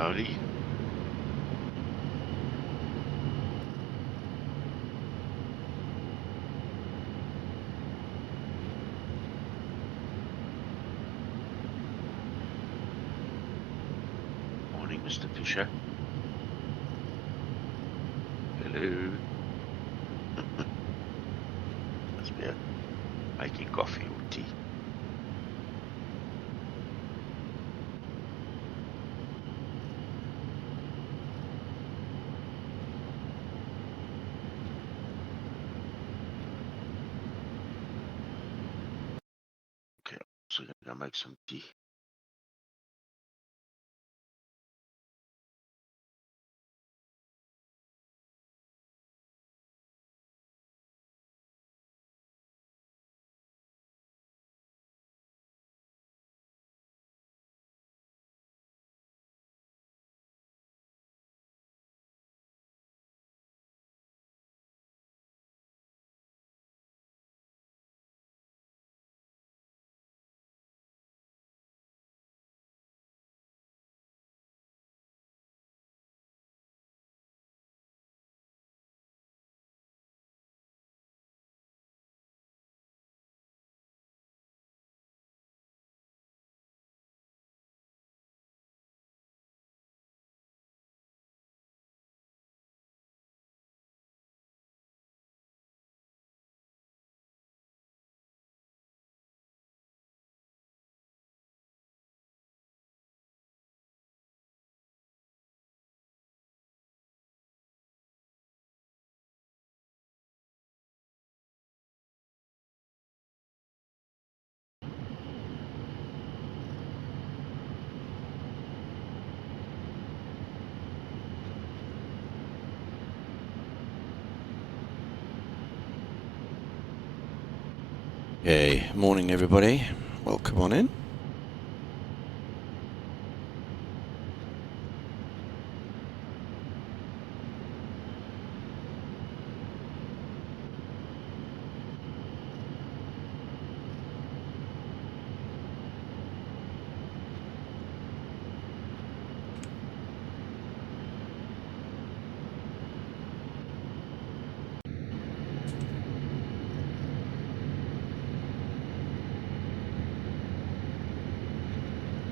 Howdy. Morning, Mr. Fisher. Hello. Must be making coffee or tea. Okay, so I'm gonna make some tea. Okay, morning everybody. Welcome on in.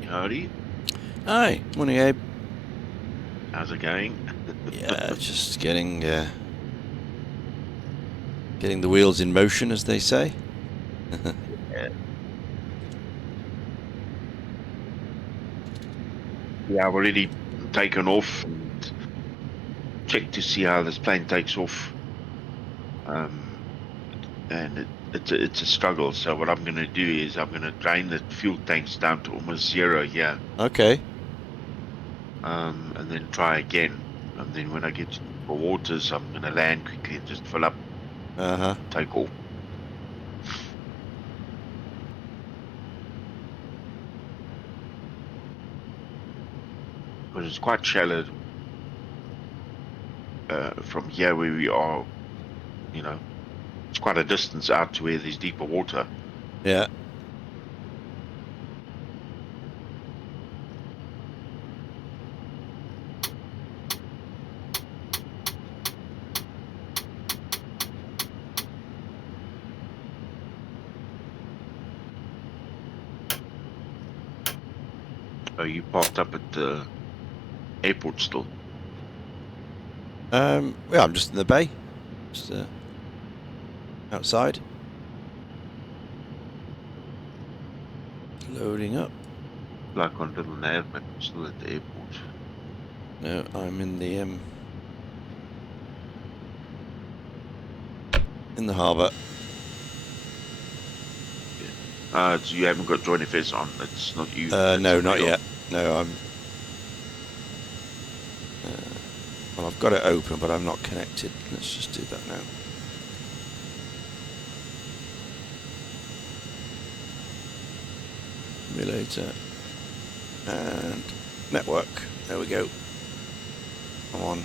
Howdy. Hi, morning Abe. How's it going? Yeah, just getting the wheels in motion, as they say. Yeah, I've already taken off and checked to see how this plane takes off. And it's a struggle. So what I'm going to do is I'm going to drain the fuel tanks down to almost zero here, Okay. and then try again. And then when I get to the waters, I'm going to land quickly and just fill up, Uh-huh. take off. Because it's quite shallow from here where we are. You know, it's quite a distance out to where there's deeper water. Yeah. Are you parked up at the airport still? Yeah, I'm just in the bay. Just outside. Loading up. Like on Little Nav, but I'm still at the airport. No, I'm in the harbour. So you haven't got joint affairs on. It's not you. That's No, not somebody else. yet. No, I'm well, I've got it open, but I'm not connected. Let's just do that now. Emulator and network. There we go. Come on.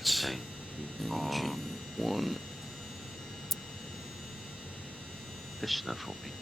that. Okay. Engine 1. Listener for me.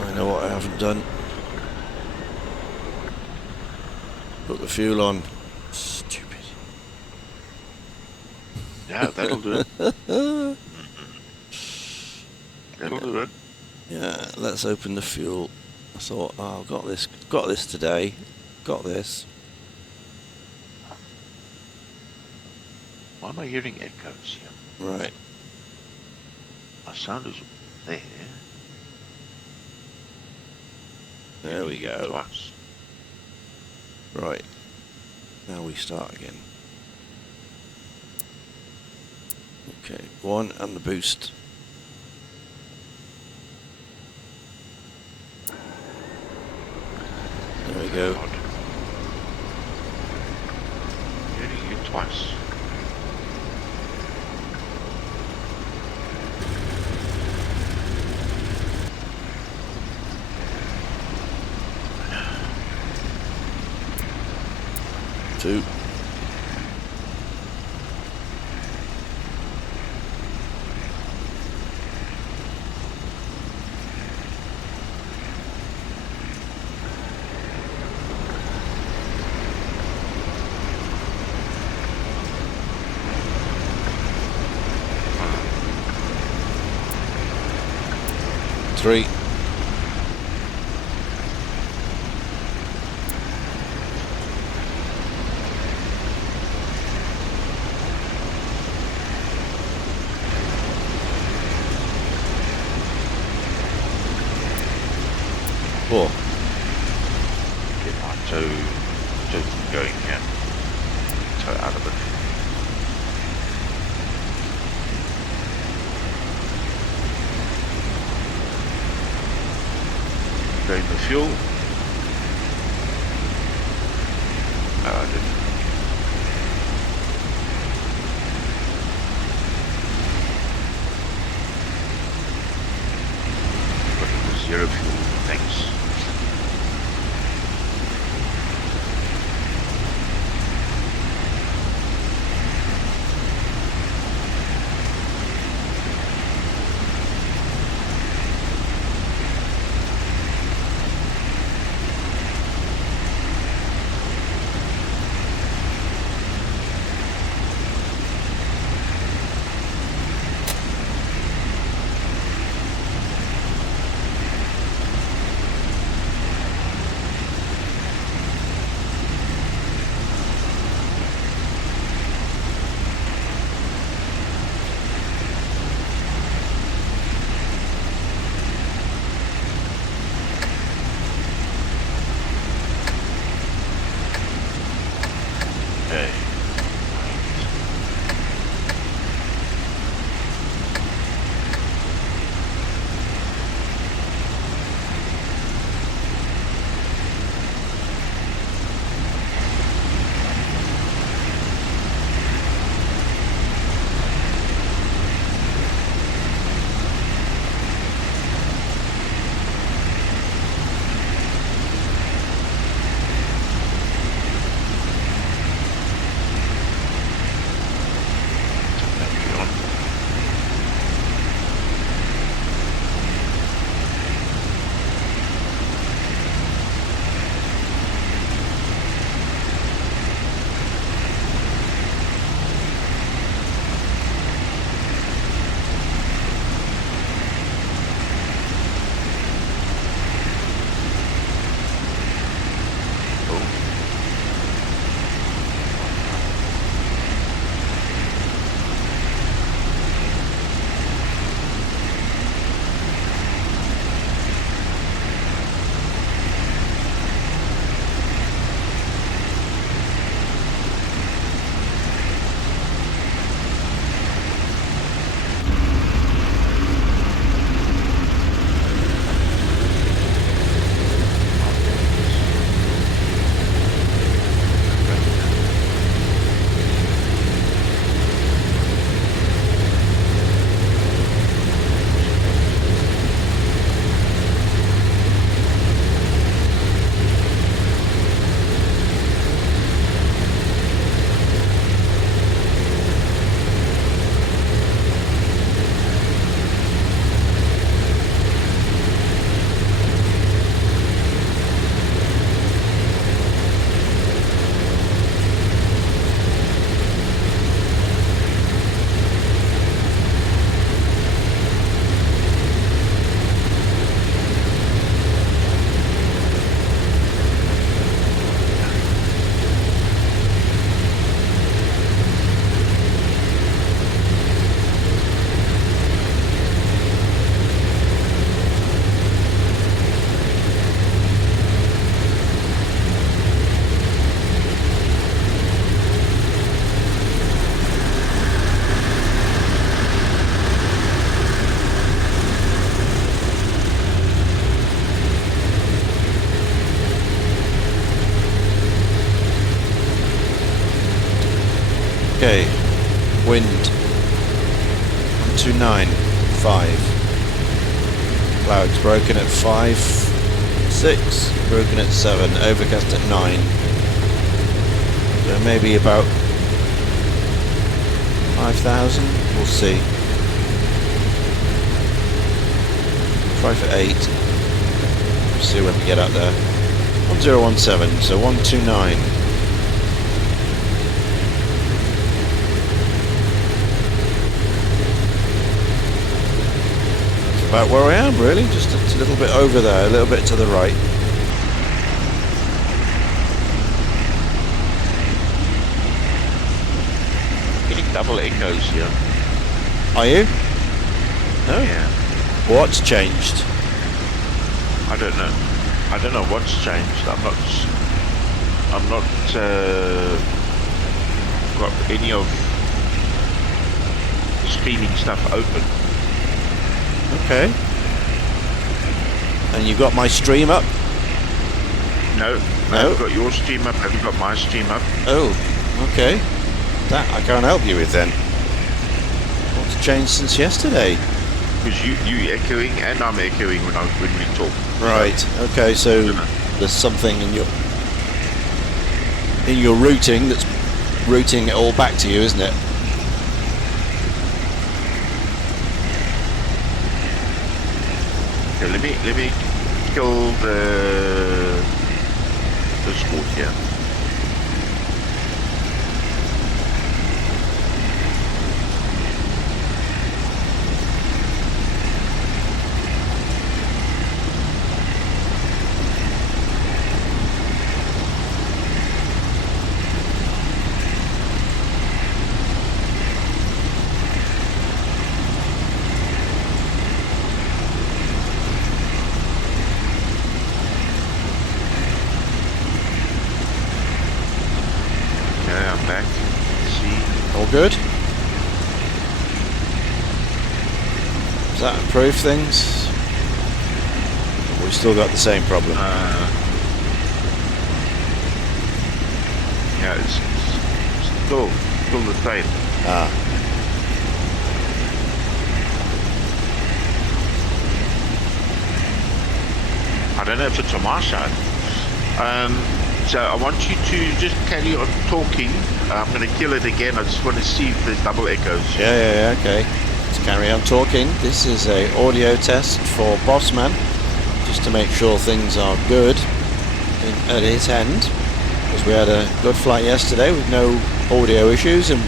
I know what I haven't done. Put the fuel on. Stupid. Yeah, that'll do it. That'll do it. Yeah, let's open the fuel. I thought, oh, I've got this today. Got this. Why am I hearing echoes here? Right. My sound is there. There we go. Twice. Right. Now we start again. Okay, 1 and the boost. There we go. God. Hearing you twice. Two. Three. Four. Get my toe going here. Toe out of it. Drain the fuel. No, I didn't. But it was zero fuel. Thanks. 1295. Clouds broken at 5, 6, broken at 7, overcast at 9. So maybe about 5,000, we'll see. Try for 8. We'll see when we get out there. 1017, so 129. That's about where I am, really. Just a little bit over there, a little bit to the right. Getting double echoes here. Are you? No? Yeah. What's changed? I don't know. I don't know what's changed. I'm not got any of the streaming stuff open. Okay. And you got my stream up? No. No? I've got your stream up. Have you got my stream up? Oh, okay. That I can't help you with then. What's changed since yesterday? Because you echoing and I'm echoing when we talk. Right. Okay. So there's something in your routing that's routing it all back to you, isn't it? Okay, let me kill the Discord here. Good. Does that improve things? We've still got the same problem. Yeah, it's still the same. Ah. I don't know if it's on my side. So I want you to just carry on talking. I'm going to kill it again. I just want to see if there's double echoes. Yeah, okay. Let's carry on talking. This is a audio test for Bossman, just to make sure things are good at his end. Because we had a good flight yesterday with no audio issues, and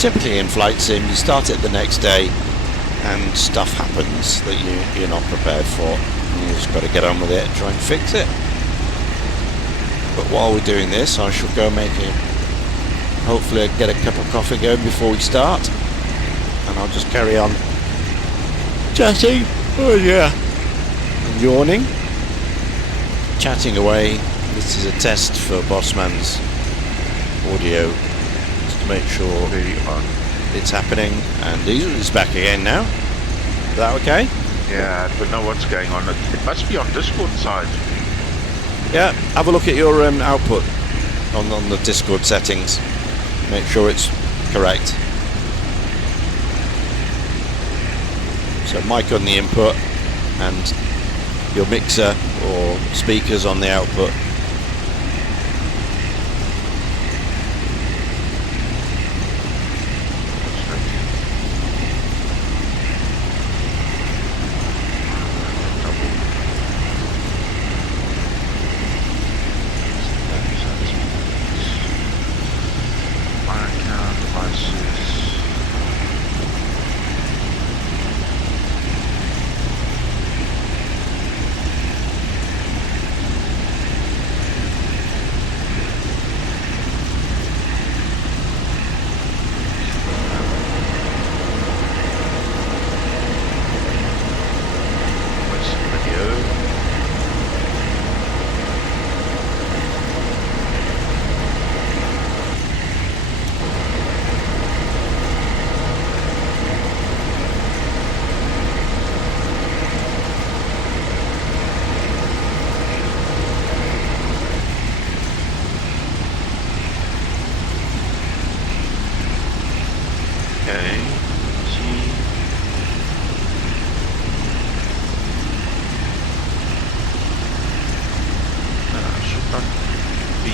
typically in flight sim you start it the next day and stuff happens that you're not prepared for. You just got to get on with it and try and fix it. But while we're doing this, I shall go make hopefully get a cup of coffee going before we start, and I'll just carry on chatting. Oh yeah, and yawning, chatting away. This is a test for Bossman's audio, just to make sure it's happening. And he's back again now. Is that okay? Yeah, I don't know what's going on. It must be on Discord side. Yeah, have a look at your output on the Discord settings. Make sure it's correct. So mic on the input and your mixer or speakers on the output.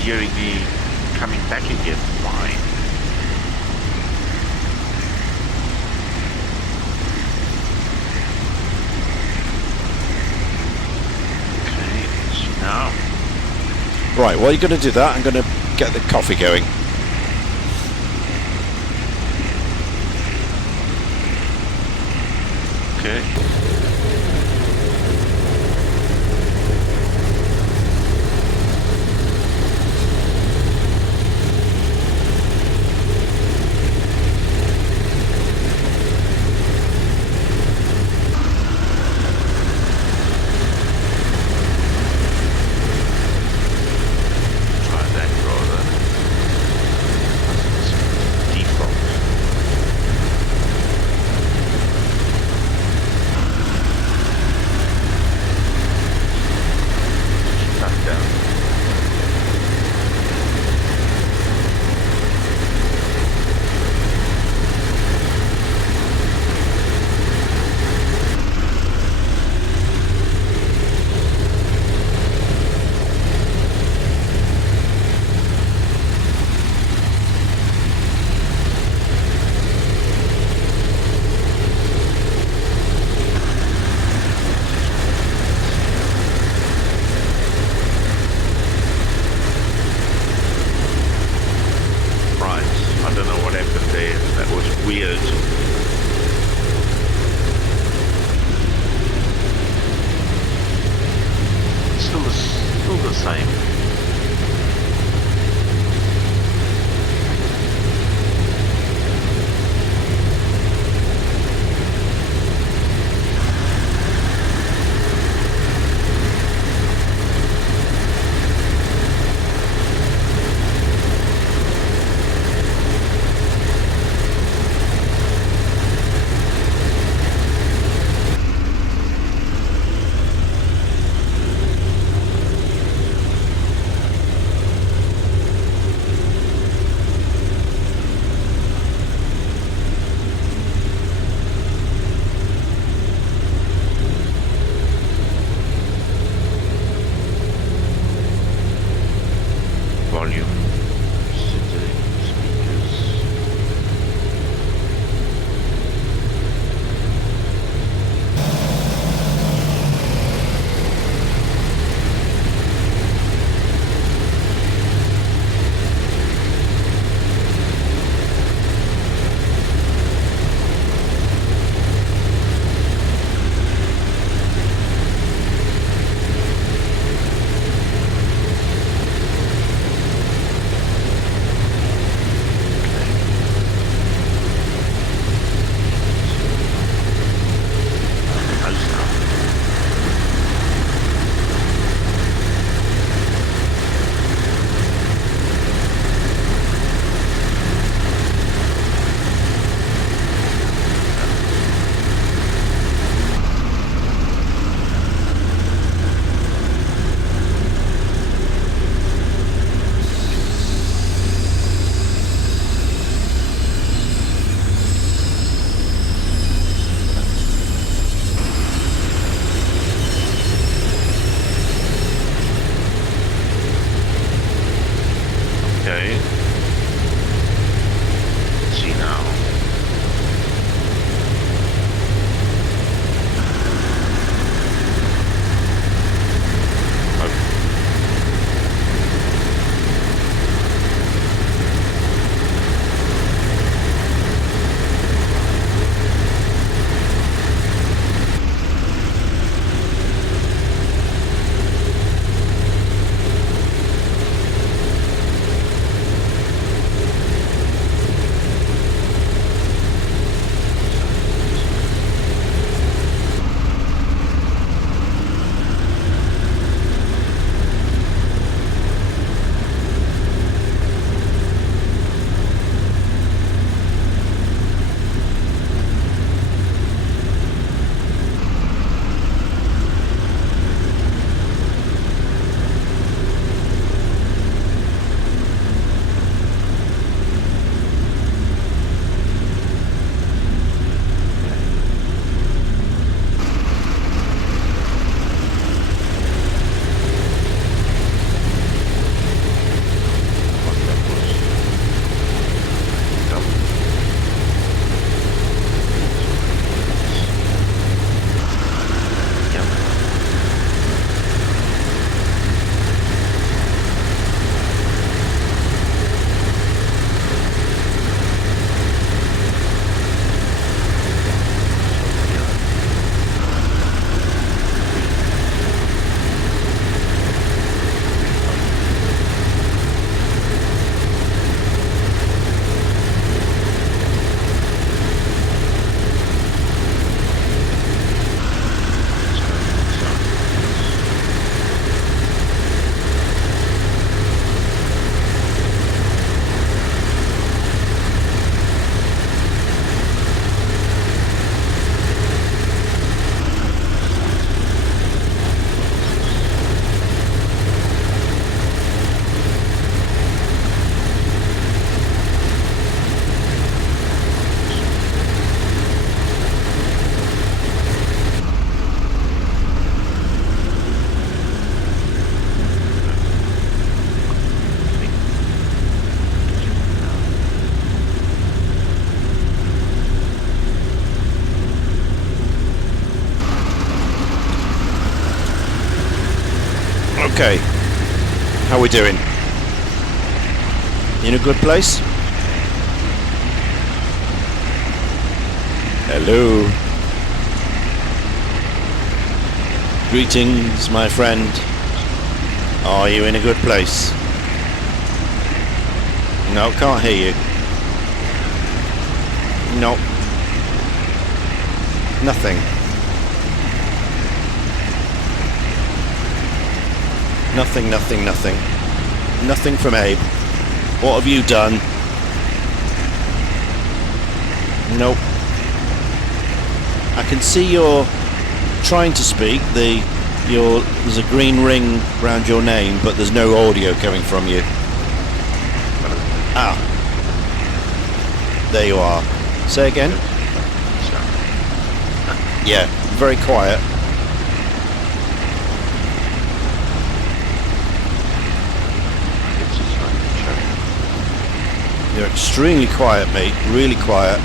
hearing me coming back again. Why? Okay, so now. Right, while you're going to do that, I'm going to get the coffee going. Okay. Weird. Still the same. Okay. How we doing? In a good place? Hello. Greetings, my friend. Are you in a good place? No, can't hear you. No. Nothing. Nothing, nothing, nothing. Nothing from Abe. What have you done? Nope. I can see you're trying to speak. There's a green ring round your name, but there's no audio coming from you. Ah. There you are. Say again? Yeah, very quiet. You're extremely quiet, mate. Really quiet.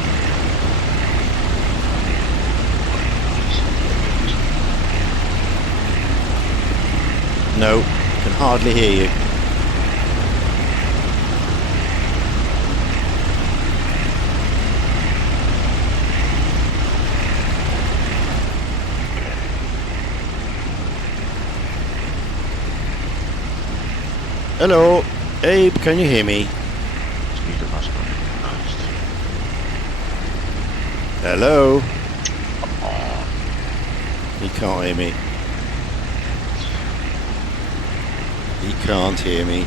No, can hardly hear you. Hello, Abe, can you hear me? Hello? He can't hear me. He can't hear me.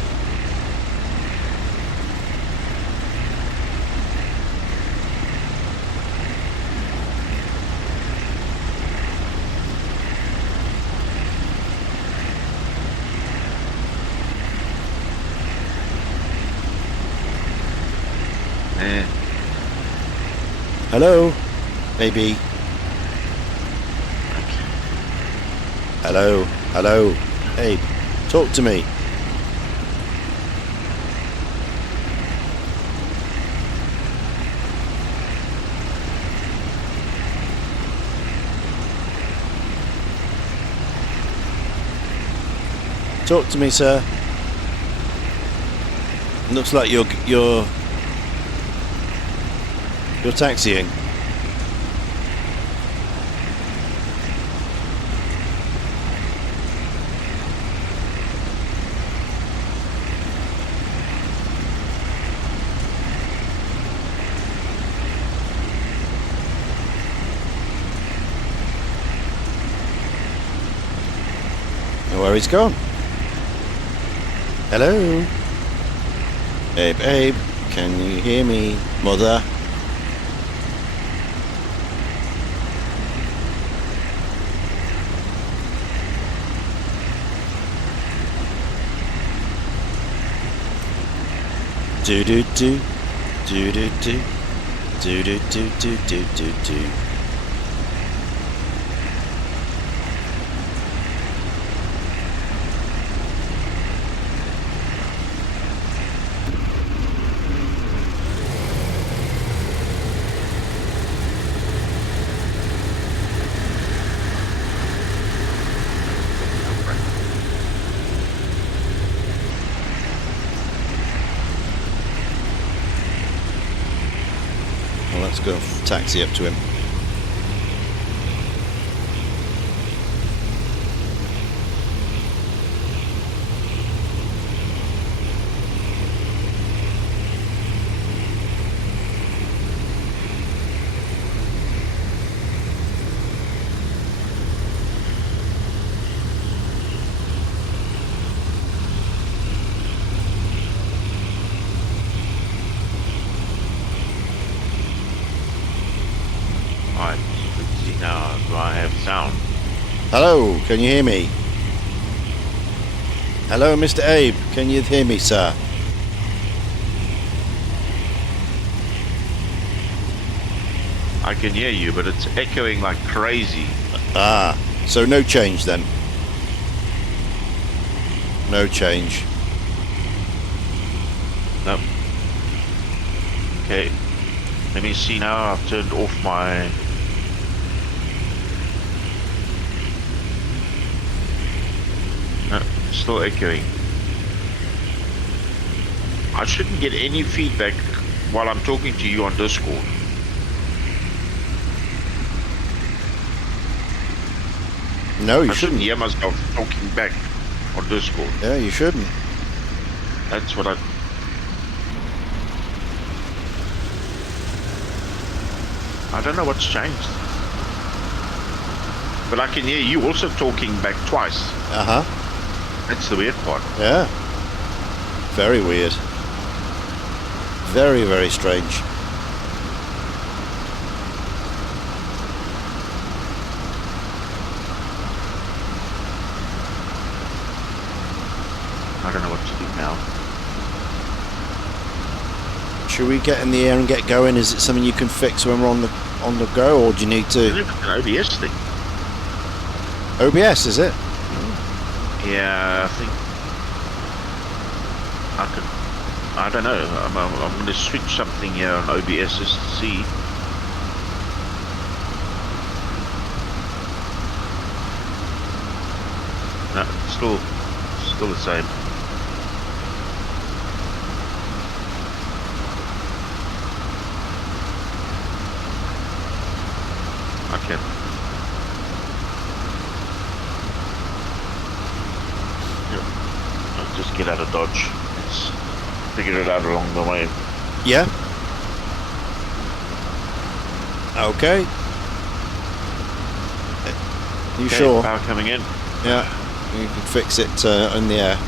Hello? Maybe. Hello? Hello? Hey, talk to me. Talk to me, sir. Looks like you're taxiing. Where he's gone. Hello? Abe, can you hear me, mother? Do do do, do do do, do do do do do do do. Let's go taxi up to him. Hello, can you hear me? Hello, Mr. Abe, can you hear me, sir? I can hear you, but it's echoing like crazy. Ah, so no change then? No change. No. Okay. Let me see now. I've turned off my... No, Still echoing. I shouldn't get any feedback while I'm talking to you on Discord. No, you I shouldn't shouldn't. hear myself talking back on Discord. Yeah, you shouldn't. That's what I... I don't know what's changed. But I can hear you also talking back twice. Uh-huh. That's the weird part. Yeah. Very weird. Very, very strange. I don't know what to do now. Should we get in the air and get going? Is it something you can fix when we're on the go, or do you need I to... don't know if it's an OBS thing. OBS, is it? Yeah, I think I could. I don't know. I'm going to switch something here on OBS just to see. No, still the same. Okay. I'll just get out of Dodge. Let's figure it out along the way. Yeah. Okay. You Okay, sure? power coming in. Yeah. You can fix it in the air.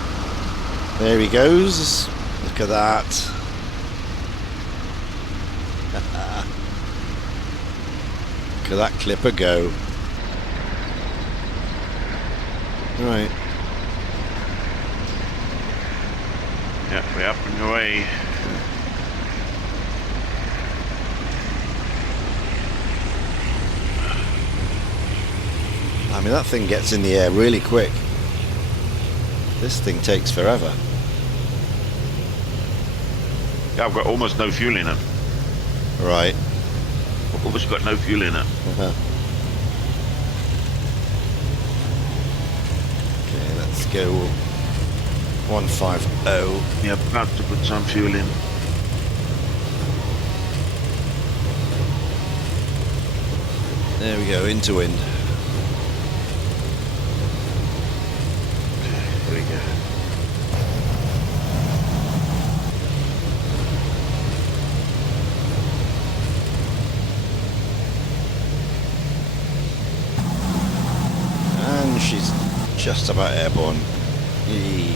There he goes. Look at that. Look at that clipper go. Right. Yeah, we're up and away. I mean, that thing gets in the air really quick. This thing takes forever. Yeah, I've got almost no fuel in it. Right. I've almost got no fuel in it. Okay, let's go 150. Yeah, about to put some fuel in. There we go, into wind. There we go. And she's just about airborne. Yee.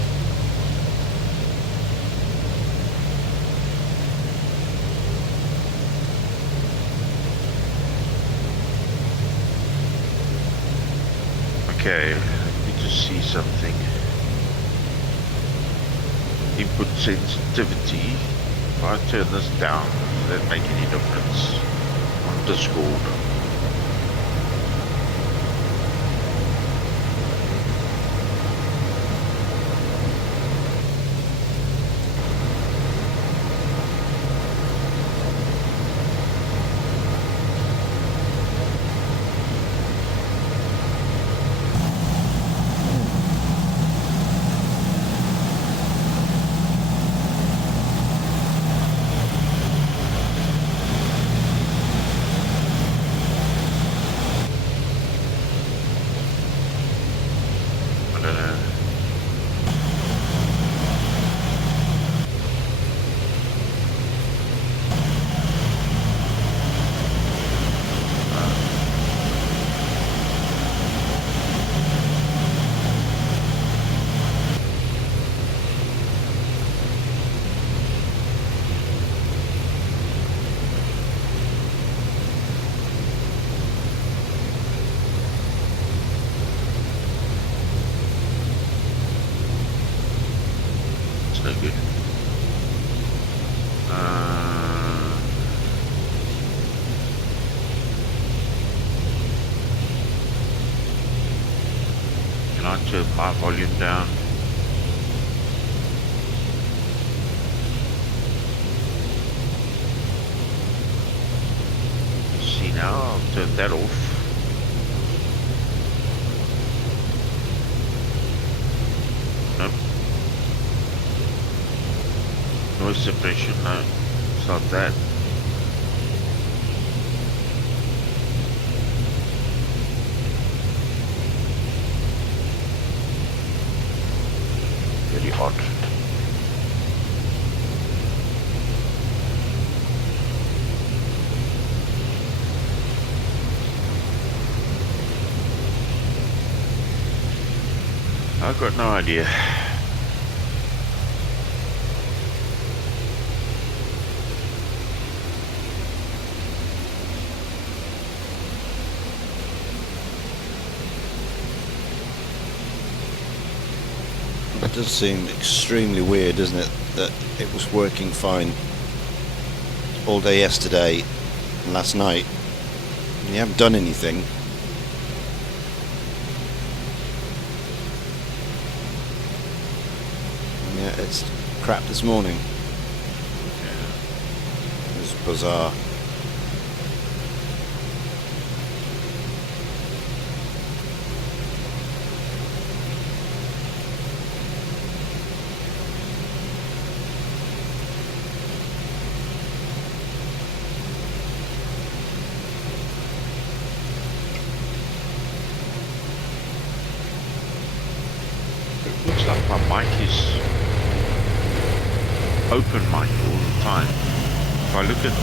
Okay, let me just see something. Input sensitivity. If I turn this down, does that make any difference on Discord? I don't know. It's no good. Can I turn my volume down? See now, I'll turn that off. noise suppression, no, it's not that. Very odd. I've got no idea. It does seem extremely weird, doesn't it, that it was working fine all day yesterday and last night. You haven't done anything. Yeah, it's crap this morning. It's bizarre. It looks like my mic is open mic all the time. If I look at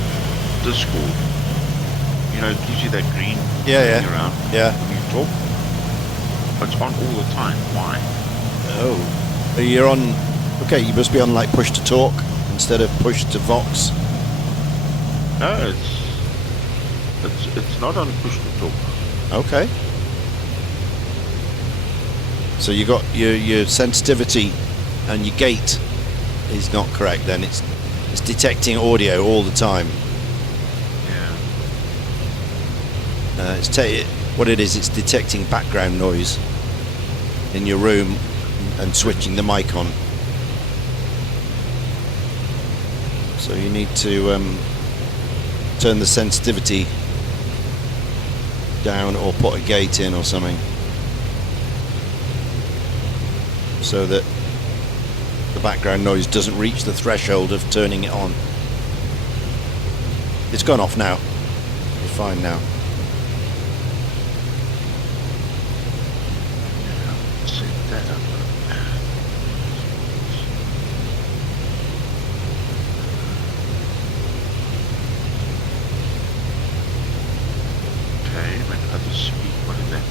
Discord, you know, it gives you that green Yeah, thing around yeah. when you talk. It's on all the time. Why? Oh, you're on. Okay, you must be on like push to talk instead of push to Vox. No, it's not on push to talk. Okay. So you got your sensitivity and your gate is not correct. Then it's detecting audio all the time. Yeah. What it is, it's detecting background noise in your room and switching the mic on. So you need to turn the sensitivity down or put a gate in or something, so that the background noise doesn't reach the threshold of turning it on. It's gone off now. You're fine now. Set that up. Okay, when others speak, what is that?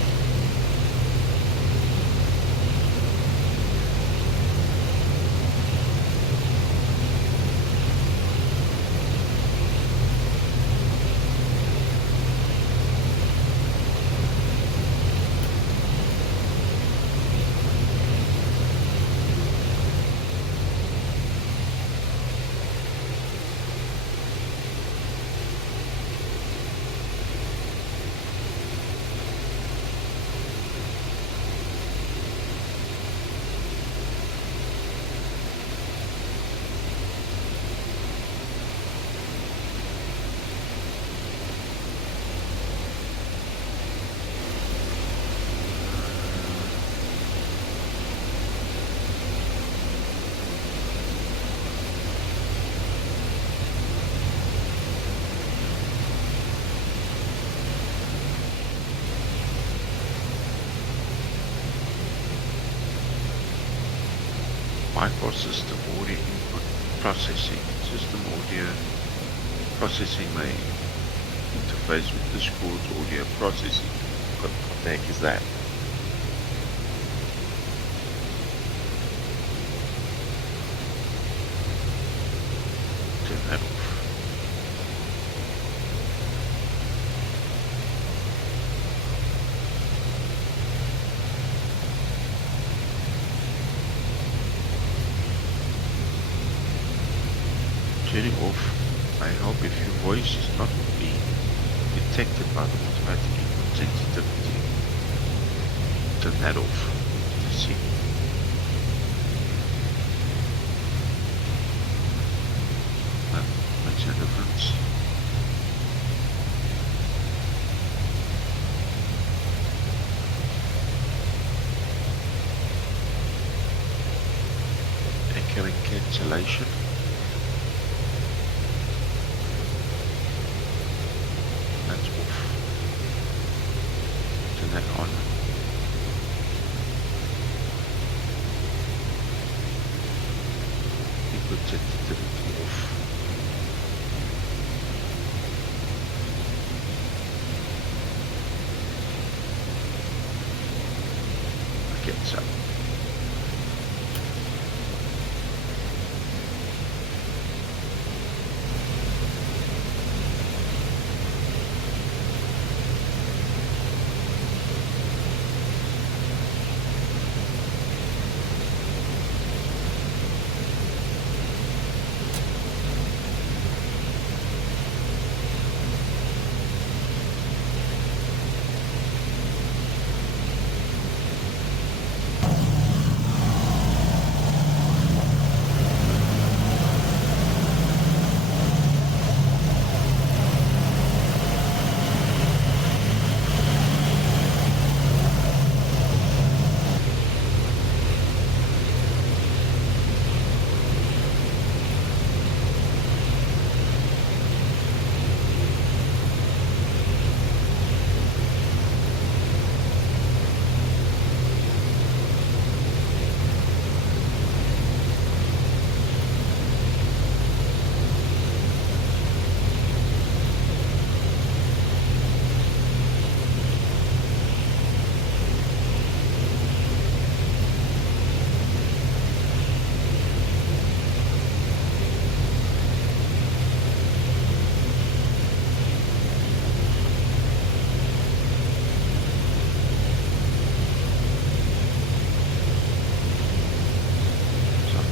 Micro system audio input processing. System audio processing may interface with Discord's audio processing. What the heck is that? Turn that off. Turning off may help if your voice is not being detected by the automatic input sensitivity. Turn that off. Let's see. That makes a difference. Echoing cancellation. picks up.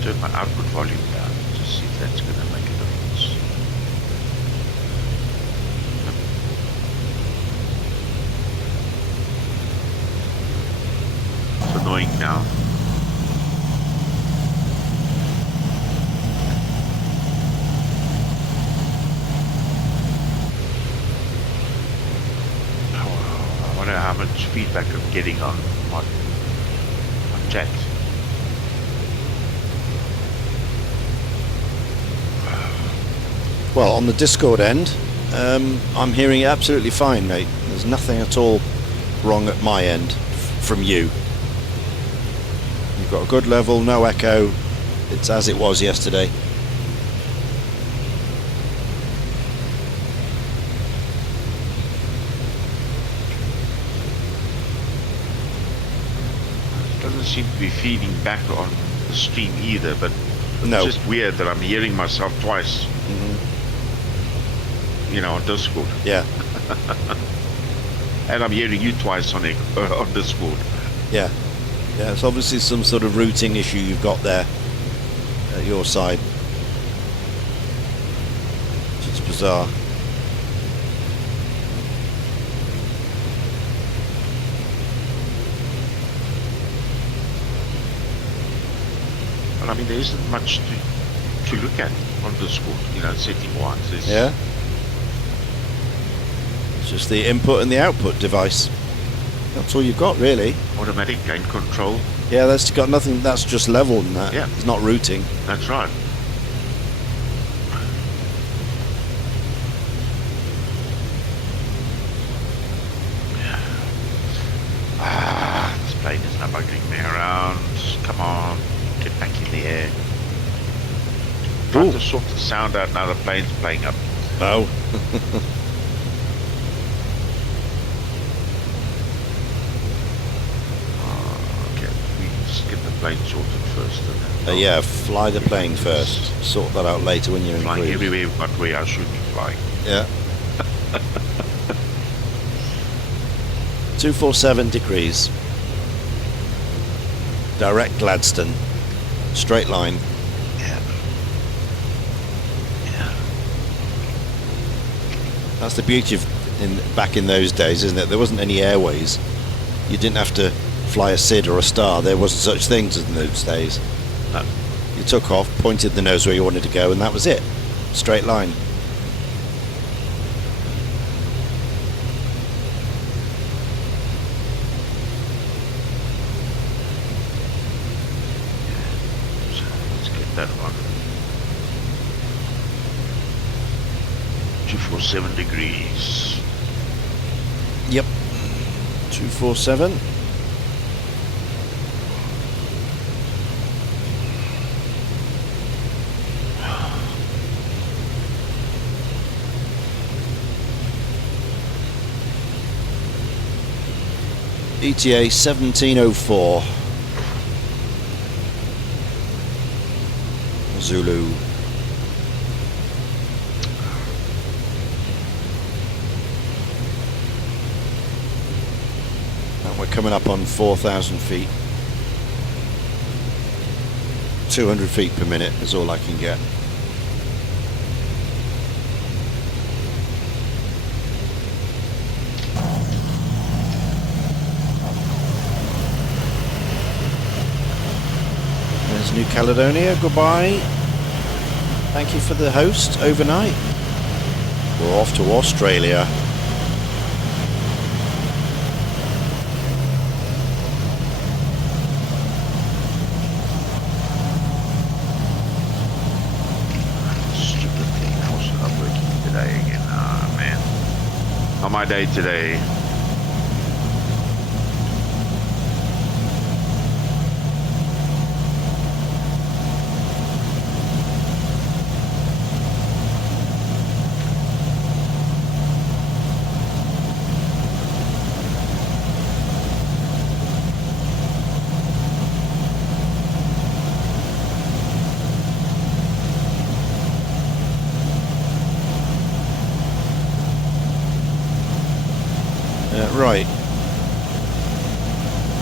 Turn my output volume down to see if that's going to make a difference. It's annoying now. I wonder how much feedback I'm getting on chat. Well, on the Discord end, I'm hearing it absolutely fine, mate. There's nothing at all wrong at my end from you. You've got a good level, no echo. It's as it was yesterday. It doesn't seem to be feeding back on the stream either, but No. it's just weird that I'm hearing myself twice. You know, on Discord. Yeah. And I'm hearing you twice on Discord. Yeah. Yeah, it's obviously some sort of routing issue you've got there at your side. It's bizarre. Well, I mean, there isn't much to look at on Discord, you know, setting-wise. Yeah. It's just the input and the output device. That's all you've got, really. Automatic gain control. Yeah, that's got nothing. That's just level and that. Yeah. It's not routing. That's right. This plane is not bugging me around. Come on, get back in the air. Trying to sort the sound out now the plane's playing up. Oh. Okay, we just get the plane sorted first. And then Yeah, fly the plane first. Sort that out later when you're in flying cruise. everywhere but where I should be flying. Yeah. 247 degrees. Direct Gladstone. Straight line. Yeah. Yeah. That's the beauty of back in those days, isn't it? There wasn't any airways. You didn't have to fly a SID or a star. There wasn't such things in those days. No. You took off, pointed the nose where you wanted to go, and that was it. Straight line. So let's get that one. 247 degrees. Yep. 247. ETA 1704. Zulu. And we're coming up on 4,000 feet. 200 feet per minute is all I can get. There's New Caledonia, goodbye. Thank you for the host overnight. We're off to Australia. Stupid thing, I was not working today again. Ah, man. On my day today. Right,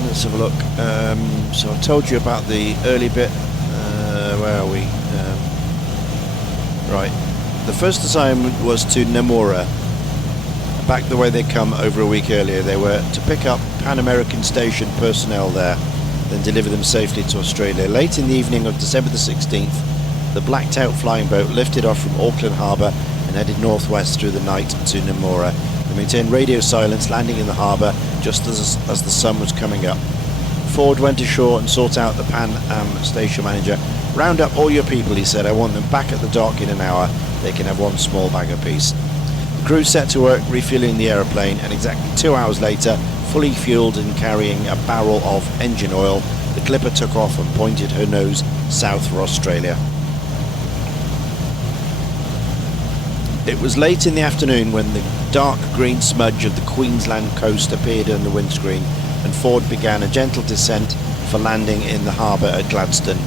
let's have a look. So I told you about the early bit. Where are we? Right, the first assignment was to Namura, back the way they come over a week earlier. They were to pick up Pan American Station personnel there, then deliver them safely to Australia. Late in the evening of December the 16th, the blacked out flying boat lifted off from Auckland Harbour and headed northwest through the night to Namura. They maintained radio silence, landing in the harbour just as the sun was coming up. Ford went ashore and sought out the Pan Am station manager. "Round up all your people," he said. "I want them back at the dock in an hour. They can have one small bag apiece." The crew set to work refuelling the aeroplane, and exactly 2 hours later, fully fueled and carrying a barrel of engine oil, the Clipper took off and pointed her nose south for Australia. It was late in the afternoon when the dark green smudge of the Queensland coast appeared on the windscreen, and Ford began a gentle descent for landing in the harbour at Gladstone.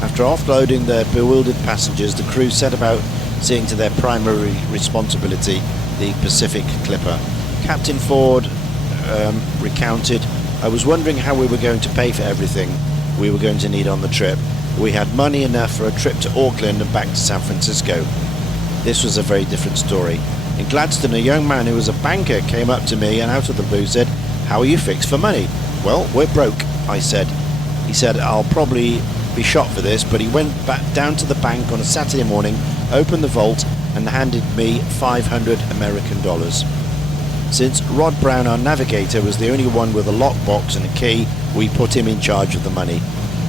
After offloading their bewildered passengers, the crew set about seeing to their primary responsibility, the Pacific Clipper. Captain Ford recounted, "I was wondering how we were going to pay for everything we were going to need on the trip. We had money enough for a trip to Auckland and back to San Francisco. This was a very different story. In Gladstone, a young man who was a banker came up to me and out of the blue said, 'How are you fixed for money?' 'Well, we're broke,' I said. He said, 'I'll probably be shot for this,' but he went back down to the bank on a Saturday morning, opened the vault and handed me $500 American. Since Rod Brown, our navigator, was the only one with a lockbox and a key, we put him in charge of the money.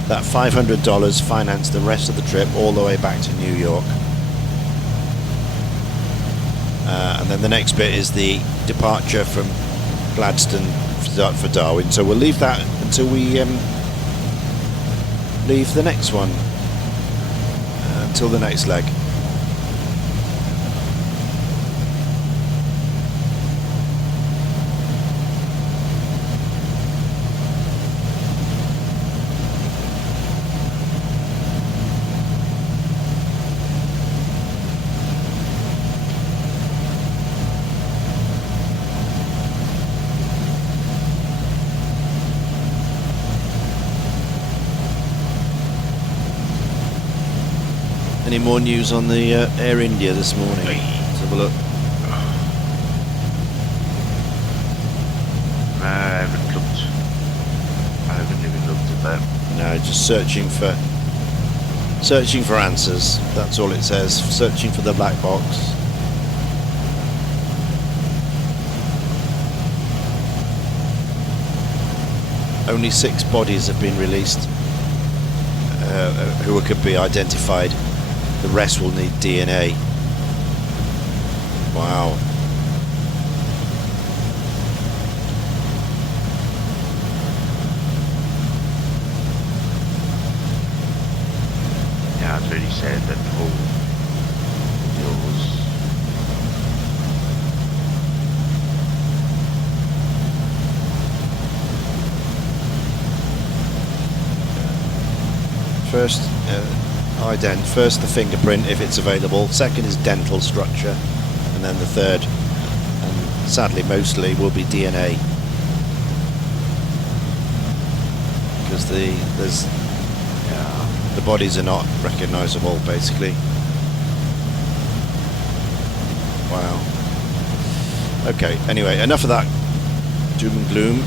That $500 financed the rest of the trip all the way back to New York." And then the next bit is the departure from Gladstone for Darwin. So we'll leave that until we leave the next one, until the next leg. Any more news on the Air India this morning? Let's have a look. I haven't looked. I haven't even looked at that. No, just searching for answers. That's all it says. Searching for the black box. Only 6 bodies have been released who could be identified. The rest will need DNA. Wow. Yeah, it's really sad that whole deal was. First, First the fingerprint if it's available, second is dental structure, and then the third, and sadly mostly, will be DNA. Because the bodies are not recognisable, basically. Wow. Okay, anyway, enough of that doom and gloom.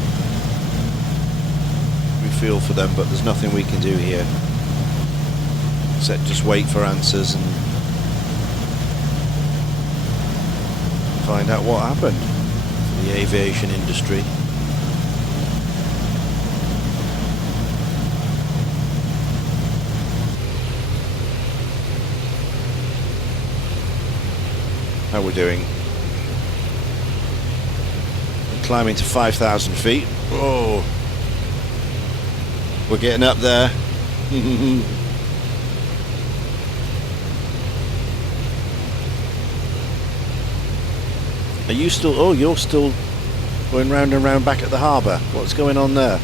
We feel for them, but there's nothing we can do here except just wait for answers and find out what happened for the aviation industry. How we're doing? Climbing to 5,000 feet. Whoa! We're getting up there. Are you still? Oh, you're still going round and round back at the harbour. What's going on there?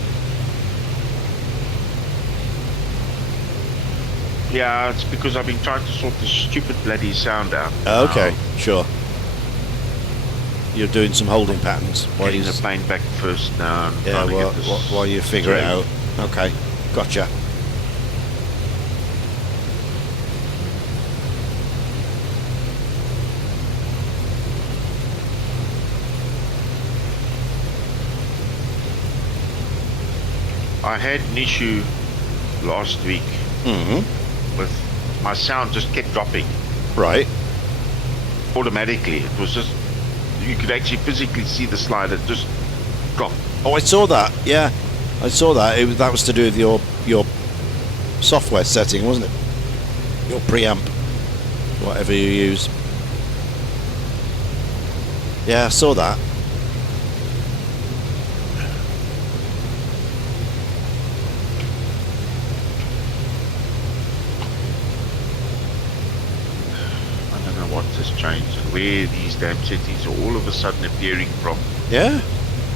Yeah, it's because I've been trying to sort this stupid bloody sound out. Okay, sure. You're doing some holding patterns. Getting the plane back first now. Yeah, while you figure it out. Okay, gotcha. I had an issue last week with my sound just kept dropping. Right. Automatically. It was just, you could actually physically see the slider just drop. Oh, I saw that. Yeah, I saw that. That was to do with your software setting, wasn't it? Your preamp, whatever you use. Yeah, I saw that. Has changed and where these damn settings are all of a sudden appearing from. Yeah,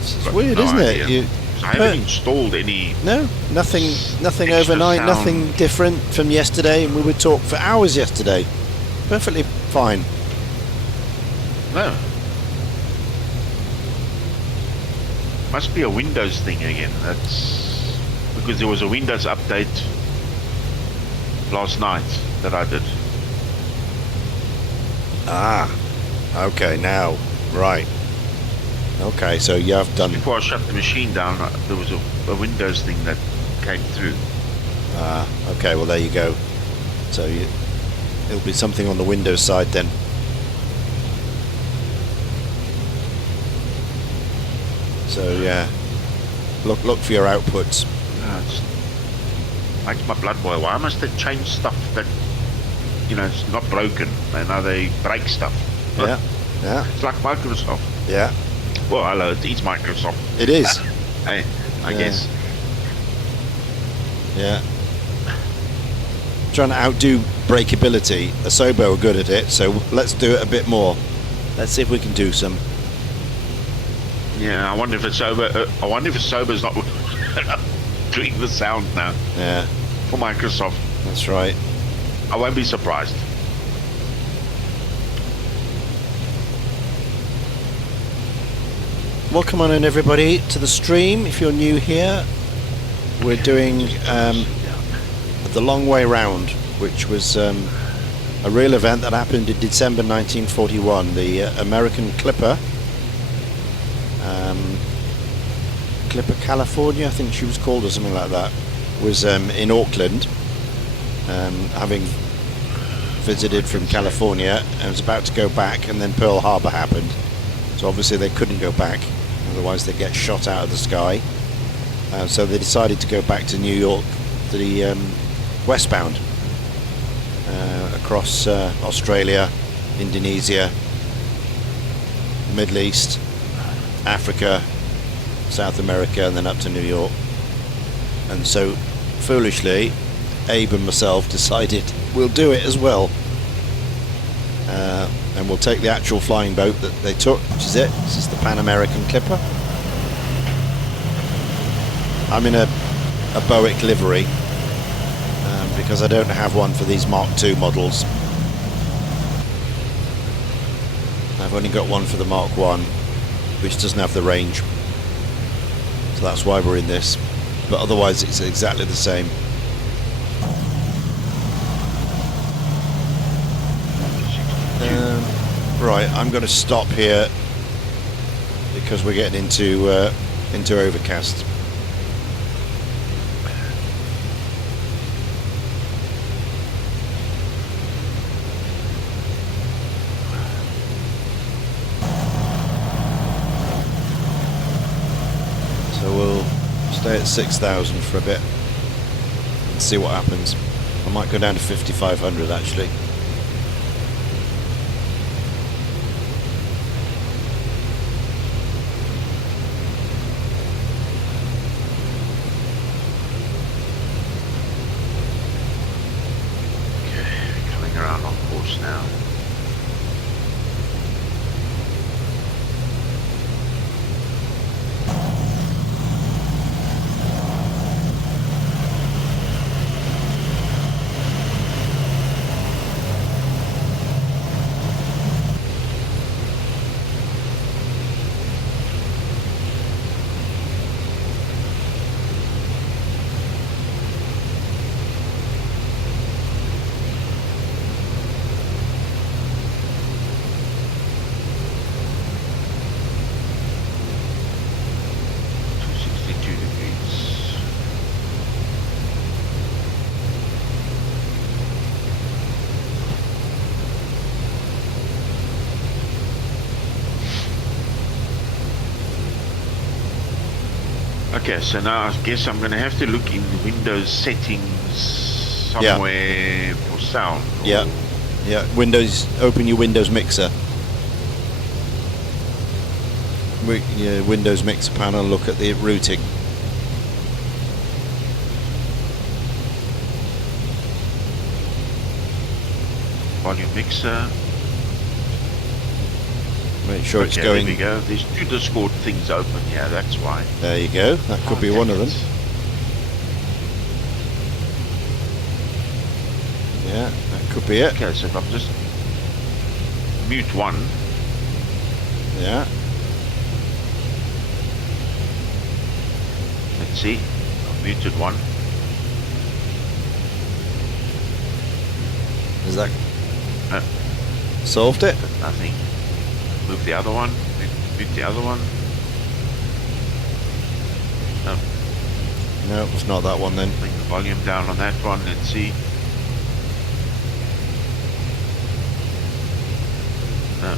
it's weird, isn't it? I haven't installed any. No, nothing overnight, sound. Nothing different from yesterday, and we would talk for hours yesterday. Perfectly fine. No. Must be a Windows thing again. That's because there was a Windows update last night that I did. Ah, okay, now, right. Okay, so you have done... Before I shut the machine down, there was a Windows thing that came through. Ah, okay, well there you go. So it'll be something on the Windows side then. So yeah, look for your outputs. It makes my blood boil. Why must they change stuff that, you know, it's not broken, and now they break stuff? Yeah, yeah. It's like Microsoft. Yeah. Well, hello, it's Microsoft. It is. Hey, I guess. Yeah. Trying to outdo breakability. Asobo are good at it, so let's do it a bit more. Let's see if we can do some. Yeah, I wonder if it's over. I wonder if Asobo's not doing the sound now. Yeah. For Microsoft. That's right. I won't be surprised. Welcome on in, everybody, to the stream. If you're new here, we're doing the Long Way Round, which was a real event that happened in December 1941. The American Clipper, Clipper California, I think she was called, or something like that, was in Auckland, having visited from California, and was about to go back, and then Pearl Harbor happened. So obviously they couldn't go back, otherwise they'd get shot out of the sky. So they decided to go back to New York, to the westbound, across Australia, Indonesia, Middle East, Africa, South America, and then up to New York. And so, foolishly, Abe and myself decided we'll do it as well. And we'll take the actual flying boat that they took, which is it. This is the Pan American Clipper. I'm in a Boeing livery. because I don't have one for these Mark II models. I've only got one for the Mark 1, which doesn't have the range. So that's why we're in this. But otherwise it's exactly the same. Right, I'm going to stop here because we're getting into overcast. So we'll stay at 6,000 for a bit and see what happens. I might go down to 5,500 actually. Now. Okay, so now I guess I'm going to have to look in Windows settings somewhere for sound. Yeah, yeah. Windows. Open your Windows mixer. Yeah, Windows mixer panel. Look at the routing. Volume mixer. Make sure it's going. There we go. There's two Discord things open. Yeah, that's why. There you go. That could be one of them. Yeah, that could be it. Okay, so if I'm just mute one. Yeah. Let's see. I've muted one. Is that solved it? Nothing. Move the other one. Mute the other one. No. No, it's not that one then. Bring the volume down on that one. Let's see. No.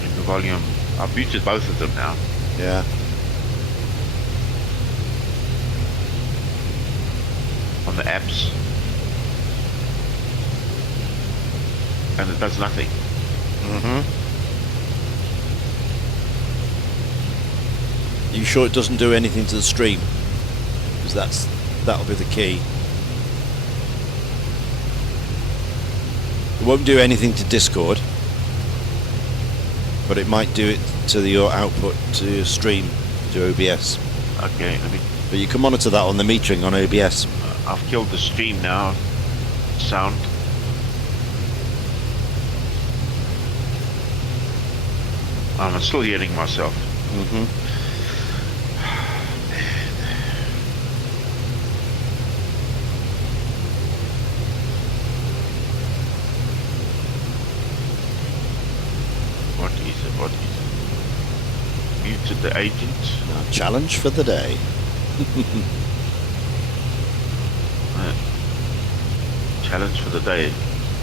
Bring the volume. I've muted both of them now. Yeah. On the apps. And it does nothing. Mm-hmm. You sure it doesn't do anything to the stream? Because that'll be the key. It won't do anything to Discord, but it might do it to your output to your stream to OBS. Okay, let me. But you can monitor that on the metering on OBS. I've killed the stream now. Sound. I'm still hearing myself. Mm-hmm. What is it? What is it? Muted the agent. Now, challenge for the day. Challenge for the day.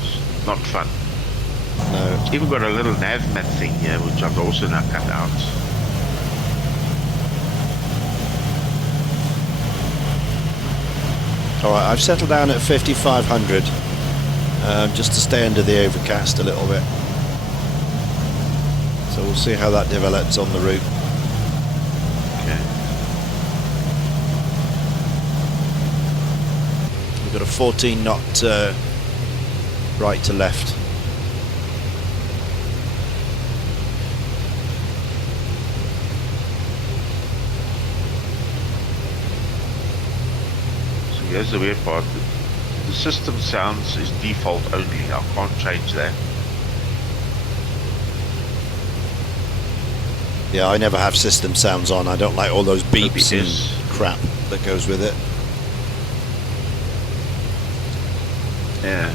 It's not fun. No. It's even got a little navmat thing here, which I've also now cut out. Alright, I've settled down at 5,500 just to stay under the overcast a little bit. So we'll see how that develops on the route. Okay. We've got a 14 knot right to left. here's the weird part. The system sounds is default only. I can't change that. Yeah, I never have system sounds on. I don't like all those beeps OBS. and crap that goes with it. Yeah.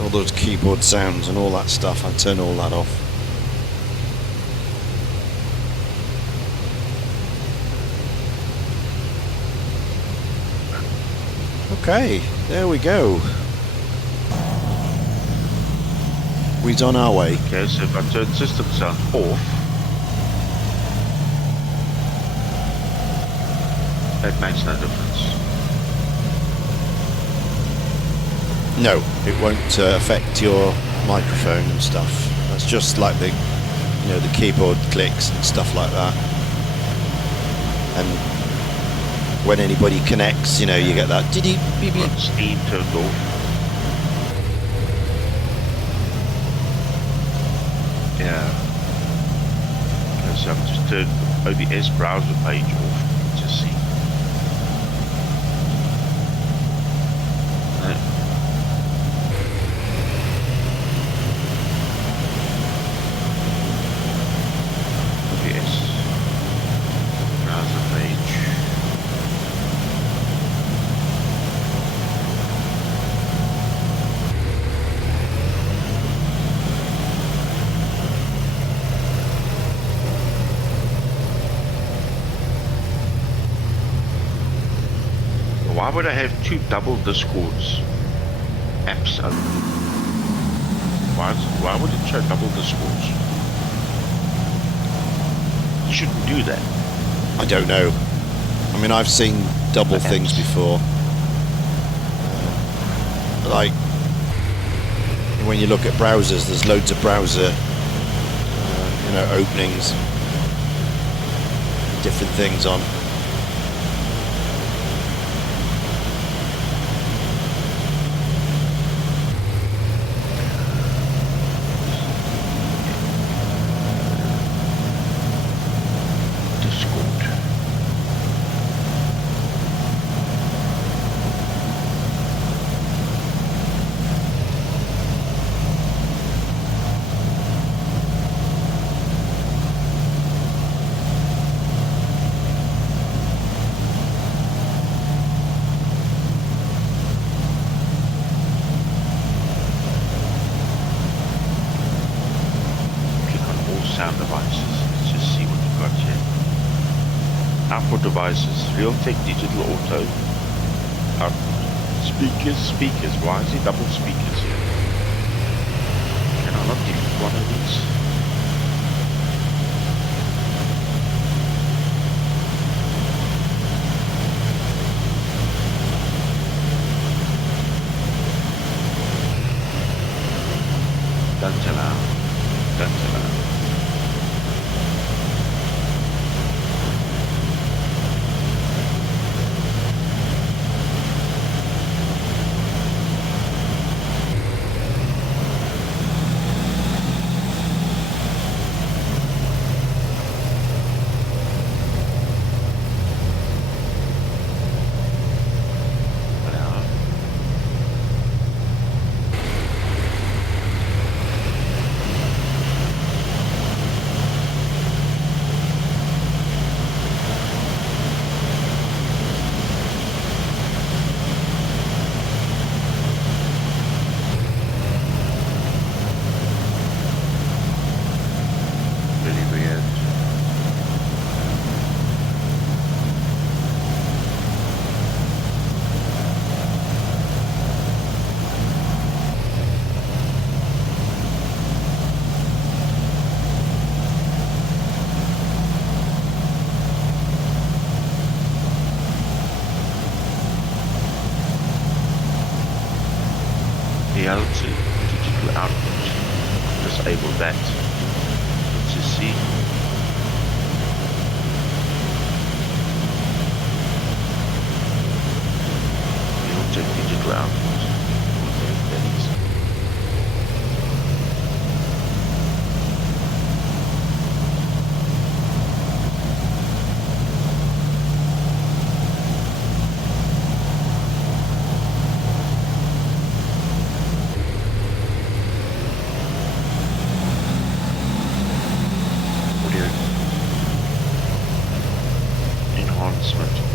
All those keyboard sounds and all that stuff. I turn all that off. Okay, there we go. We're on our way. Okay, so if I turn system sound off, that makes no difference. No, it won't affect your microphone and stuff. That's just like the, you know, the keyboard clicks and stuff like that. And when anybody connects, you know, you get that diddy beep beep. Steam turned off. Yeah. Okay, so I've just turned OBS browser page off. Let's just see. No. OBS browser page. Why would I have two double Discords apps open? Why would it show double Discords? You shouldn't do that. I don't know. I mean, I've seen double things before. Like, when you look at browsers, there's loads of browser, you know, openings, different things on. Devices, Realtek Digital Auto, speakers, why is it double speakers here? Can I not delete one of these? Don't allow.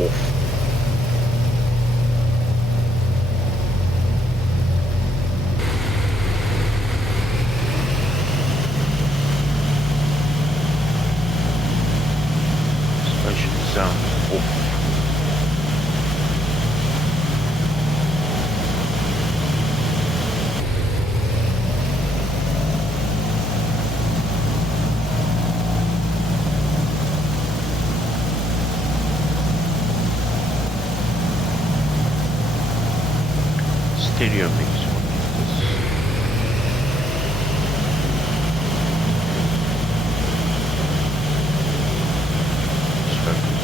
off. Suspension sound off. Stereo mix one this. Focus.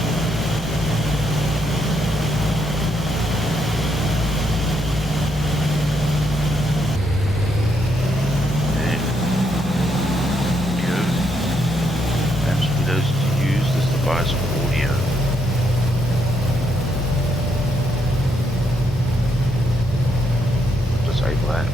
And audio. Perhaps for those to use this device for audio. Disable that.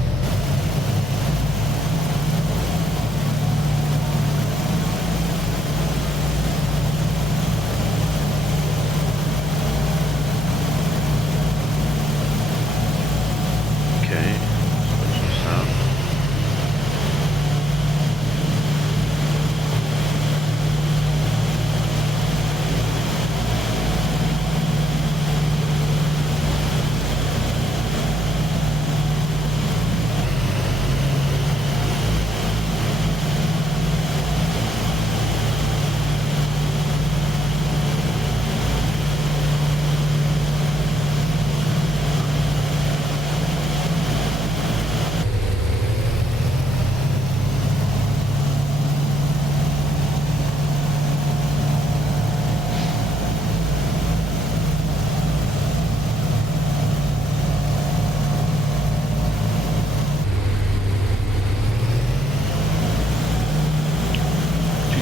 Okay, special sound.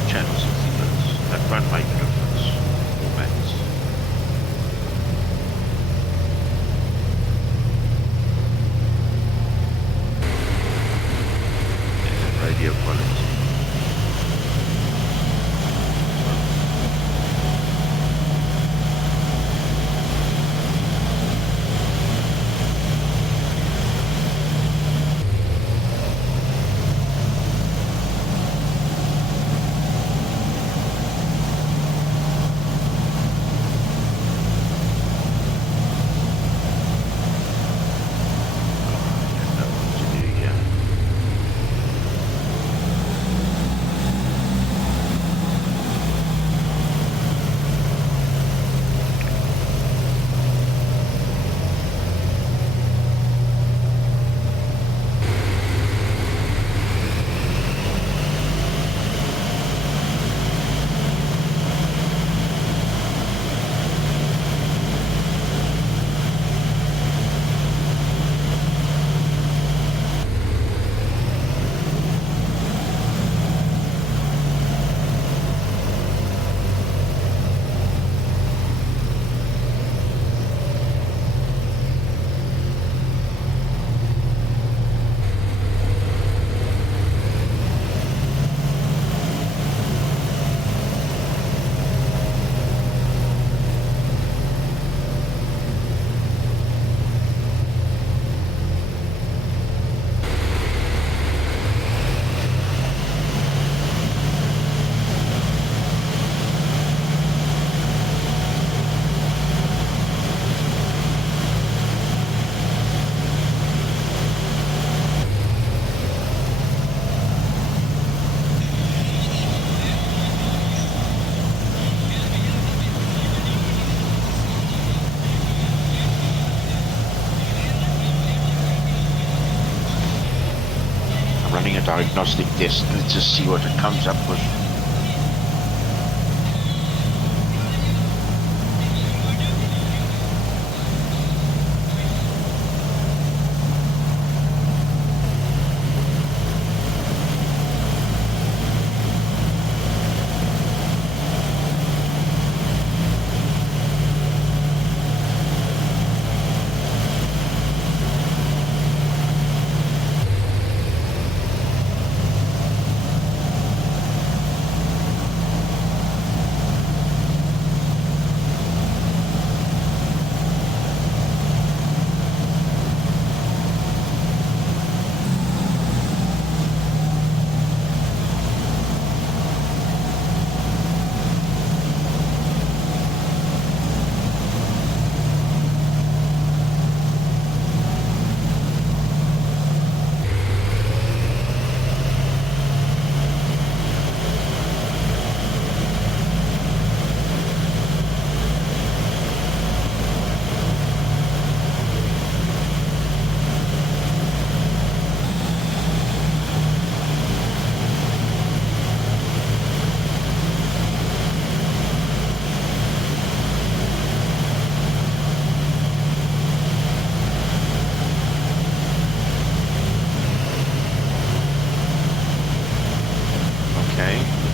Channels 60 minutes. That won't make a difference. Formats. And radio quality. Running a diagnostic test. Let's just see what it comes up with.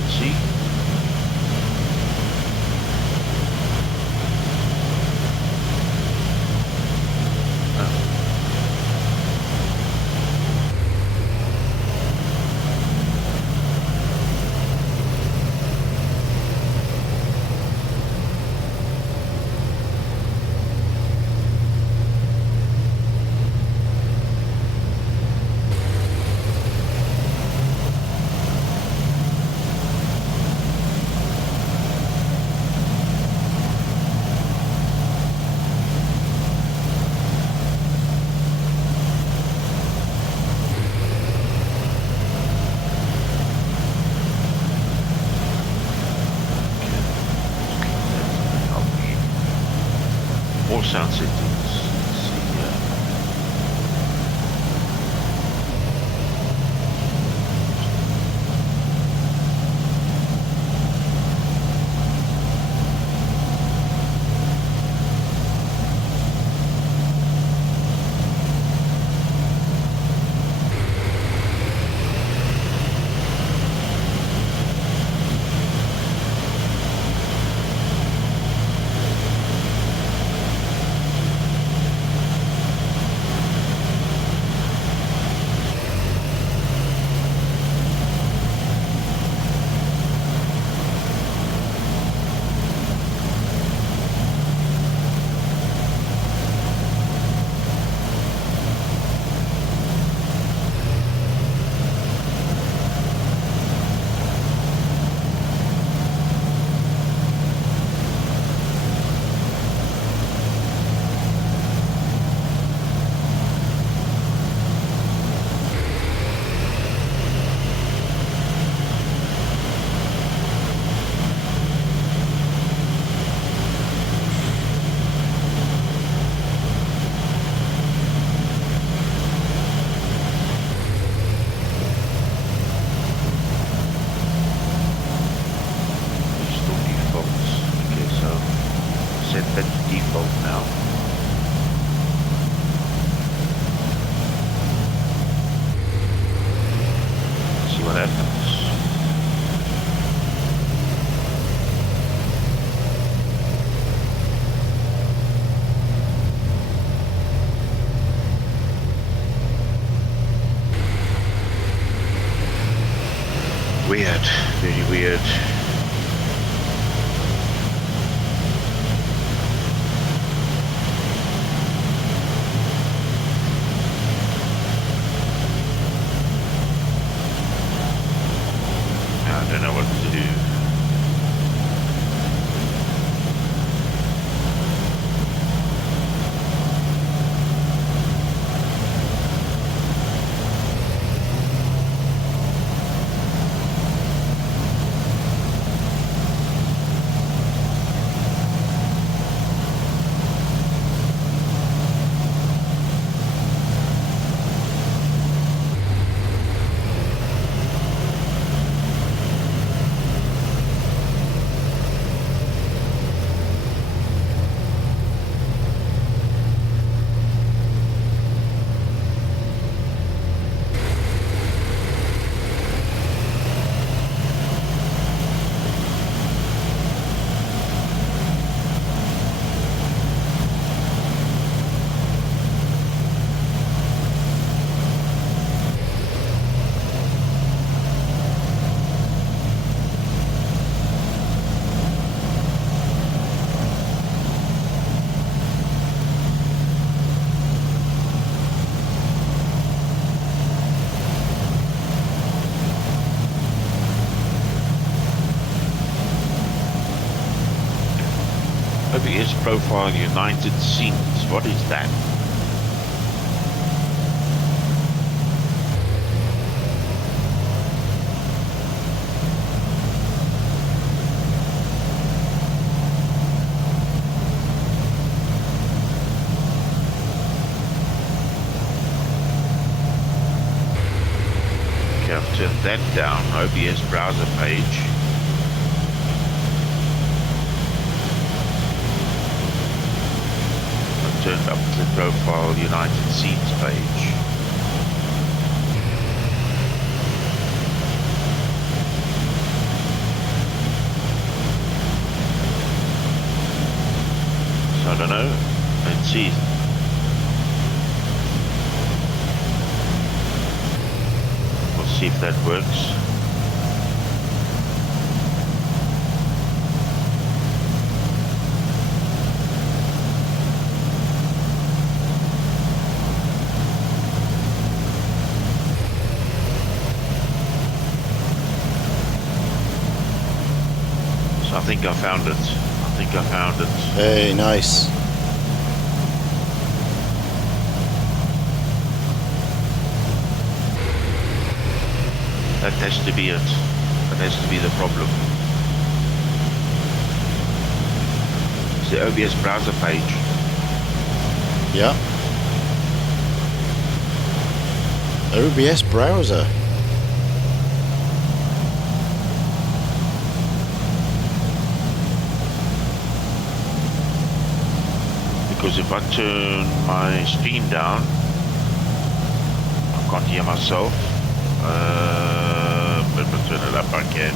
see. More sound settings. Let's see here. Set that to default now. See what happens. Weird, very weird. I don't know what to do. OBS profile United Scenes. What is that? Okay, I've turned that down. OBS browser page. Turned up the profile United Scenes page. don't know. Let's see. We'll see if that works. So I think I found it. Hey, nice. That has to be it. That has to be the problem. It's the OBS browser page. Yeah. OBS browser. Because if I turn my stream down, I can't hear myself. But if I turn it up, I can.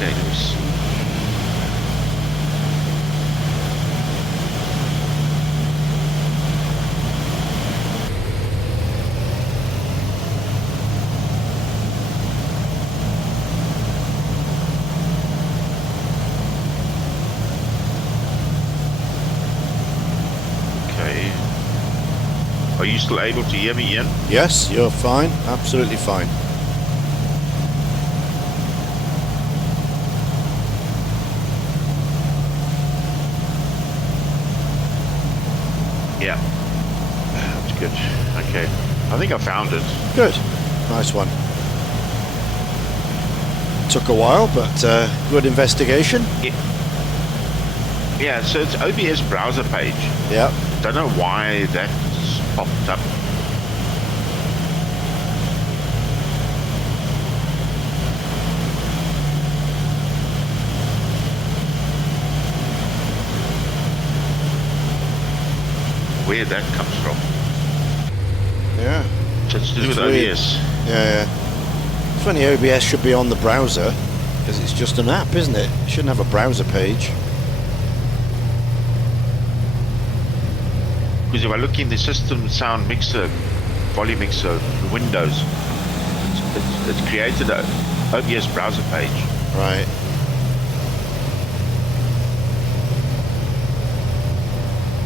Okay, let me see. Are you still able to hear me, Ian? Yes, you're fine. Absolutely fine. Yeah. That's good. Okay. I think I found it. Good. Nice one. Took a while, but good investigation. Yeah, so it's OBS browser page. Yeah. Don't know why that's popped up. Where that comes from. Yeah. So it's to do with weird. OBS. Yeah. It's funny, OBS should be on the browser because it's just an app, isn't it? It shouldn't have a browser page. Because if I look in the system sound mixer, volume mixer, the Windows, it's created a OBS browser page. Right.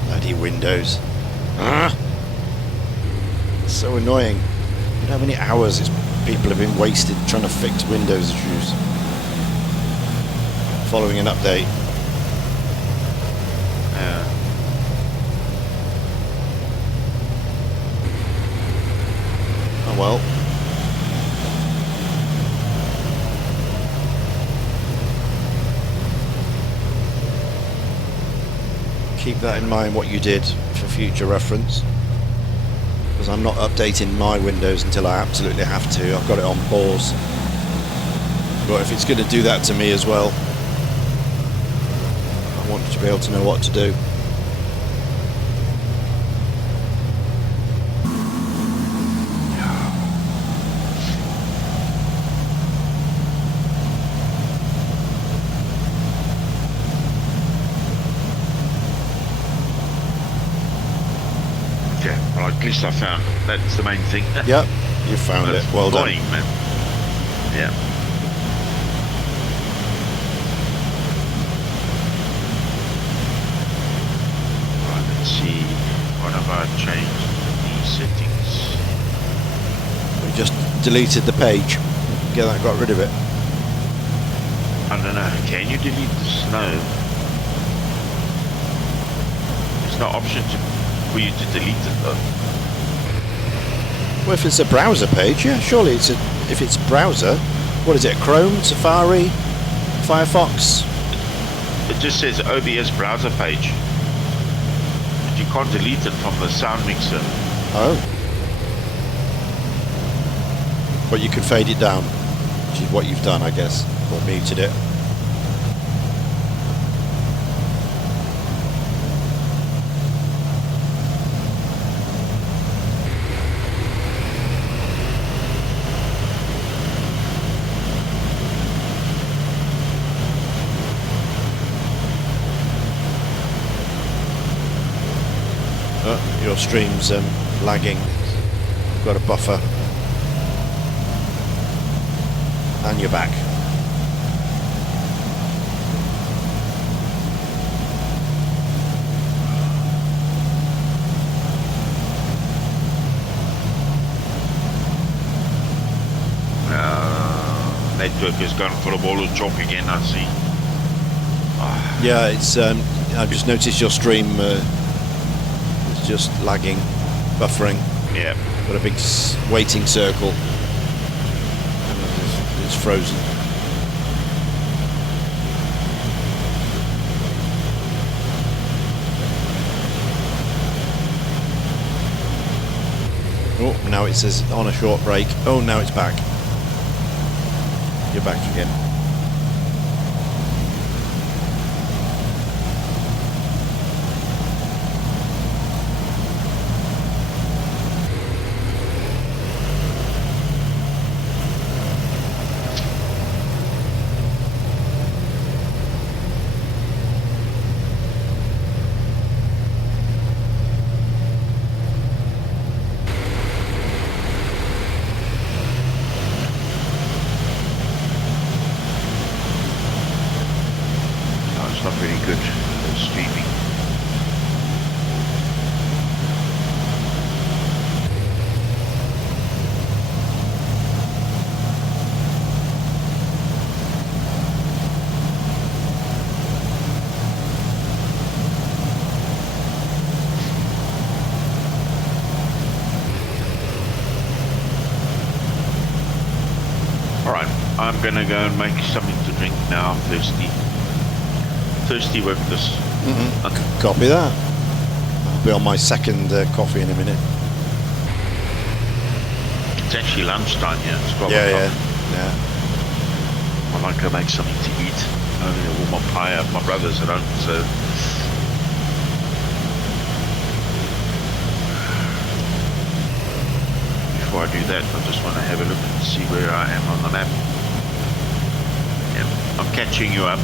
Bloody Windows. Ah! So annoying. You know how many hours people have been wasted trying to fix Windows issues following an update. Oh well. Keep that in mind, what you did, for future reference. Because I'm not updating my Windows until I absolutely have to. I've got it on pause. But if it's going to do that to me as well, I want to be able to know what to do. Well, at least I found it. That's the main thing. Yep, you found it. Well done. Annoying, man. Yeah. Right, let's see. What have I changed? These settings. We just deleted the page. Yeah, that got rid of it. I don't know. Can you delete the snow? There's no option for you to delete it though. Well, if it's a browser page, yeah, surely it's a. If it's browser, what is it? Chrome, Safari, Firefox? It just says OBS browser page. But you can't delete it from the sound mixer. Oh. But you can fade it down, which is what you've done, I guess, or muted it. your stream's lagging. Got a buffer. And you're back. Network has gone for a ball of chalk again, I see. Yeah, it's. I've just noticed your stream is just lagging, buffering. Yeah. Got a big waiting circle. It's frozen. Oh, now it says on a short break. Oh, now it's back. You're back again. Not very good streaming. Alright, I'm gonna go and make something to drink now. I'm thirsty with this. Copy that. I'll be on my second coffee in a minute. It's actually lunchtime here. It's 12 Yeah. I might go make something to eat. I'm going to warm up fire. My brother's at home, so before I do that, I just want to have a look and see where I am on the map. Yeah, I'm catching you up.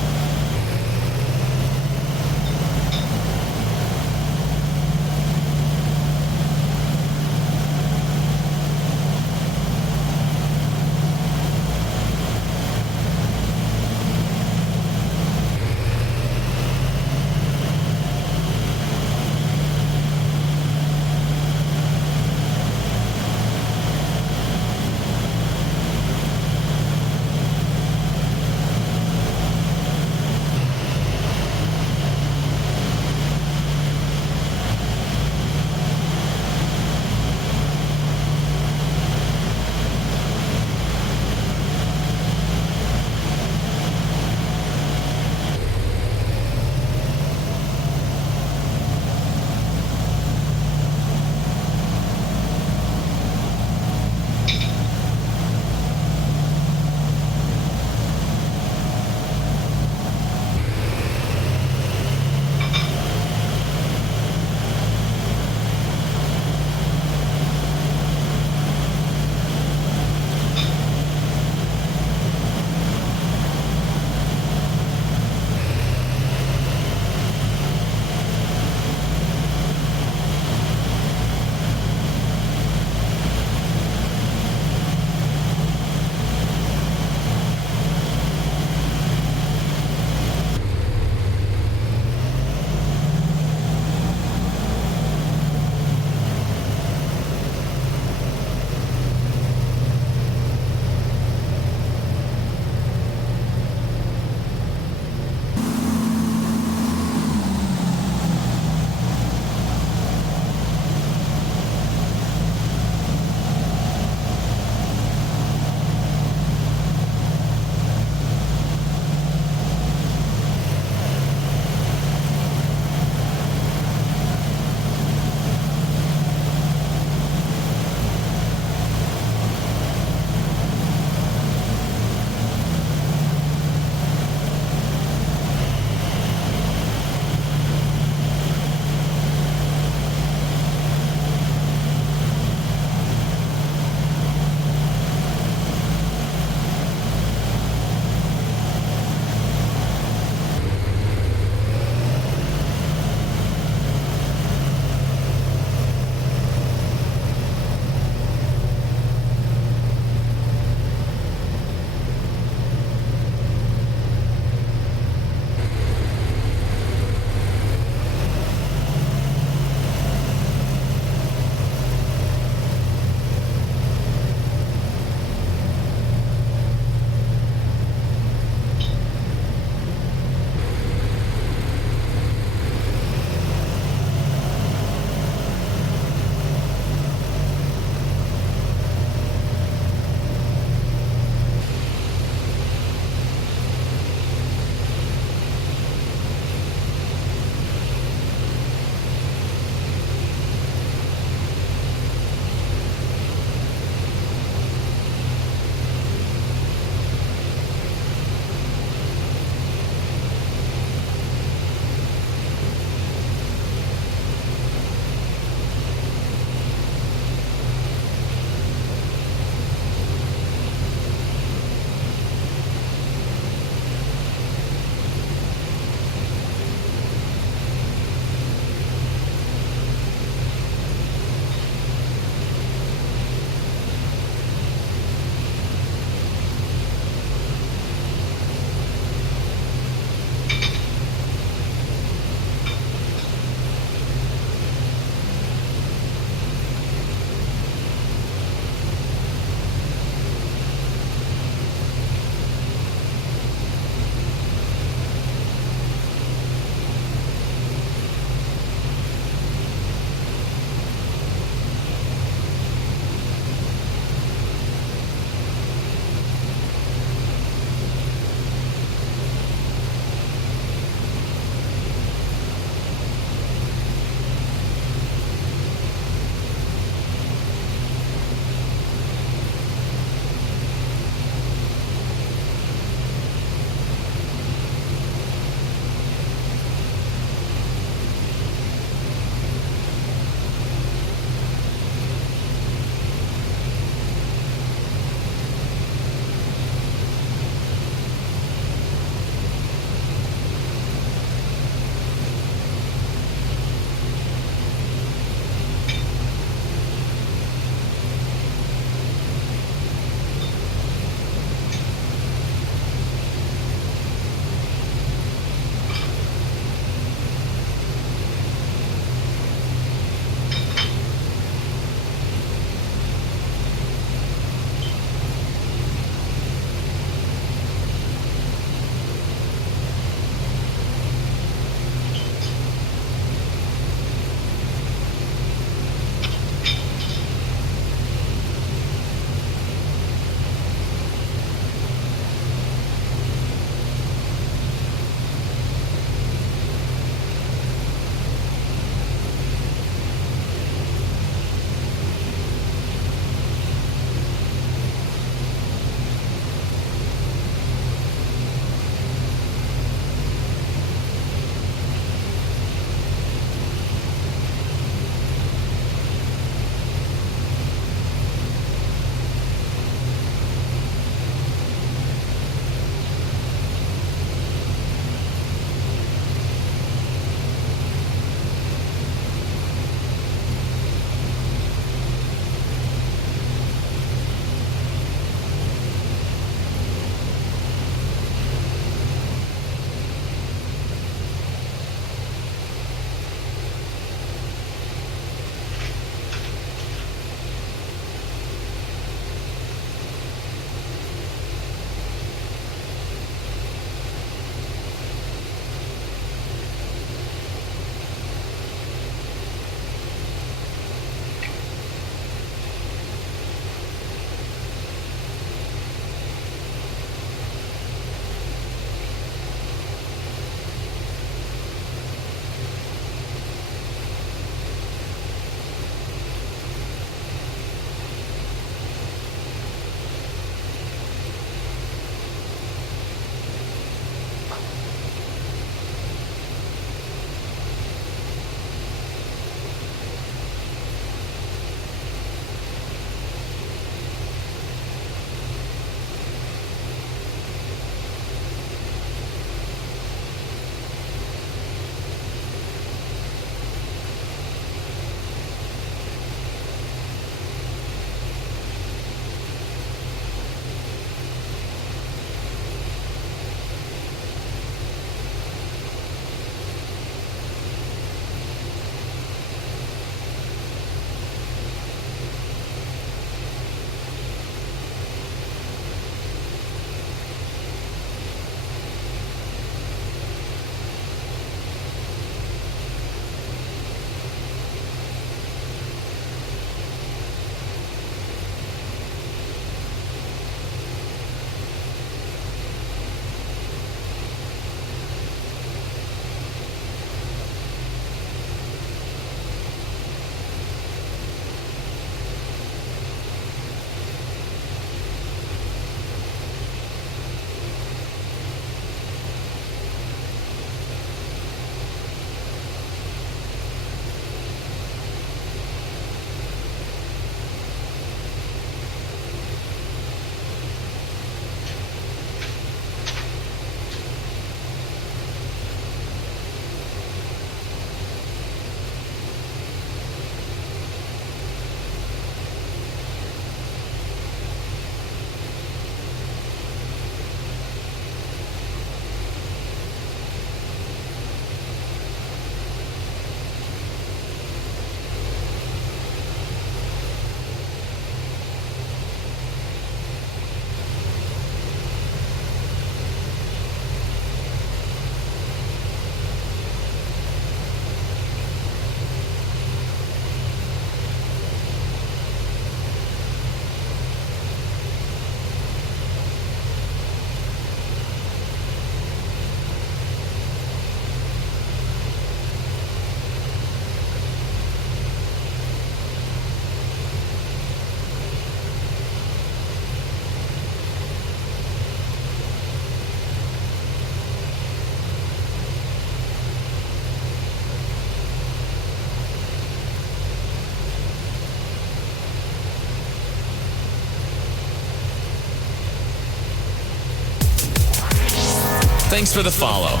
Thanks for the follow.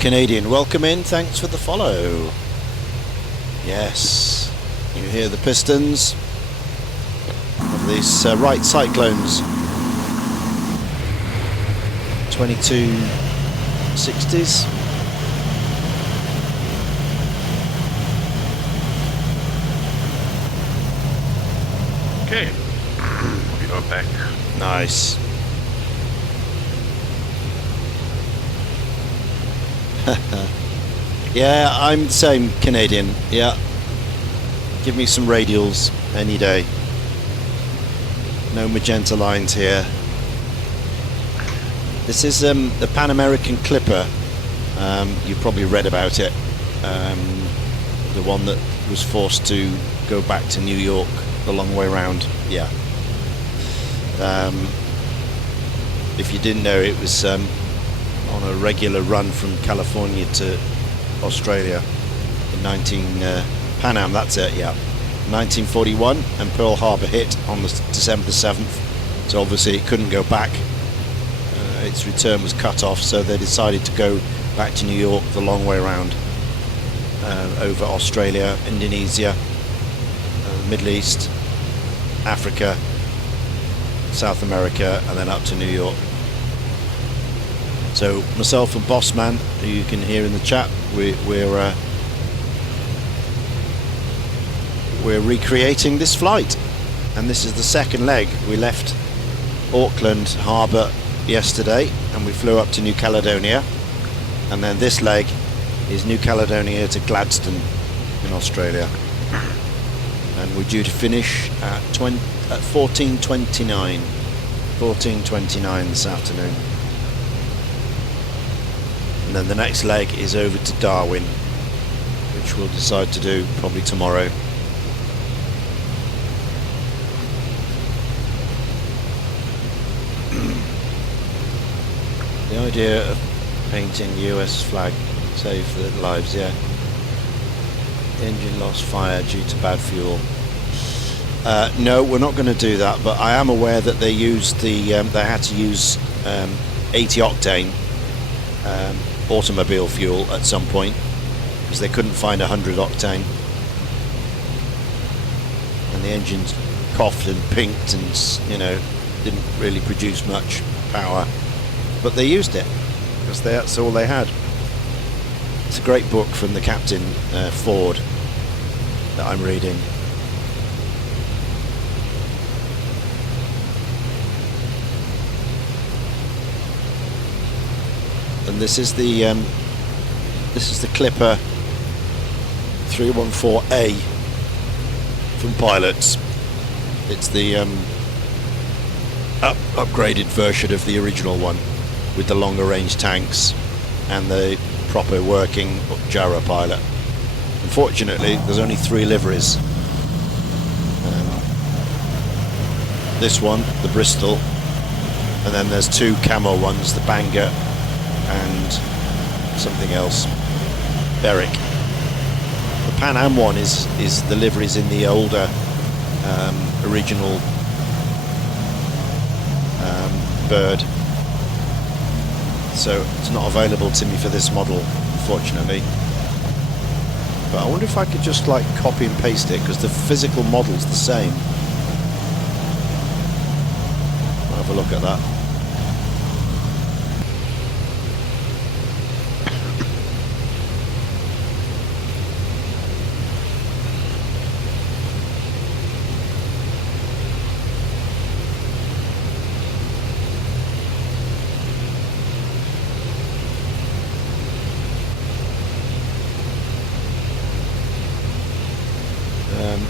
Canadian, welcome in. Thanks for the follow. Yes, you hear the pistons of these Wright Cyclones 2260s. Okay, we are back. Nice. Yeah, I'm the same, Canadian. Yeah, give me some radials any day. No magenta lines here. This is the Pan American Clipper. You probably read about it. The one that was forced to go back to New York the long way round. Yeah. If you didn't know, it was on a regular run from California to Australia in Pan Am, that's it, yeah. 1941, and Pearl Harbor hit on the December the 7th, so obviously it couldn't go back. Its return was cut off, so they decided to go back to New York the long way around, over Australia, Indonesia, Middle East, Africa, South America, and then up to New York. So myself and Bossman, who you can hear in the chat, we're recreating this flight, and this is the second leg. We left Auckland Harbour yesterday and we flew up to New Caledonia, and then this leg is New Caledonia to Gladstone in Australia, and we're due to finish at 14:29 this afternoon. And then the next leg is over to Darwin, which we'll decide to do probably tomorrow. The idea of painting US flag saved their lives, yeah. The engine lost fire due to bad fuel. No, we're not going to do that, but I am aware that they used they had to use 80 octane automobile fuel at some point because they couldn't find 100 octane, and the engines coughed and pinked and, you know, didn't really produce much power, but they used it because that's all they had. It's a great book from the captain, Ford, that I'm reading. And this is the Clipper 314A from Pilots. It's the upgraded version of the original one with the longer range tanks and the proper working gyro pilot. Unfortunately, there's only 3 liveries. This one, the Bristol, and then there's 2 camo ones, the Bangor and something else, Berwick. The Pan Am one is the liveries in the older original bird, so it's not available to me for this model, unfortunately. But I wonder if I could just like copy and paste it, because the physical model's the same. I'll have a look at that.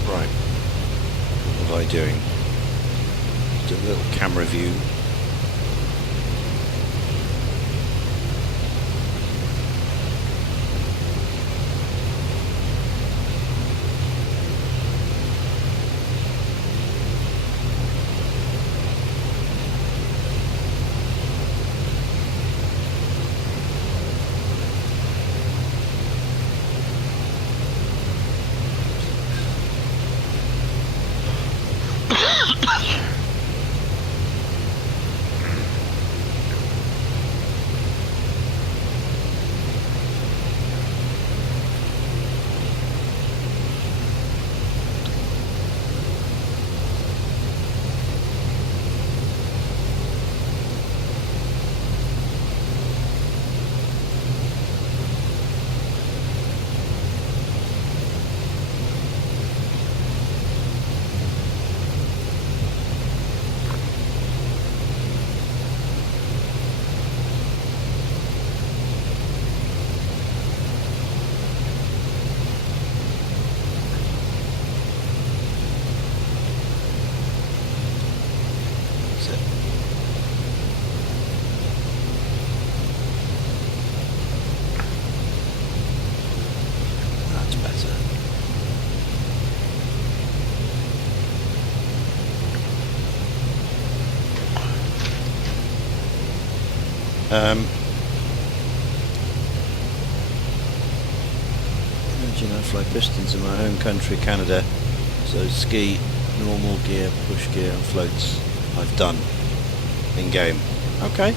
Right, what was I doing? Just a little camera view. Imagine I fly pistons in my home country, Canada. So ski, normal gear, push gear and floats I've done in game. Okay.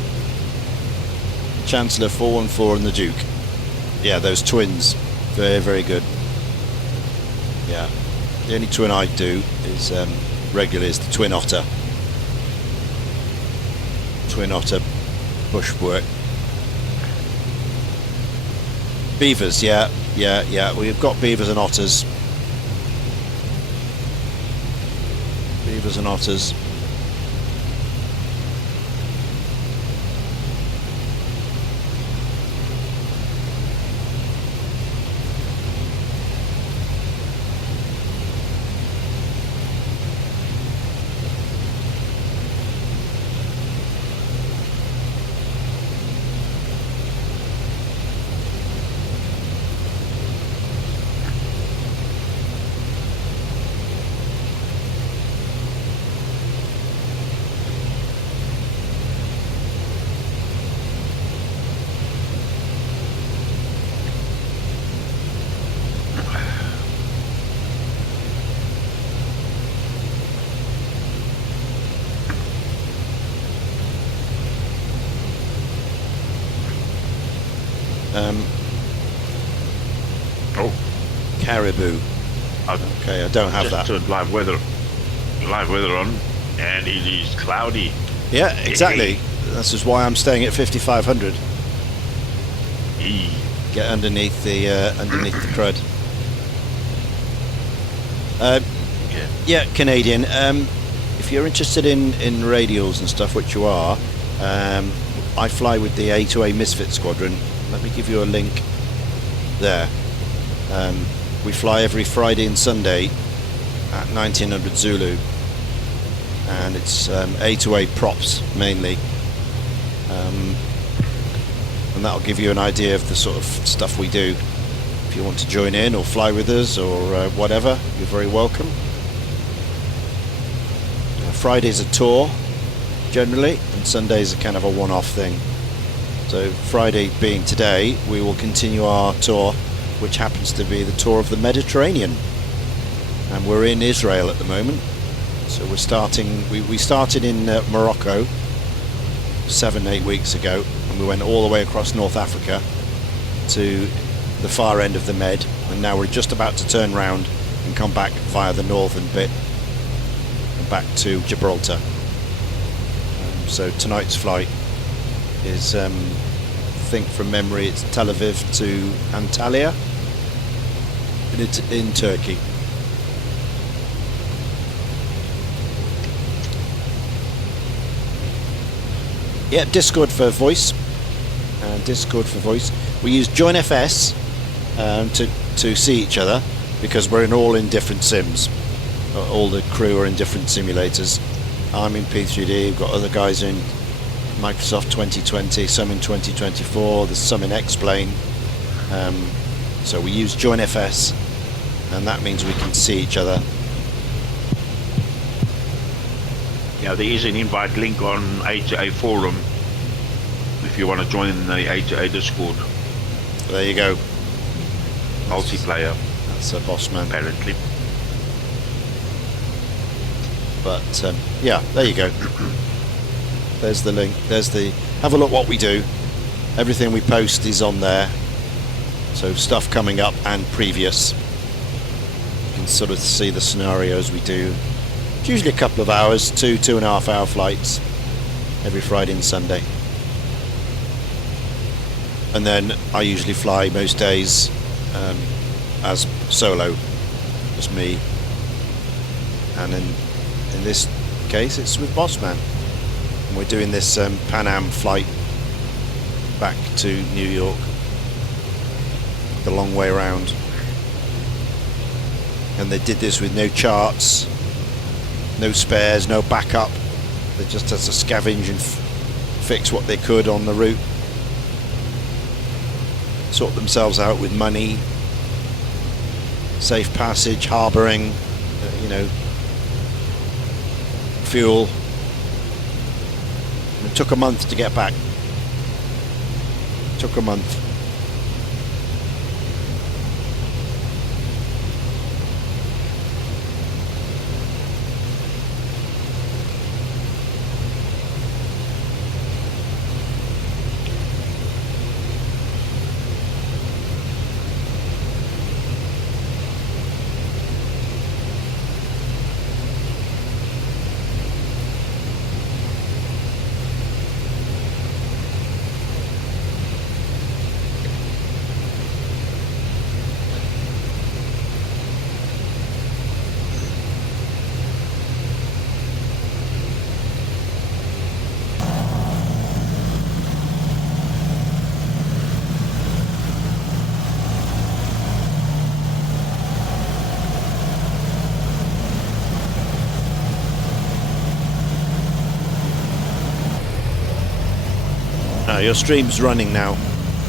Chancellor 414 and the Duke. Yeah, those twins. Very, very good. Yeah. The only twin I do is regularly is the Twin Otter. Twin Otter bushwork. Beavers, yeah. We've got beavers and otters. Beavers and otters. Oh, caribou. Okay, I don't have just that. turned live weather on, and it is cloudy. Yeah, exactly. This is why I'm staying at 5,500. Get underneath the crud. Yeah, Canadian. If you're interested in radials and stuff, which you are, I fly with the A2A Misfit Squadron. Let me give you a link there. We fly every Friday and Sunday at 1900 Zulu, and it's A2A props mainly, and that'll give you an idea of the sort of stuff we do. If you want to join in or fly with us or whatever, you're very welcome. Friday's a tour generally, and Sunday's a kind of a one-off thing. So Friday being today, we will continue our tour, which happens to be the tour of the Mediterranean, and we're in Israel at the moment. So we're starting. We started in Morocco 7-8 weeks ago, and we went all the way across North Africa to the far end of the Med, and now we're just about to turn round and come back via the northern bit and back to Gibraltar. So tonight's flight is, I think from memory, it's Tel Aviv to Antalya, and it's in Turkey. Yeah, Discord for voice. Discord for voice. We use JoinFS to see each other, because we're all in different sims. All the crew are in different simulators. I'm in P3D. We've got other guys in Microsoft 2020, some in 2024. There's some in X-Plane. So we use JoinFS, and that means we can see each other. Yeah, there is an invite link on A2A forum if you want to join the A2A Discord. There you go. Multiplayer. That's a boss man. Apparently. But yeah, there you go. There's the link. There's the. Have a look what we do. Everything we post is on there. So stuff coming up and previous. You can sort of see the scenarios we do. It's usually a couple of hours, 2.5 hour flights every Friday and Sunday. And then I usually fly most days as solo, as me. And in this case, it's with Bossman. And we're doing this Pan Am flight back to New York, the long way around. And they did this with no charts, no spares, no backup. They just had to scavenge and fix what they could on the route, sort themselves out with money, safe passage, harbouring, fuel. And it took a month to get back. Took a month. Your stream's running now,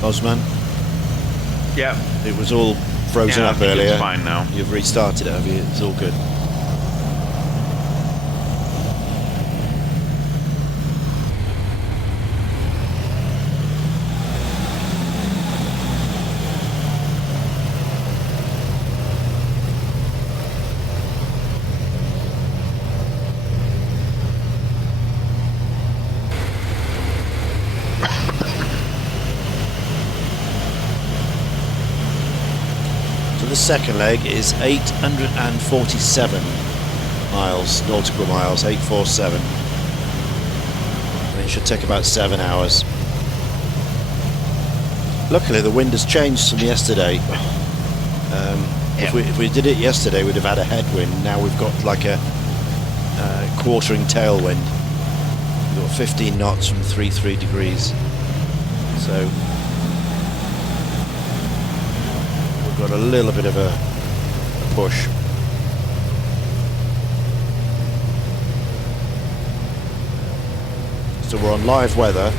Osman. Yeah. It was all frozen Yeah, I up think earlier. it's fine now. You've restarted it, have you? It's all good. The second leg is 847 miles, nautical miles, 847. And it should take about 7 hours. Luckily the wind has changed from yesterday. If we did it yesterday we'd have had a headwind. Now we've got like a quartering tailwind. We've got 15 knots from 33 degrees. So got a little bit of a push. So we're on live weather,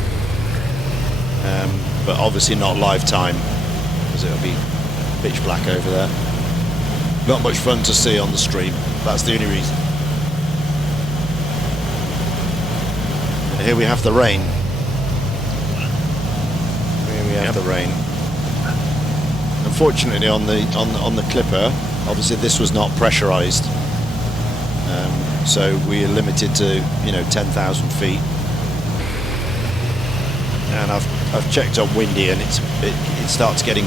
but obviously not live time because it'll be pitch black over there. Not much fun to see on the stream. That's the only reason. And here we have the rain. Here we have the rain. Unfortunately, on the clipper, obviously this was not pressurized, so we are limited to 10,000 feet. And I've checked on windy, and it starts getting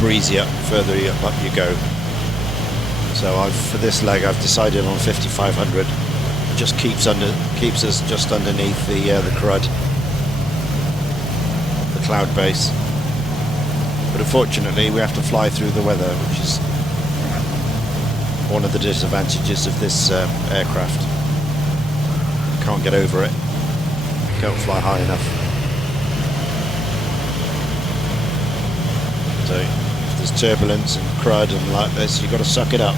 breezy up further up you go. So for this leg, I've decided on 5,500. Just keeps us just underneath the crud, the cloud base. But unfortunately we have to fly through the weather, which is one of the disadvantages of this aircraft. Can't get over it. Can't fly high enough. So if there's turbulence and crud and like this, you've got to suck it up.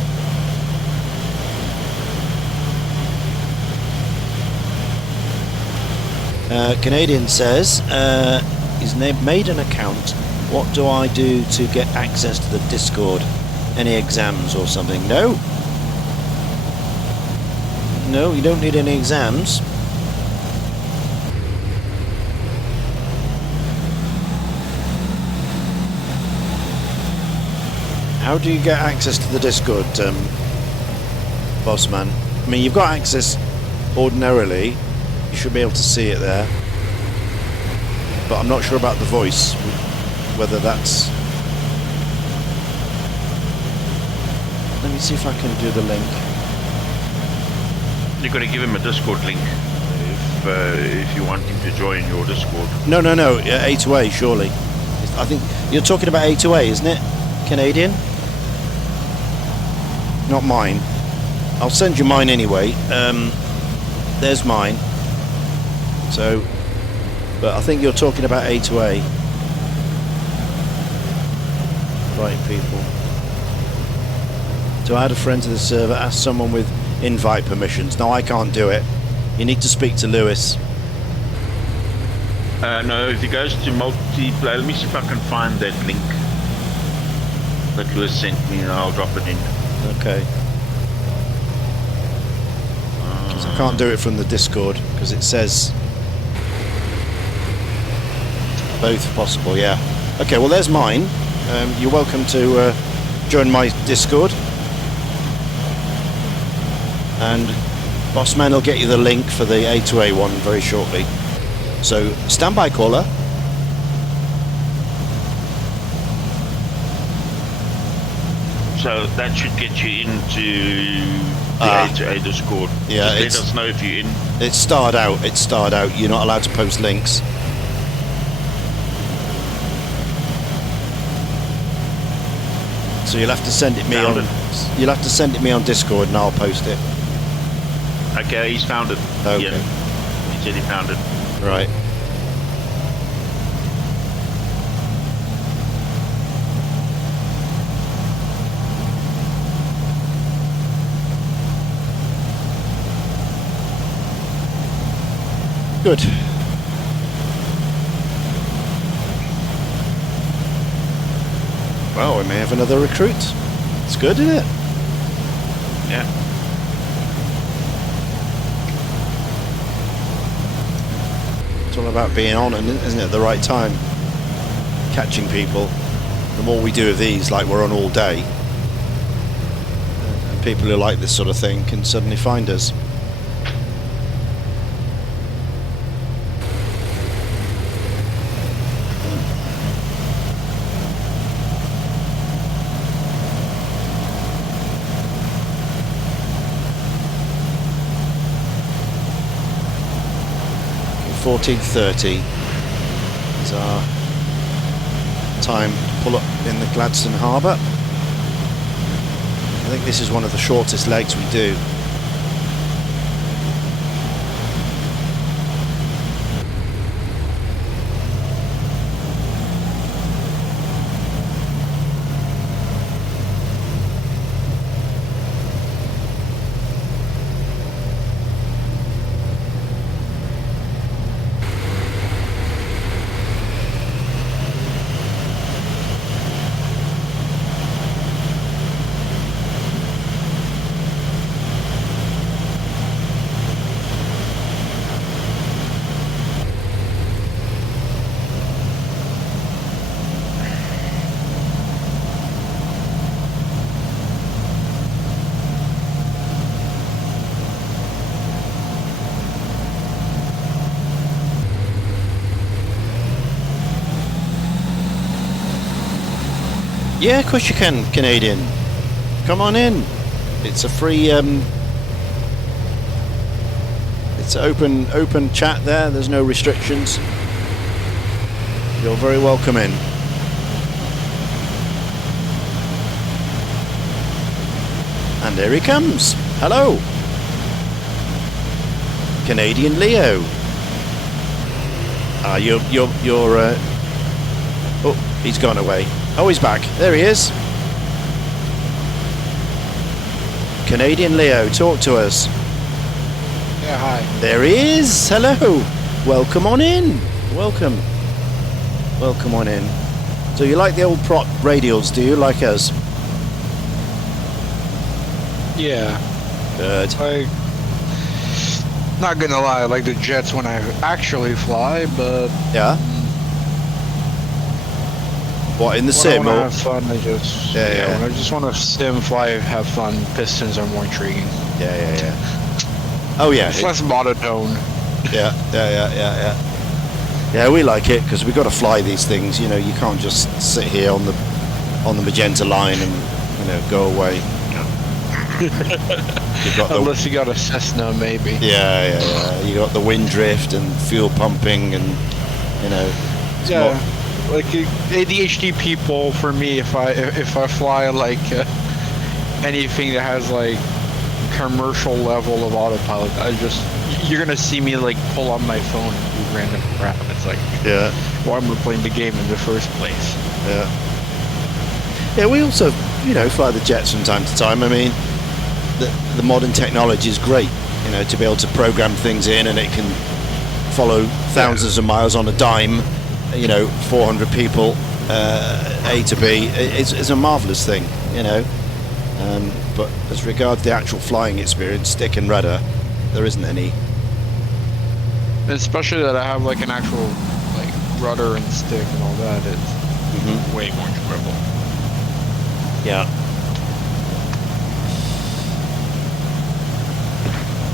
Canadian says he's made an account. What do I do to get access to the Discord? Any exams or something? No, you don't need any exams. How do you get access to the Discord, Bossman? I mean, you've got access ordinarily. You should be able to see it there. But I'm not sure about the voice. Whether that's... Let me see if I can do the link. You've got to give him a Discord link if you want him to join your Discord. No, A2A, surely. I think you're talking about A2A, isn't it? Canadian? Not mine. I'll send you mine anyway. There's mine. So, but I think you're talking about A2A. Right, people. To add a friend to the server, ask someone with invite permissions. No, I can't do it. You need to speak to Lewis. No, if he goes to multiplayer, let me see if I can find that link that Lewis sent me and I'll drop it in. Okay. 'Cause I can't do it from the Discord because it says Both possible, yeah. Okay, well there's mine. You're welcome to join my Discord. And Bossman will get you the link for the A2A one very shortly. So, stand by, caller. So that should get you into the A2A Discord. Yeah, just let us know if you're in. It's starred out. It's starred out. You're not allowed to post links. So you'll have to send it me on. You'll have to send it me on Discord, and I'll post it. Okay, he's found it. Okay. Yeah, he said he found it. Right. Good. Well, we may have another recruit. It's good, isn't it? Yeah. It's all about being on, isn't it, at the right time? Catching people. The more we do of these, like we're on all day, and people who like this sort of thing can suddenly find us. .14:30 is our time to pull up in the Gladstone Harbour. I think this is one of the shortest legs we do. Yeah, of course you can, Canadian. Come on in. It's a free, it's open chat there. There's no restrictions. You're very welcome in. And there he comes. Hello. Canadian Leo. Oh, he's gone away. Oh, he's back. There he is. Canadian Leo, talk to us. Yeah, hi. There he is. Hello. Welcome on in. Welcome. Welcome on in. So you like the old prop radials, do you? Like us? Yeah. Good. Not gonna lie, I like the jets when I actually fly, but Yeah. What, in the sim? when I Or? have fun, I just Yeah. When I just want to sim, fly, have fun. Pistons are more intriguing. Yeah. Oh yeah. It's less monotone. Yeah. Yeah, we like it because we've got to fly these things. You know, you can't just sit here on the magenta line and go away. You've got Unless you got a Cessna, maybe. Yeah. You got the wind drift and fuel pumping, and it's Like ADHD people, for me, if I fly like anything that has like commercial level of autopilot, you're gonna see me like pull on my phone and do random crap. It's like, why am I playing the game in the first place? Yeah, we also fly the jets from time to time. I mean, the modern technology is great, to be able to program things in, and it can follow thousands of miles on a dime. 400 people, A to B. It's a marvellous thing, but as regards the actual flying experience, stick and rudder, there isn't any. Especially that I have like an actual like rudder and stick and all that, it's way more enjoyable. Yeah.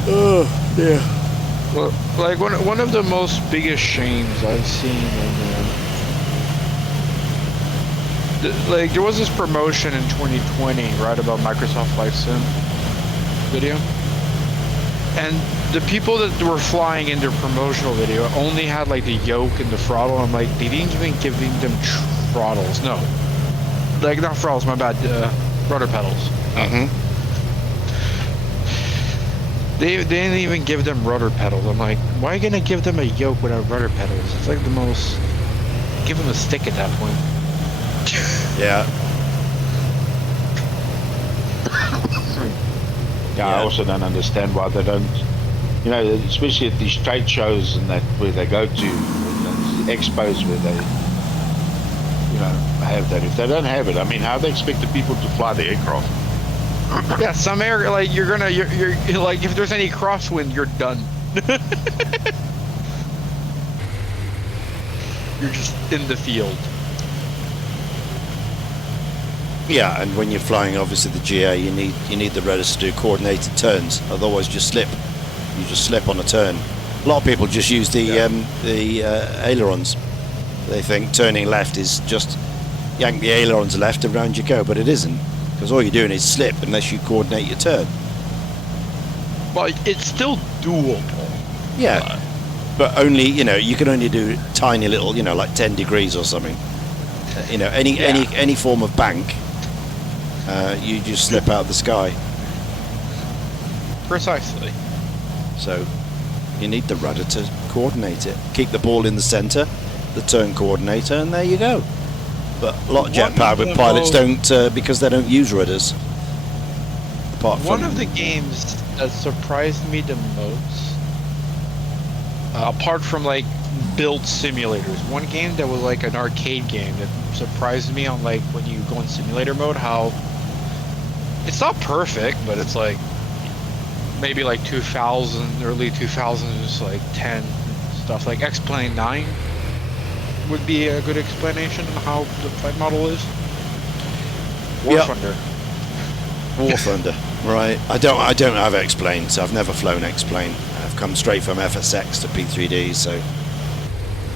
Oh, yeah. Well, like one of the most biggest shames I've seen in like there was this promotion in 2020, right, about Microsoft Flight Sim video, and the people that were flying in their promotional video only had like the yoke and the throttle. I'm like, they didn't even give them throttles. No, like not throttles. My bad. Rudder pedals. They didn't even give them rudder pedals. I'm like, why are you gonna give them a yoke without rudder pedals? It's like the most. Give them a stick at that point. Yeah. Yeah, I also don't understand why they don't, you know, especially at these trade shows and that where they go to, expos where they, you know, have that. If they don't have it, I mean, how they expect the people to fly the aircraft? Yeah, some air, like you're like, if there's any crosswind, you're done. You're just in the field. Yeah, and when you're flying, obviously the GA, you need the rudders to do coordinated turns. Otherwise, you slip on a turn. A lot of people just use the ailerons. They think turning left is just yank the ailerons left and round you go, but it isn't, because all you're doing is slip unless you coordinate your turn. Well, it's still doable. Yeah, but only, you know, you can only do tiny little, you know, like 10 degrees or something. You know, any form of bank. You just slip out of the sky. Precisely. So you need the rudder to coordinate it. Keep the ball in the centre, the turn coordinator, and there you go. But a lot of jet-powered pilots don't, because they don't use rudders. Apart from one of the games that surprised me the most, apart from like build simulators, one game that was like an arcade game that surprised me on, like, when you go in simulator mode, how it's not perfect, but it's like maybe like 2000, early 2000s, like 10 stuff. Like X-Plane 9 would be a good explanation of how the flight model is. War Thunder. War Thunder, right? I don't have X-Plane, so I've never flown X-Plane. I've come straight from FSX to P3D, so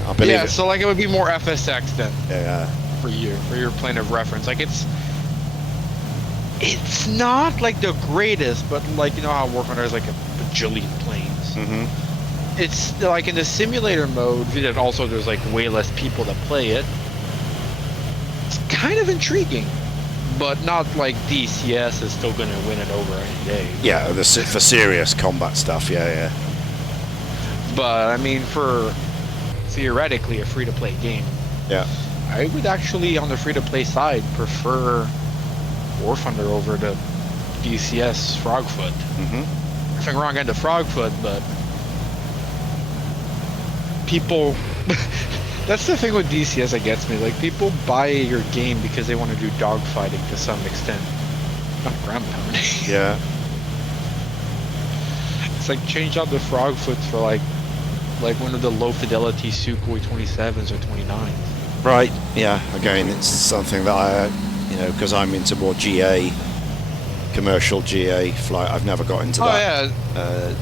I believe yeah, it. so like it would be more FSX then. Yeah. For your plane of reference. Like it's not like the greatest, but like, you know how War Thunder has like a bajillion planes. It's like in the simulator mode that also there's like way less people that play it. It's kind of intriguing, but not like DCS is still going to win it over any day. Yeah, for serious combat stuff. Yeah. But I mean, for theoretically a free-to-play game. Yeah. I would actually, on the free-to-play side, prefer War Thunder over the DCS Frogfoot. Nothing wrong on the Frogfoot, but people... That's the thing with DCS that gets me. Like, people buy your game because they want to do dogfighting to some extent. Not ground pounding. Yeah. It's like, change out the Frogfoots for like one of the low-fidelity Sukhoi 27s or 29s. Right, yeah, again, it's something that I, you know, because I'm into more GA, commercial GA flight, I've never got into that. Yeah.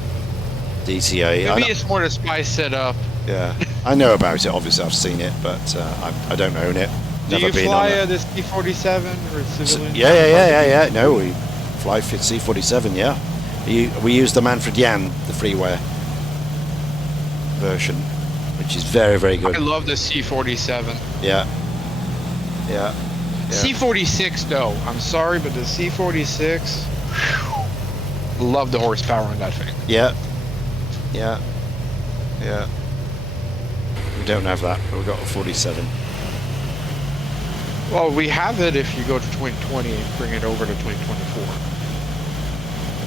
DCA. Maybe it's more to spice it up. Yeah, I know about it, obviously, I've seen it, but I don't own it. Do Never you been fly on it. this C-47 or civilian? Yeah. No, we fly C-47, yeah. We use the Manfred Jan, the freeware version, which is very, very good. I love the C-47. Yeah. C-46 though, I'm sorry, but the C-46, love the horsepower on that thing. Yeah. We don't have that, but we've got a 47. Well, we have it if you go to 2020 and bring it over to 2024.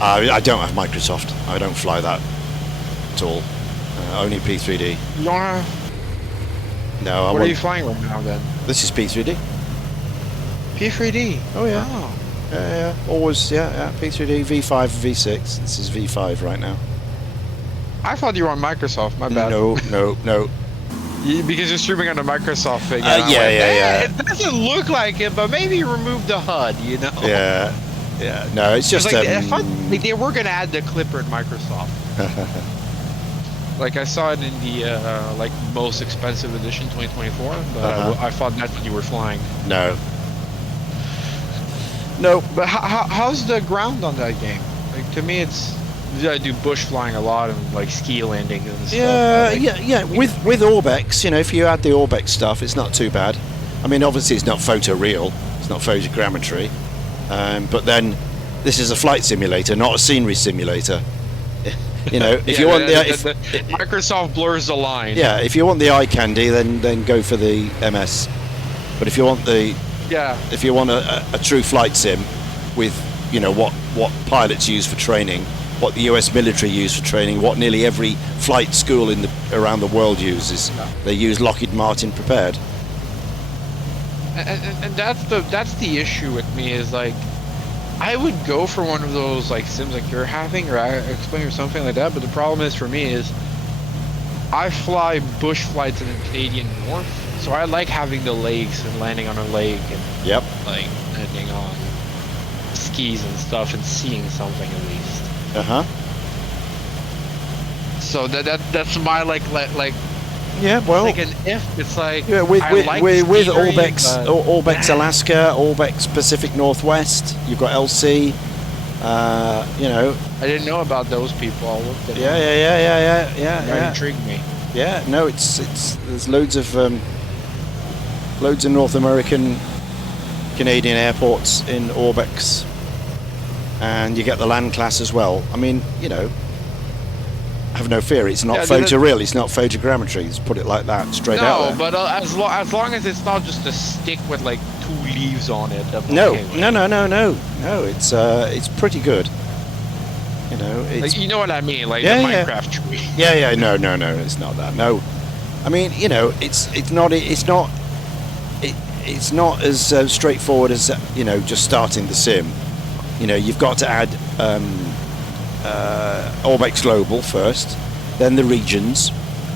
I don't have Microsoft. I don't fly that at all. Only P3D. You don't have... No, What are you flying right now then? This is P3D. P3D? Oh yeah. Oh. Yeah. Always, yeah. P3D, V5, V6. This is V5 right now. I thought you were on Microsoft, my bad. No. Because you're streaming on the Microsoft thing. Yeah. It doesn't look like it, but maybe remove the HUD, you know? Yeah. No, it's just like, I thought they were gonna add the clipper in Microsoft. Like I saw it in the like most expensive edition 2024, but I thought that's what you were flying. No. But how's the ground on that game? Like to me, it's I do bush flying a lot and like ski landings and stuff. Yeah. With Orbex, you know, if you add the Orbex stuff, it's not too bad. I mean, obviously it's not photoreal, it's not photogrammetry, but then this is a flight simulator, not a scenery simulator. You know, if you want the Microsoft blurs the line. Yeah, if you want the eye candy, then go for the MS. But if you want if you want a true flight sim with, you know, what pilots use for training, what the US military use for training, what nearly every flight school around the world uses, they use Lockheed Martin prepared. And that's the issue with me is like, I would go for one of those like sims like you're having or explain or something like that, but the problem is for me is I fly bush flights in the Canadian North, so I like having the lakes and landing on a lake and like landing on skis and stuff and seeing something at least. So that's my like yeah, well, it's like an if it's like with Orbex, but Orbex Alaska, Orbex Pacific Northwest, you've got LC. You know, I didn't know about those people. I looked at them. Yeah. That intrigued me. Yeah, no, it's there's loads of North American, Canadian airports in Orbex, and you get the land class as well. I mean, you know, have no fear, it's not photoreal, it's not photogrammetry. Let's put it like that, straight out there. No, but as long as it's not just a stick with like 2 leaves on it. No, it's pretty good. You know, it's, like, you know what I mean, like the Minecraft tree. Yeah. No, it's not that. No, I mean, you know, it's not as straightforward as, you know, just starting the sim. You know, you've got to add Orbex Global first, then the regions,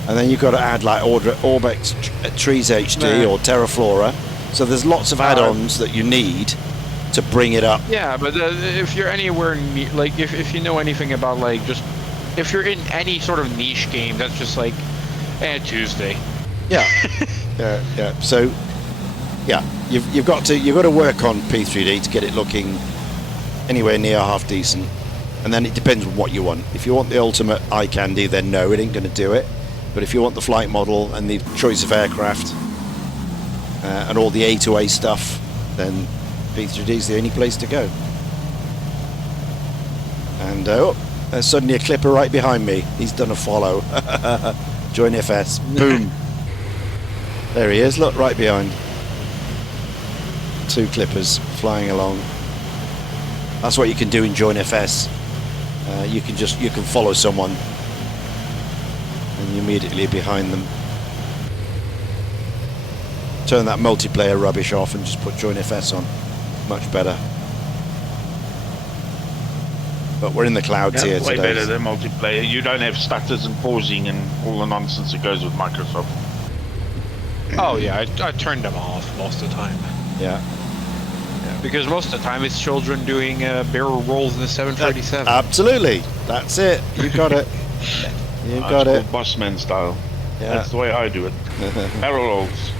and then you've got to add like Orbex Trees HD or Terraflora. So there's lots of add-ons that you need to bring it up. Yeah, but if you're anywhere near, like if you know anything about like just if you're in any sort of niche game, that's just like Tuesday. Yeah. Yeah. So yeah, you've got to work on P3D to get it looking anywhere near half decent. And then it depends on what you want. If you want the ultimate eye candy, then no, it ain't going to do it. But if you want the flight model and the choice of aircraft and all the A2A stuff, then P3D is the only place to go. And there's suddenly a clipper right behind me. He's done a follow. Join FS. Boom. There he is. Look, right behind. 2 clippers flying along. That's what you can do in Join FS. You can follow someone and you're immediately behind them. Turn that multiplayer rubbish off and just put Join FS on. Much better. But we're in the clouds here way today. better than multiplayer. You don't have stutters and pausing and all the nonsense that goes with Microsoft. Oh yeah, I turned them off most of the time. Yeah. Because most of the time it's children doing barrel rolls in the 737. Absolutely. That's it. You got it. You got it. Bossman style. Yeah. That's the way I do it. Barrel rolls.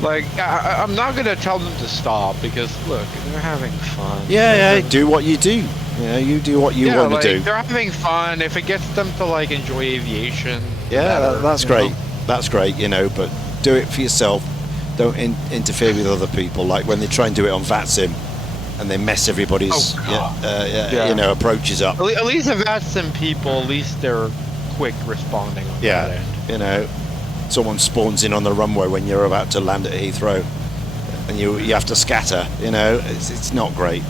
Like, I'm not going to tell them to stop because, look, they're having fun. Yeah, do what you do. You know, you do what you want to do. They're having fun. If it gets them to, like, enjoy aviation. Yeah, that's great. That's great, you know, but do it for yourself. Don't interfere with other people. Like when they try and do it on VATSIM and they mess everybody's you know, approaches up. At least the VATSIM people, at least they're quick responding on that end. You know, someone spawns in on the runway when you're about to land at Heathrow and you have to scatter, you know, it's not great.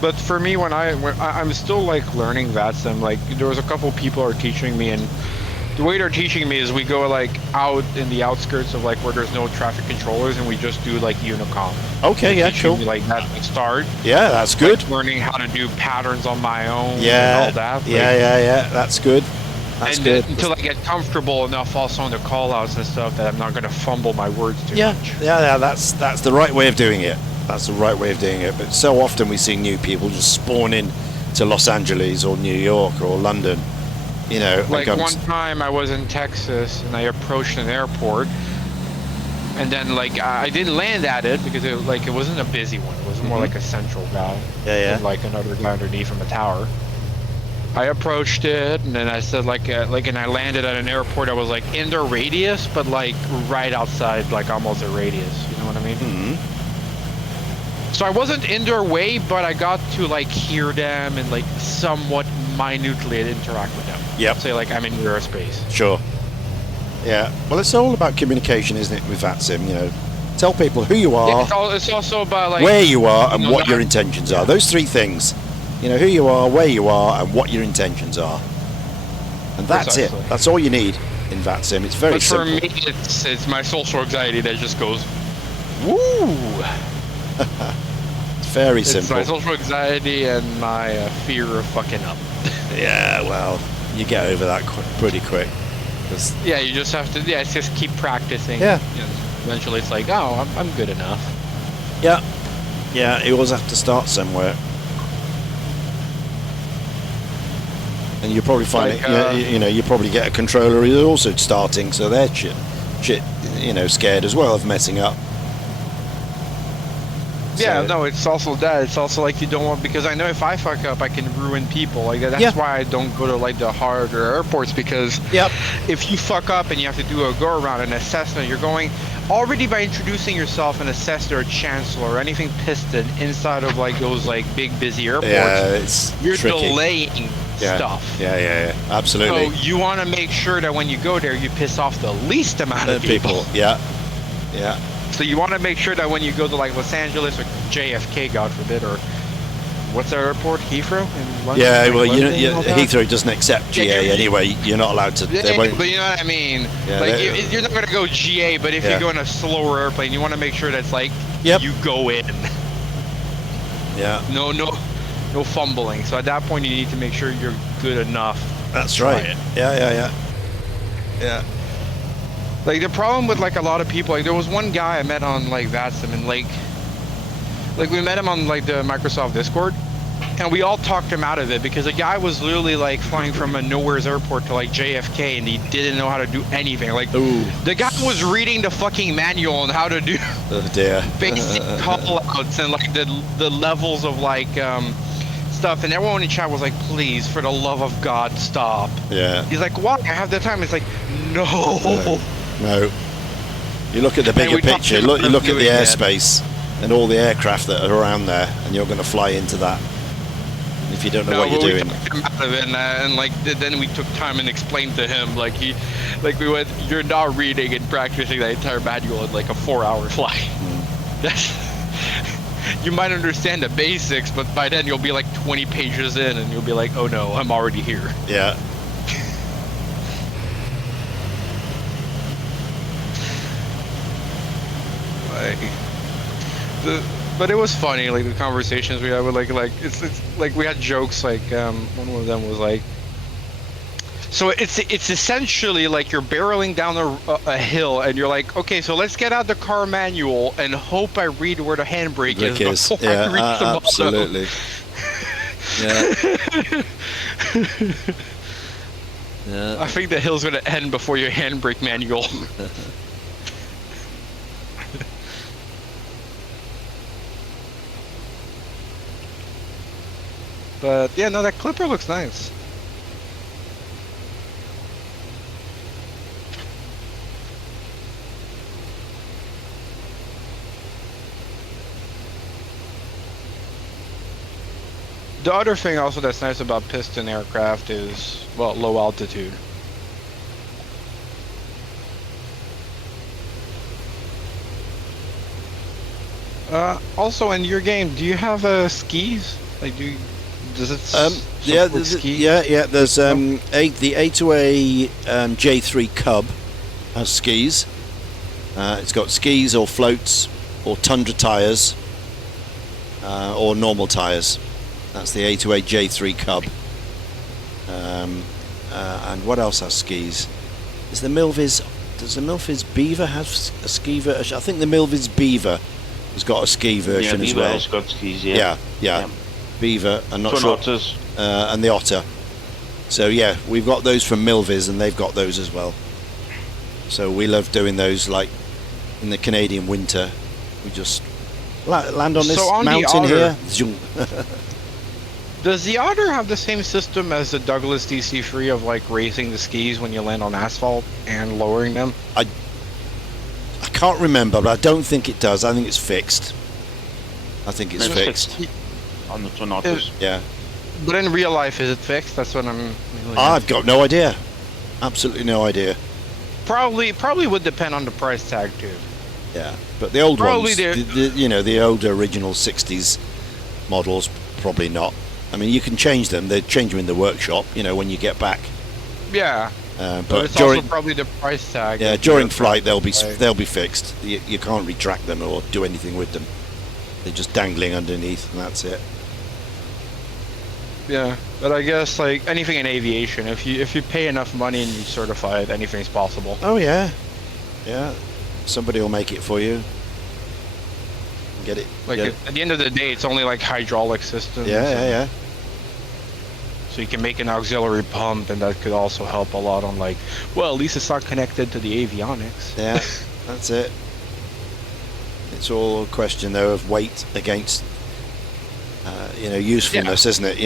But for me, when I'm still like learning VATSIM, like there was a couple people are teaching me, and the way they're teaching me is we go like out in the outskirts of like where there's no traffic controllers and we just do like Unicom. Okay, yeah, cool. Like that to start. Yeah, that's good. Like learning how to do patterns on my own. Yeah, and all that. Like, yeah, that's good. That's and good. until I get comfortable enough also on the call-outs and stuff that I'm not going to fumble my words too Yeah, much. yeah, that's the right way of doing it. That's the right way of doing it. But so often we see new people just spawn in to Los Angeles or New York or London. You know, Like one time I was in Texas and I approached an airport, and then like I didn't land at it because it wasn't a busy one. It was more like a central guy. Yeah. And like another guy underneath from a tower. I approached it, and then I said and I landed at an airport. I was like in their radius, but like right outside, like almost a radius. You know what I mean? Mm-hmm. So I wasn't in their way, but I got to like hear them and like somewhat minutely interact with them. Yep. Say like I'm in your space. Sure. Yeah. Well, it's all about communication, isn't it, with VATSIM? You know, tell people who you are, It's also about like where you are, and what not- your intentions are. Those three things. You know, who you are, where you are, and what your intentions are. And that's Precisely. it. That's all you need in VATSIM. It's very But for simple. me, it's my social anxiety that just goes, woo. It's very It's simple. my social anxiety and my fear of fucking up. Yeah, well, you get over that pretty quick. 'Cause- Yeah, you just have to. Yeah, it's just keep practicing. Yeah. You know, eventually, it's like, oh, I'm good enough. Yeah. Yeah, you always have to start somewhere. And you probably find Like, you know, you probably get a controller who's also starting, so they're shit, you know, scared as well of messing up. Yeah, So- no, it's also that. It's also like you don't want, because I know if I fuck up, I can ruin people. Like that's Yeah. why I don't go to like the harder airports, because Yep. if you fuck up and you have to do a go around, an assessment, you're going already by introducing yourself an assessor or chancellor or anything piston inside of like those like big busy airports. Yeah, it's You're tricky. delaying Yeah. stuff. Yeah, absolutely. So you want to make sure that when you go there, you piss off the least amount of people. Yeah. So you want to make sure that when you go to like Los Angeles or JFK, God forbid, or what's our airport, Heathrow in London? Yeah, Like well, London and all that? Heathrow doesn't accept Yeah, GA you- anyway. You're not allowed to. Yeah, They won't, but you know what I mean. Yeah, Like they- you're not gonna go GA, but if Yeah. you go in a slower airplane, you want to make sure that's like Yep. you go in. yeah, No fumbling. So at that point, you need to make sure you're good enough. that's to try right. it. Yeah. Like the problem with like a lot of people, like there was one guy I met on like VATSIM, and like we met him on like the Microsoft Discord, and we all talked him out of it because the guy was literally like flying from a nowhere's airport to like JFK, and he didn't know how to do anything. Like Ooh. the guy was reading the fucking manual on how to do Oh dear. basic call outs and like the levels of like stuff, and everyone in chat was like, please, for the love of God, stop. Yeah. He's like, why? I have the time. It's like, no. No. You look at the And bigger we talked picture. about You look at the doing that. airspace and all the aircraft that are around there, and you're going to fly into that. And if you don't know what you're but we doing, talked him out of it, and like then we took time and explained to him, like we went, you're not reading and practicing the entire manual in like a 4-hour flight. That's, you might understand the basics, but by then you'll be like 20 pages in, and you'll be like, oh no, I'm already here. yeah. But it was funny, like the conversations we had with like it's like we had jokes, like one of them was like, so it's essentially like you're barreling down a hill, and you're like, okay, so let's get out the car manual and hope I read where the handbrake is Rick before I reach the bottom. Absolutely. Yeah. I think the hill's gonna end before your handbrake manual. But yeah, no, that Clipper looks nice. The other thing also that's nice about piston aircraft is, well, low altitude. Also, in your game, do you have skis? Like, does it Yeah, support there's, skis? yeah. There's the A2A J3 Cub has skis. It's got skis or floats or Tundra tires or normal tires. That's the A2A J3 Cub. and what else has skis? Is the Milvis? Does the Milvis Beaver have a ski version? I think the Milvis Beaver has got a ski version as Beaver well. has got skis, yeah. Yeah. Beaver, I'm not Twin sure. Otters. And the Otter. So yeah, we've got those from Milvis, and they've got those as well. So we love doing those, like in the Canadian winter. We just land on this So on the mountain Otter- here. Zoom. Does the Otter have the same system as the Douglas DC3 of like raising the skis when you land on asphalt and lowering them? I can't remember, but I don't think it does. I think it's fixed. I think it's It's fixed. fixed. On the Twin Otters. Yeah. But in real life, is it fixed? That's what I'm. Really I've got no idea. Absolutely no idea. Probably would depend on the price tag too. Yeah, but the old Probably ones, the older original 60s models, probably not. I mean, you can change them. They change them in the workshop, when you get back. Yeah, But but it's during also probably the price tag. during flight, they'll be Right. fixed. You can't retract them or do anything with them. They're just dangling underneath, and that's it. Yeah, but I guess like anything in aviation, if you pay enough money and you certify it, anything's possible. Oh yeah, yeah. Somebody will make it for you. Get it. Like get it. at the end of the day, it's only like hydraulic systems. Yeah. So you can make an auxiliary pump, and that could also help a lot on like, well, at least it's not connected to the avionics. Yeah, that's it. It's all a question, though, of weight against, usefulness, isn't it?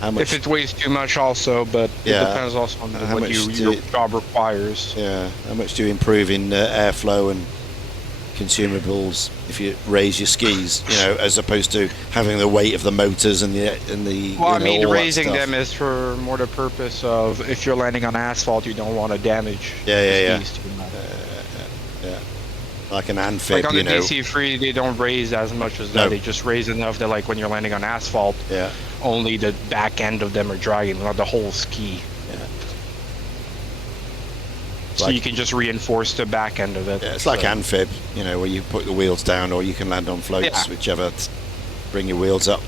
How much? If it weighs too much, also, but Yeah. it depends also on How what much do your you- job requires. Yeah, how much do you improve in airflow and consumables if you raise your skis? As opposed to having the weight of the motors and the. Well, I mean, all that raising stuff. them is for more the purpose of if you're landing on asphalt, you don't want to damage Yeah, the yeah. skis too much. Yeah, like an amphib, Like on the DC3, they don't raise as much as that. No. They just raise enough that, like, when you're landing on asphalt, Yeah, only the back end of them are dragging, not the whole ski. yeah. So Like- you can just reinforce the back end of it. Yeah, it's like So- amphib, where you put the wheels down, or you can land on floats, Yeah. whichever. Bring your wheels up.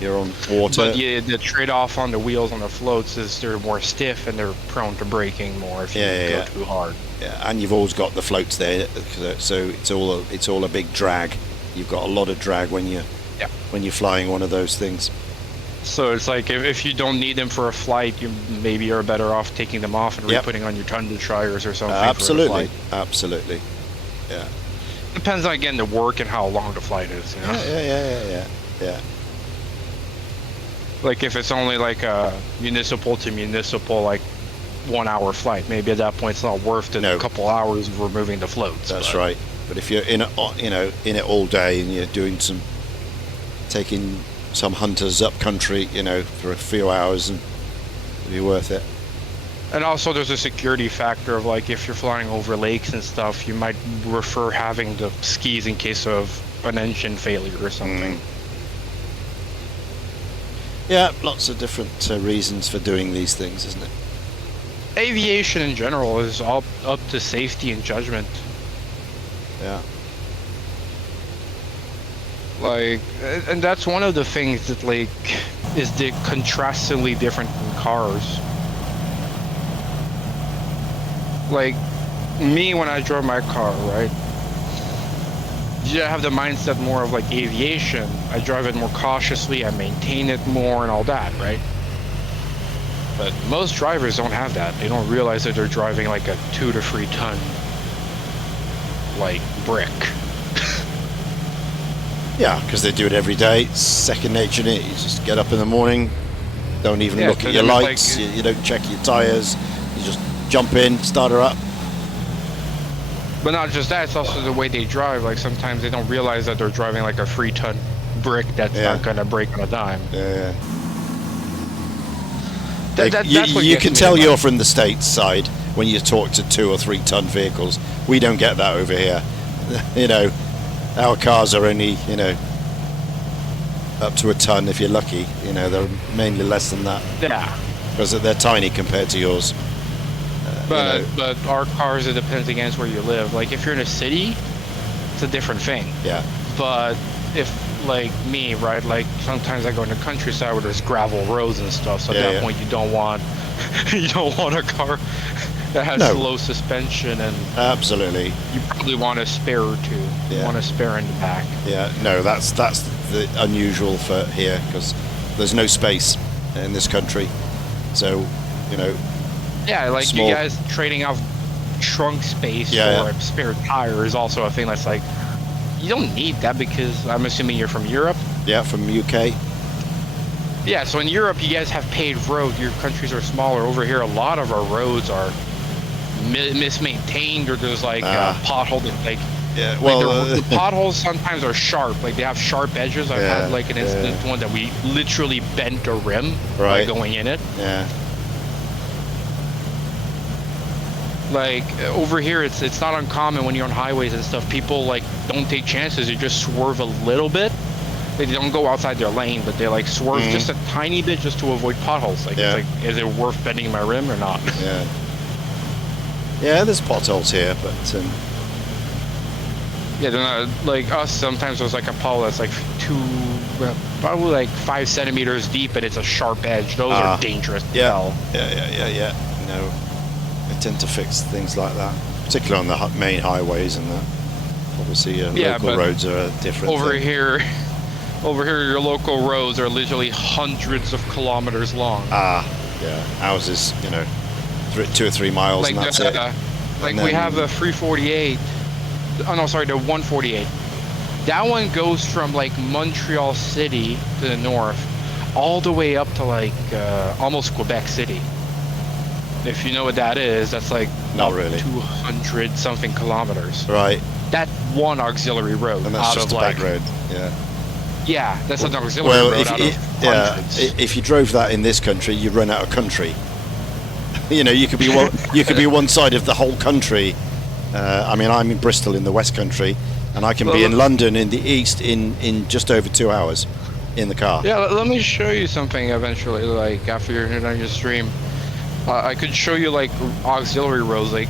You're on water. But yeah, the trade-off on the wheels on the floats is they're more stiff and they're prone to breaking more if you go too hard. Yeah, and you've always got the floats there, so it's all a big drag. You've got a lot of drag when you're flying one of those things. So it's like if you don't need them for a flight, you maybe are better off taking them off and Yep. re-putting on your tundra tires or something. For Absolutely, the flight. absolutely. Yeah. Depends on again the work and how long the flight is. Yeah. Like if it's only like a municipal to municipal, like 1 hour flight, maybe at that point it's not worth the No. couple hours of removing the floats. That's but- right. But if you're in it all day and you're taking some hunters up country, for a few hours, and it'll be worth it. And also there's a security factor of like if you're flying over lakes and stuff, you might prefer having the skis in case of an engine failure or something. Yeah, lots of different reasons for doing these things, isn't it? Aviation in general is all up to safety and judgment. Yeah. Like, and that's one of the things that like is the contrastingly different in cars. Like me when I drove my car, right? You have the mindset more of like aviation. I drive it more cautiously, I maintain it more and all that, right? But most drivers don't have that. They don't realize that they're driving like a 2 to 3 ton like brick. Yeah, because they do it every day. It's second nature, innit? You just get up in the morning, don't even look at but your then it's lights, like- you don't check your tyres, you just jump in, start her up. But not just that, it's also the way they drive. Like sometimes they don't realize that they're driving like a 3 ton brick that's Yeah. not gonna break on a dime. Yeah. That's what You gets can me tell about you're it. from the States side when you talk to 2 or 3 ton vehicles. We don't get that over here. Our cars are only, up to a ton if you're lucky. They're mainly less than that Yeah. because they're tiny compared to yours. But our cars, it depends against where you live. Like if you're in a city, it's a different thing. Yeah. But if like me, right, like sometimes I go in the countryside where there's gravel roads and stuff, so at Yeah, that yeah. point you don't want You don't want a car that has No. slow suspension, and Absolutely. you probably want a spare or two. You Yeah. want a spare in the back. Yeah, no, that's the unusual for here, because there's no space in this country. So, you know, Yeah, like Small. you guys trading out trunk space Yeah, for a spare tire is also a thing that's like, you don't need that because I'm assuming you're from Europe. yeah, from UK. Yeah, so in Europe you guys have paved roads. Your countries are smaller. Over here, a lot of our roads are mismaintained, or there's like potholes. Like, Yeah, like well, the potholes sometimes are sharp. Like they have sharp edges. I've Yeah, had like an incident one that we literally bent a rim by Right. going in it. yeah, Like over here, it's not uncommon when you're on highways and stuff. People like don't take chances. They just swerve a little bit. They don't go outside their lane, but they like swerve just a tiny bit just to avoid potholes. Like, Yeah. it's like, is it worth bending my rim or not? yeah. Yeah, there's potholes here, but Yeah, they're not like us. Sometimes there's like a puddle that's like probably like 5 centimeters deep, and it's a sharp edge. Those are dangerous. as yeah, hell. yeah. No, they tend to fix things like that, particularly on the main highways and that. Obviously, Yeah, local but roads are a different Over thing. here, your local roads are literally hundreds of kilometers long. Yeah, ours is, 2 or 3 miles, Like and that's it. like And we then- have a 348. Oh no, sorry, the 148. That one goes from like Montreal City to the north, all the way up to like almost Quebec City. If you know what that is, that's like Not up really. 200 something kilometers. Right, That's one auxiliary road and that's out just of a like back road. Yeah. yeah, that's an auxiliary Well, road if out you, of yeah, hundreds. if you drove that in this country, you'd run out of country. You could be one side of the whole country. I mean, I'm in Bristol in the West Country, and I can be in London in the East in just over 2 hours in the car. Yeah, let me show you something eventually, like after you're done your stream. I could show you like auxiliary roads. Like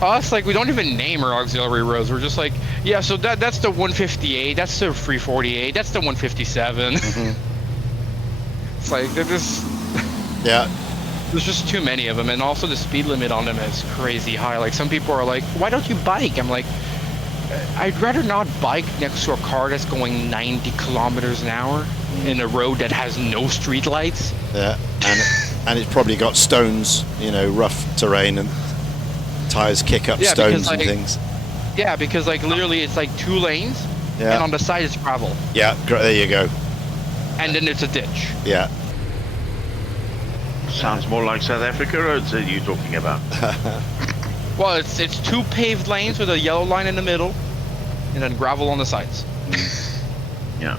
us, like we don't even name our auxiliary roads. We're just like, yeah, so that's the 158, that's the 348, that's the 157. It's like they're just Yeah, there's just too many of them, and also the speed limit on them is crazy high. Like some people are like, why don't you bike? I'm like, I'd rather not bike next to a car that's going 90 kilometers an hour in a road that has no street lights. yeah, and it's probably got stones, rough terrain, and tires kick up Yeah, because, stones and like- things. Yeah, because like literally it's like 2 lanes, Yeah. and on the side is gravel, Yeah, there you go. and then it's a ditch. Yeah, Sounds more like South Africa roads that you're talking about. Well, it's 2 paved lanes with a yellow line in the middle, and then gravel on the sides. Yeah.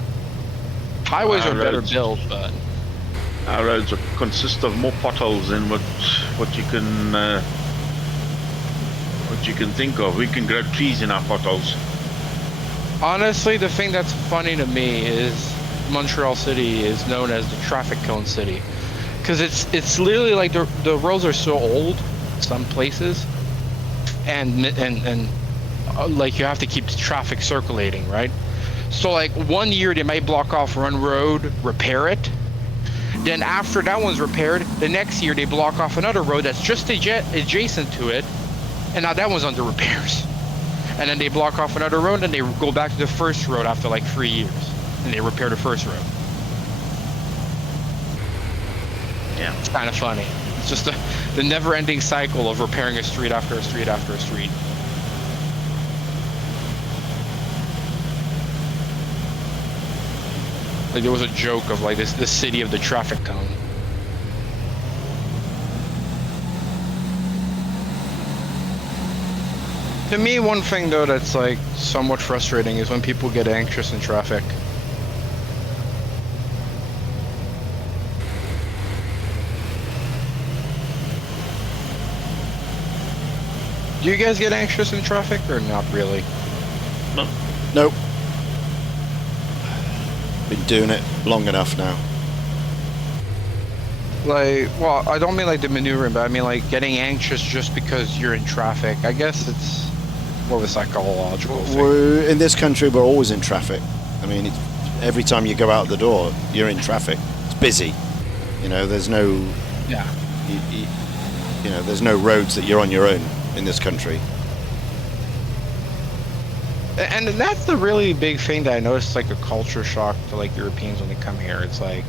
Highways Our are better roads- built, but Our roads consist of more potholes than what you can think of. We can grow trees in our potholes. honestly, the thing that's funny to me is Montreal City is known as the traffic cone city, because it's literally like the roads are so old, some places, and like you have to keep the traffic circulating, right? So like one year they might block off one road, repair it. Then after that one's repaired, the next year they block off another road that's just adjacent to it, and now that one's under repairs. And then they block off another road, and they go back to the first road after like 3 years, and they repair the first road. Yeah. It's kind of funny. It's just the never-ending cycle of repairing a street after a street after a street. Like there was a joke of like the city of the traffic cone. To me, one thing though that's like somewhat frustrating is when people get anxious in traffic. Do you guys get anxious in traffic or not really? nope. Been doing it long enough now. Like, well, I don't mean like the maneuvering, but I mean like getting anxious just because you're in traffic. I guess it's more of a psychological thing. In this country, we're always in traffic. I mean, every time you go out the door, you're in traffic. It's busy. There's no Yeah. you know, there's no roads that you're on your own in this country. And that's the really big thing that I noticed, like a culture shock to like Europeans when they come here. It's like,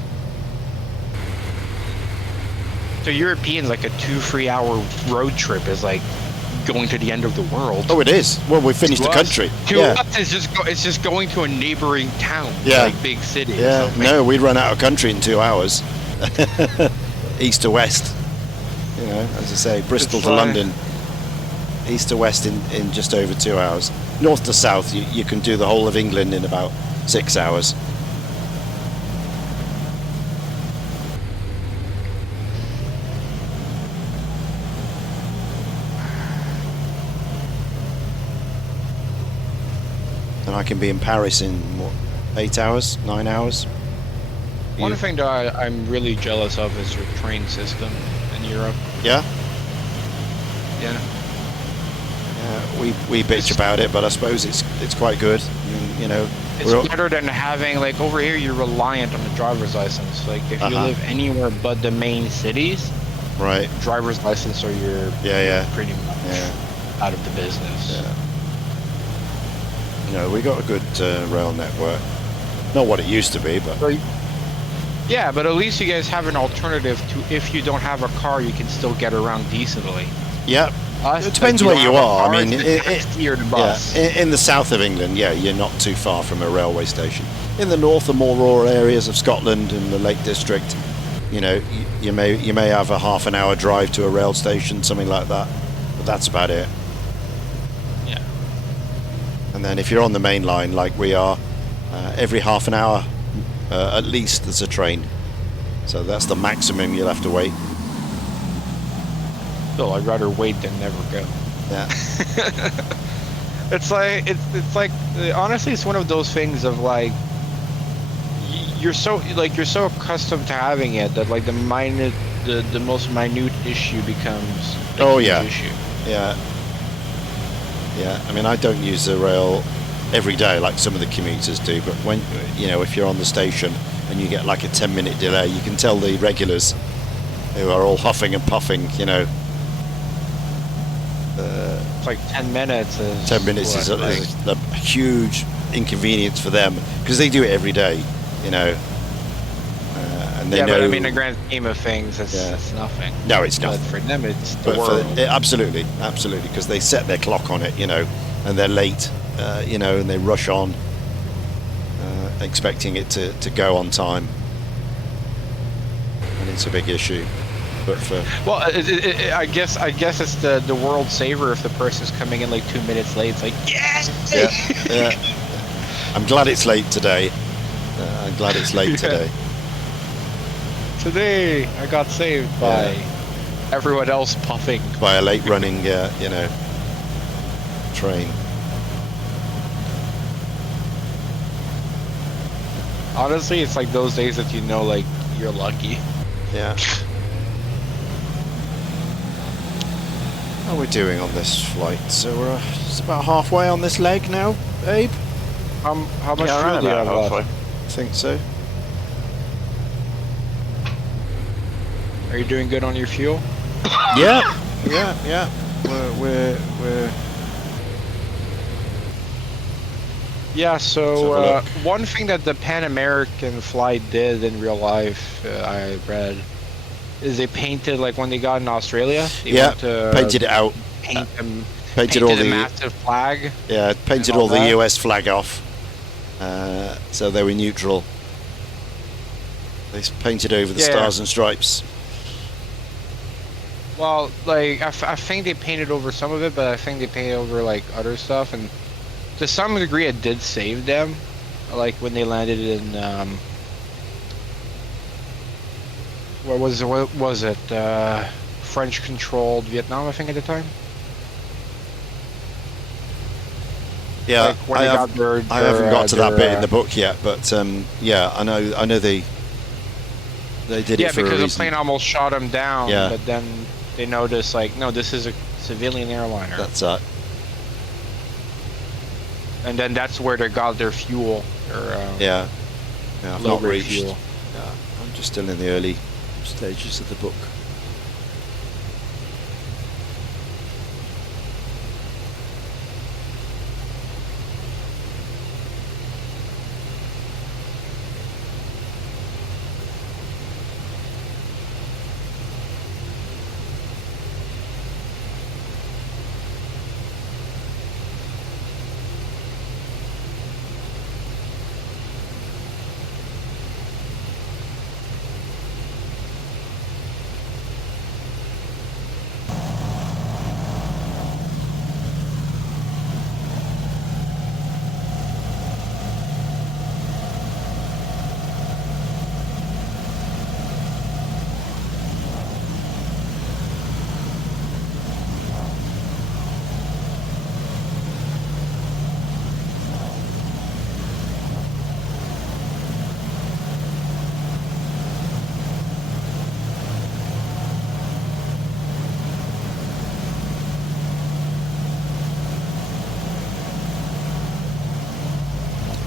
to Europeans, like a 2-3 hour road trip is like going to the end of the world. Oh, it is. Well, we finished the country. To us, it's just going to a neighboring town, like big city. Yeah. Or something. No, we'd run out of country in 2 hours, east to west. You know, as I say, Bristol to London, east to west in just over 2 hours. North to south, you can do the whole of England in about 6 hours. And I can be in Paris in, what, 8 hours, 9 hours? One thing that I'm really jealous of is your train system in Europe. Yeah? Yeah. We bitch about it, but I suppose it's quite good. I mean, you know, it's better than having, like, over here you're reliant on the driver's license. Like, if you live anywhere but the main cities, right, driver's license, or you're pretty much out of the business. Yeah. You know, we got a good rail network. Not what it used to be, but yeah, but at least you guys have an alternative to, if you don't have a car, you can still get around decently. Yeah. Us, it depends like, where you are. I mean, in the south of England, you're not too far from a railway station. In the north, the more rural areas of Scotland and the Lake District, you know, you may have a half an hour drive to a rail station, something like that. But that's about it. Yeah. And then if you're on the main line, like we are, every half an hour, at least, there's a train. So that's the maximum you'll have to wait. Still, I'd rather wait than never go. Yeah. It's like honestly, it's one of those things of like you're so accustomed to having it that like the most minute issue becomes a huge issue. Yeah. I mean, I don't use the rail every day like some of the commuters do, but when, you know, if you're on the station and you get like a 10-minute delay, you can tell the regulars who are all huffing and puffing, you know. It's like 10 minutes is... 10 minutes is a huge inconvenience for them, because they do it every day, you know. And they know... but I mean, in the grand scheme of things, it's nothing. No, it's but nothing. for them, it's the world. Absolutely, because they set their clock on it, you know, and they're late, you know, and they rush on, expecting it to go on time. And it's a big issue. Well, I guess it's the world saver if the person's coming in like 2 minutes late. It's like, yes! Yeah. I'm glad it's late today. Today. Today I got saved by everyone else puffing. By a late running, you know, train. Honestly, it's like those days that you know, like, you're lucky. Yeah. How are we doing on this flight? So we're it's about halfway on this leg now, Abe? How much fuel do you have left? I think so. Are you doing good on your fuel? Yeah. We're Yeah, so one thing that the Pan American flight did in real life, I read, is they painted, like when they got in Australia, they went to painted it out. Painted all the massive flag. Yeah, painted all the US flag off. So they were neutral. They painted over the stars and stripes. Well, like I think they painted over some of it, but I think they painted over like other stuff, and to some degree it did save them. Like when they landed in what was it? French-controlled Vietnam, I think, at the time. Yeah, like I haven't got to that bit in the book yet, but yeah, I know they did it for a reason. Yeah, because the plane almost shot them down, yeah. But then they noticed, like, no, this is a civilian airliner. That's it. And then that's where they got their fuel. Or, I've not reached. Fuel. Yeah, I'm just still in the early stages of the book.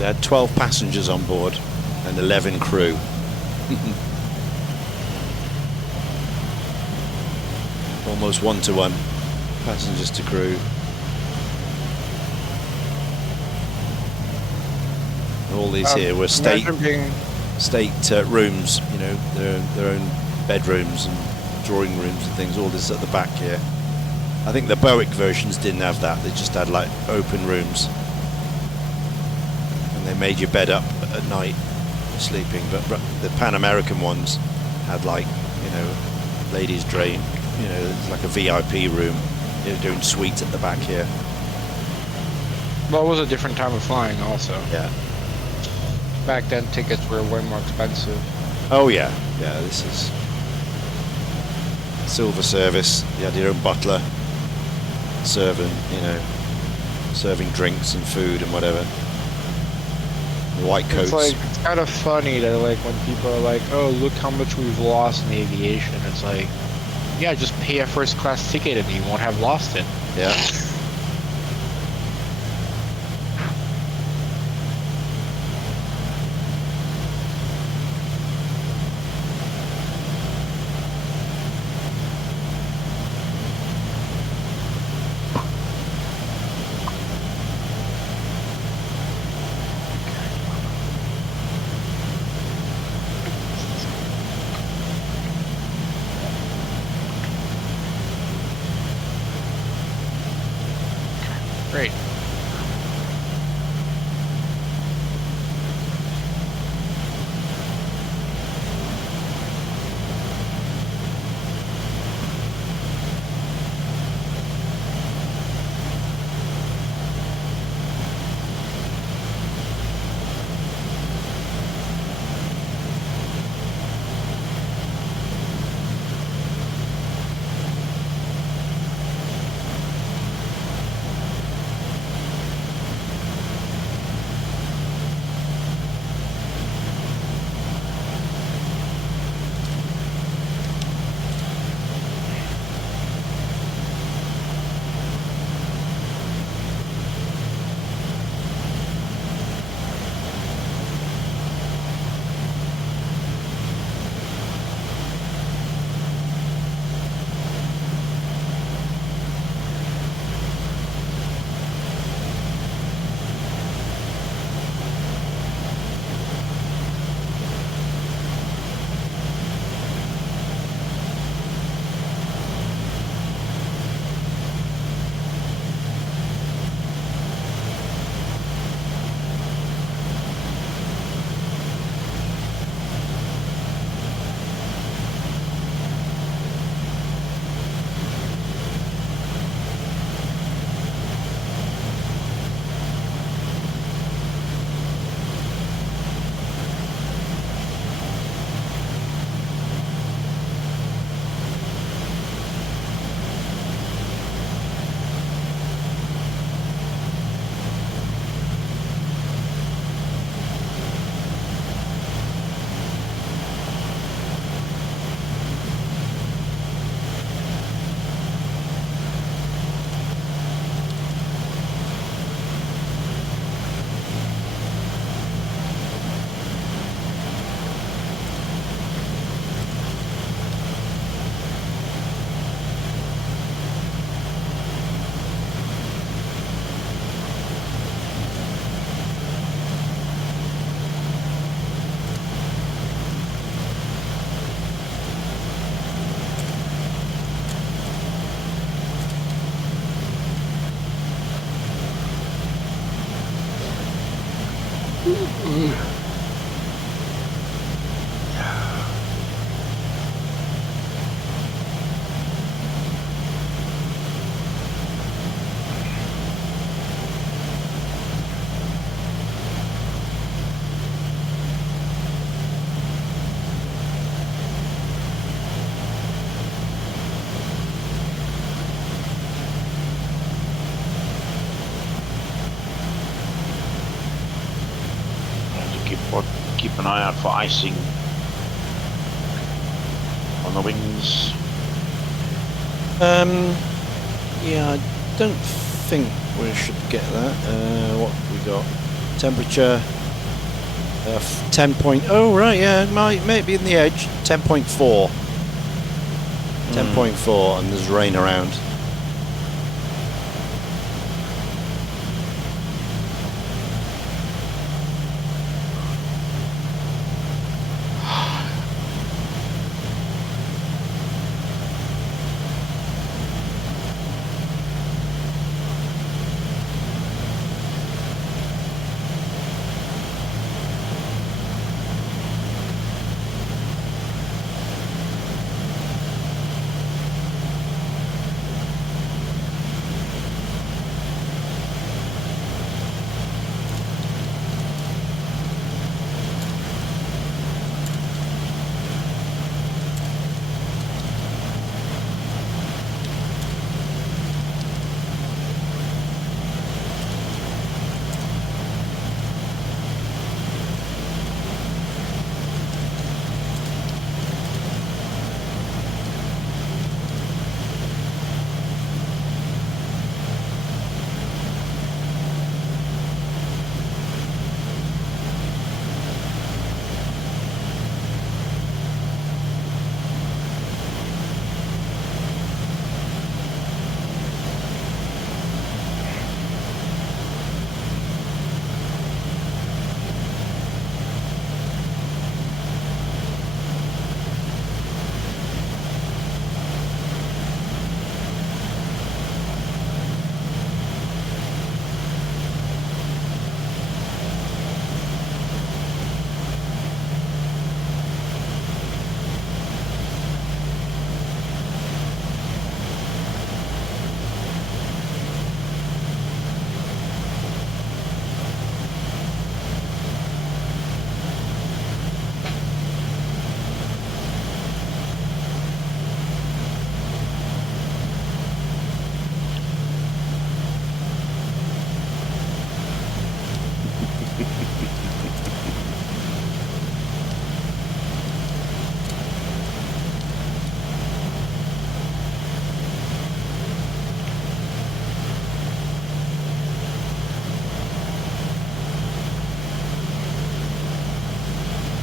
They had 12 passengers on board and 11 crew. Almost 1-to-1 passengers to crew. All these here were state rooms, you know, their own bedrooms and drawing rooms and things. All this at the back here. I think the Bowick versions didn't have that. They just had like open rooms, and they made your bed up at night for sleeping. But the Pan American ones had, like, you know, ladies' drain. You know, it's like a VIP room. You're doing suite at the back here. Well, it was a different time of flying, also. Yeah. Back then, tickets were way more expensive. Oh yeah, yeah. This is silver service. You had your own butler serving, you know, serving drinks and food and whatever. White coats. It's kind of funny that, like, when people are like, "Oh, look how much we've lost in aviation," it's like, yeah, just pay a first class ticket and you won't have lost it. Yeah. Great. Keep an eye out for icing on the wings. Yeah, I don't think we should get that. What have we got? Temperature 10 point. Oh right, yeah, might be in the edge. 10.4. 10.4, and there's rain around.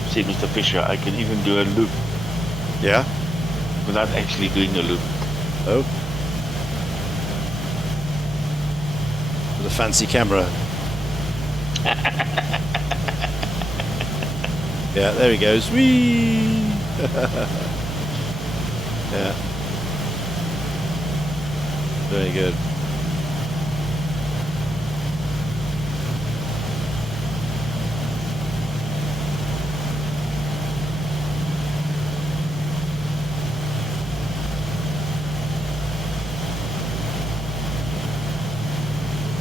See, Mr. Fisher, I can even do a loop Yeah. without actually doing a loop. Oh. With a fancy camera. Yeah, there he goes. Whee! Yeah. Very good.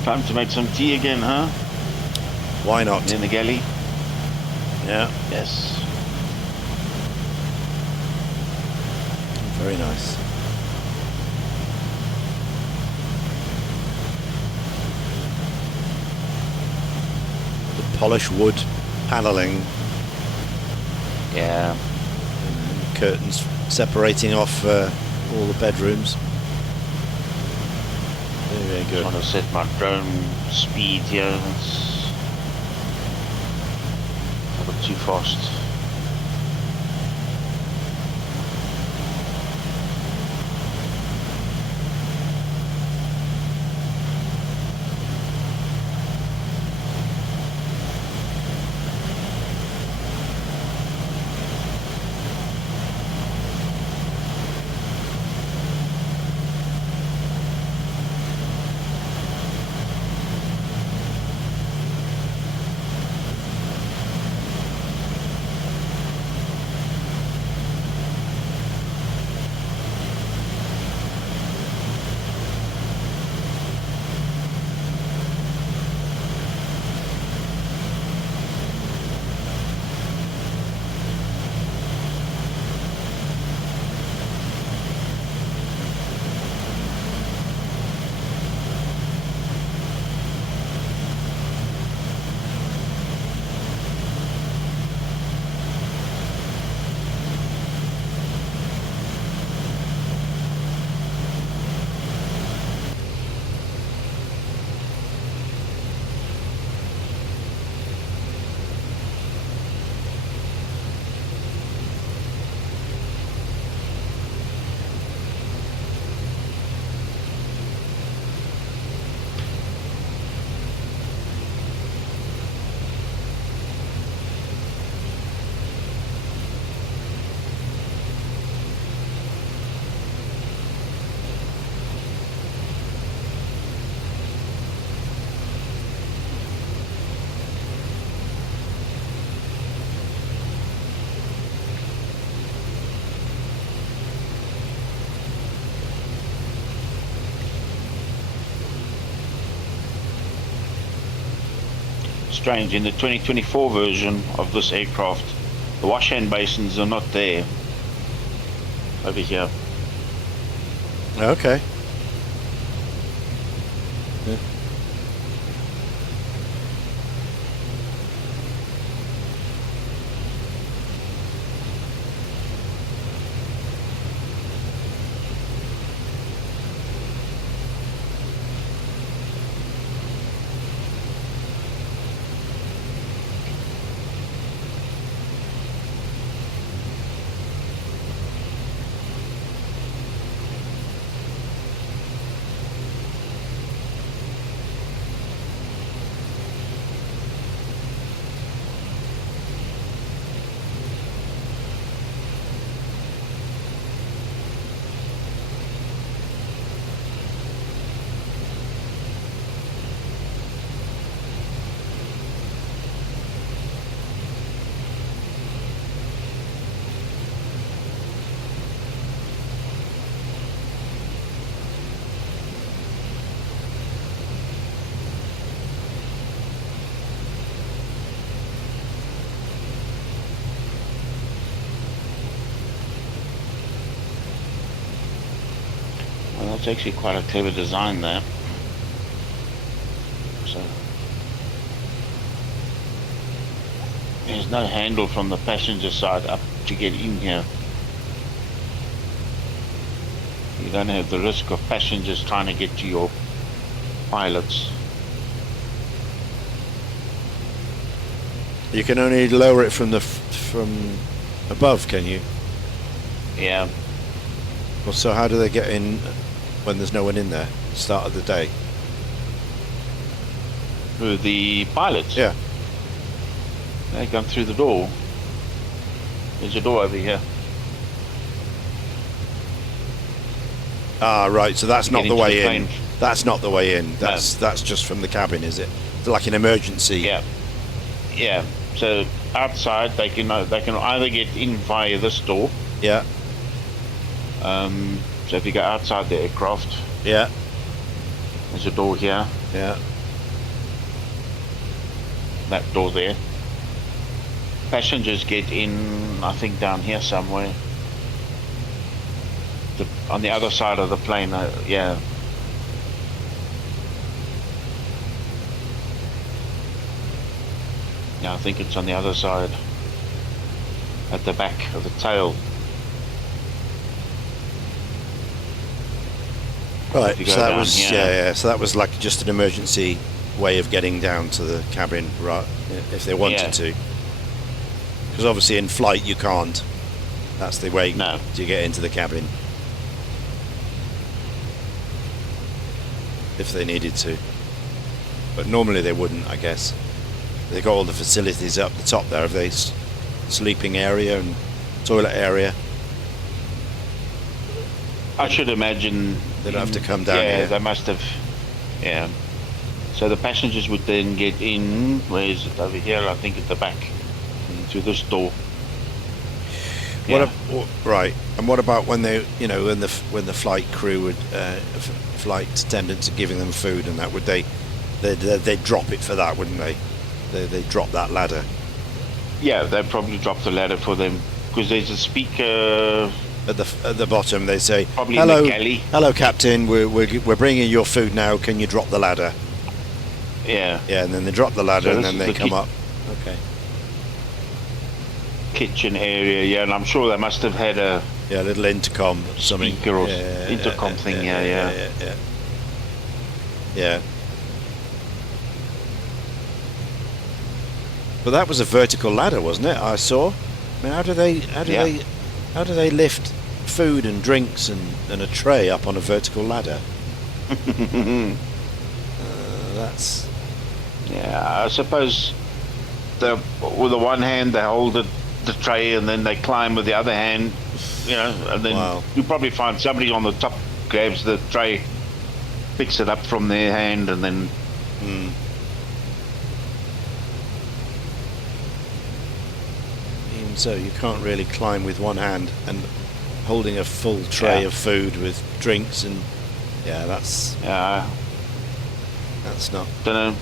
Time to make some tea again, huh? Why not? In the galley? Yeah. Yes. Very nice. The polished wood paneling, Yeah. curtains separating off all the bedrooms. Very good. Trying to set my drone speed here. It's a bit too fast. strange. In the 2024 version of this aircraft, the wash hand basins are not there. Over here. Okay. Yeah. Well, that's actually quite a clever design there. So there's no handle from the passenger side up to get in here. You don't have the risk of passengers trying to get to your pilots. You can only lower it from from above, can you? Yeah. Well, so how do they get in when there's no one in there? Start of the day. Through the pilots? Yeah. They come through the door. There's a door over here. Ah, right. So that's not Get the into way the in. plane. That's not the way in. That's just from the cabin, is it? It's like an emergency. Yeah. Yeah. So outside they can either get in via this door. Yeah. So if you go outside the aircraft, Yeah. there's a door here. Yeah. That door there. Passengers get in, I think, down here somewhere. On the other side of the plane, yeah. Yeah, I think it's on the other side. At the back of the tail. Right. If you go So that down was here. yeah. So that was like just an emergency way of getting down to the cabin, right? If they wanted Yeah. to. Because obviously in flight you can't. That's the way No. to get into the cabin. If they needed to. But normally they wouldn't, I guess. They've got all the facilities up the top there. Have they sleeping area and toilet area? I should imagine They'd have to come down yeah, here. they must have. Yeah. So the passengers would then get in. Where is it? Over here, I think, at the back, through this door. Yeah. Right. And what about when they, when the flight crew would, flight attendants are giving them food and that? Would they'd drop it for that, wouldn't they? They'd drop that ladder. Yeah, they'd probably drop the ladder for them because there's a speaker. At the bottom, they say, Probably "Hello, in the galley." hello, Captain. We're bringing your food now. Can you drop the ladder?" Yeah. Yeah, and then they drop the ladder So and this then is they the come up. Okay. Kitchen area, yeah, and I'm sure they must have had a Yeah, a little intercom, something. speaker or Yeah, intercom thing. Yeah. Yeah. But that was a vertical ladder, wasn't it? I saw. I mean, how do they lift food and drinks and a tray up on a vertical ladder? That's Yeah, I suppose with the one hand they hold the tray and then they climb with the other hand, and then Wow. you probably find somebody on the top grabs the tray, picks it up from their hand, and then even so, you can't really climb with one hand and holding a full tray Yeah. of food with drinks and that's yeah, not. don't know.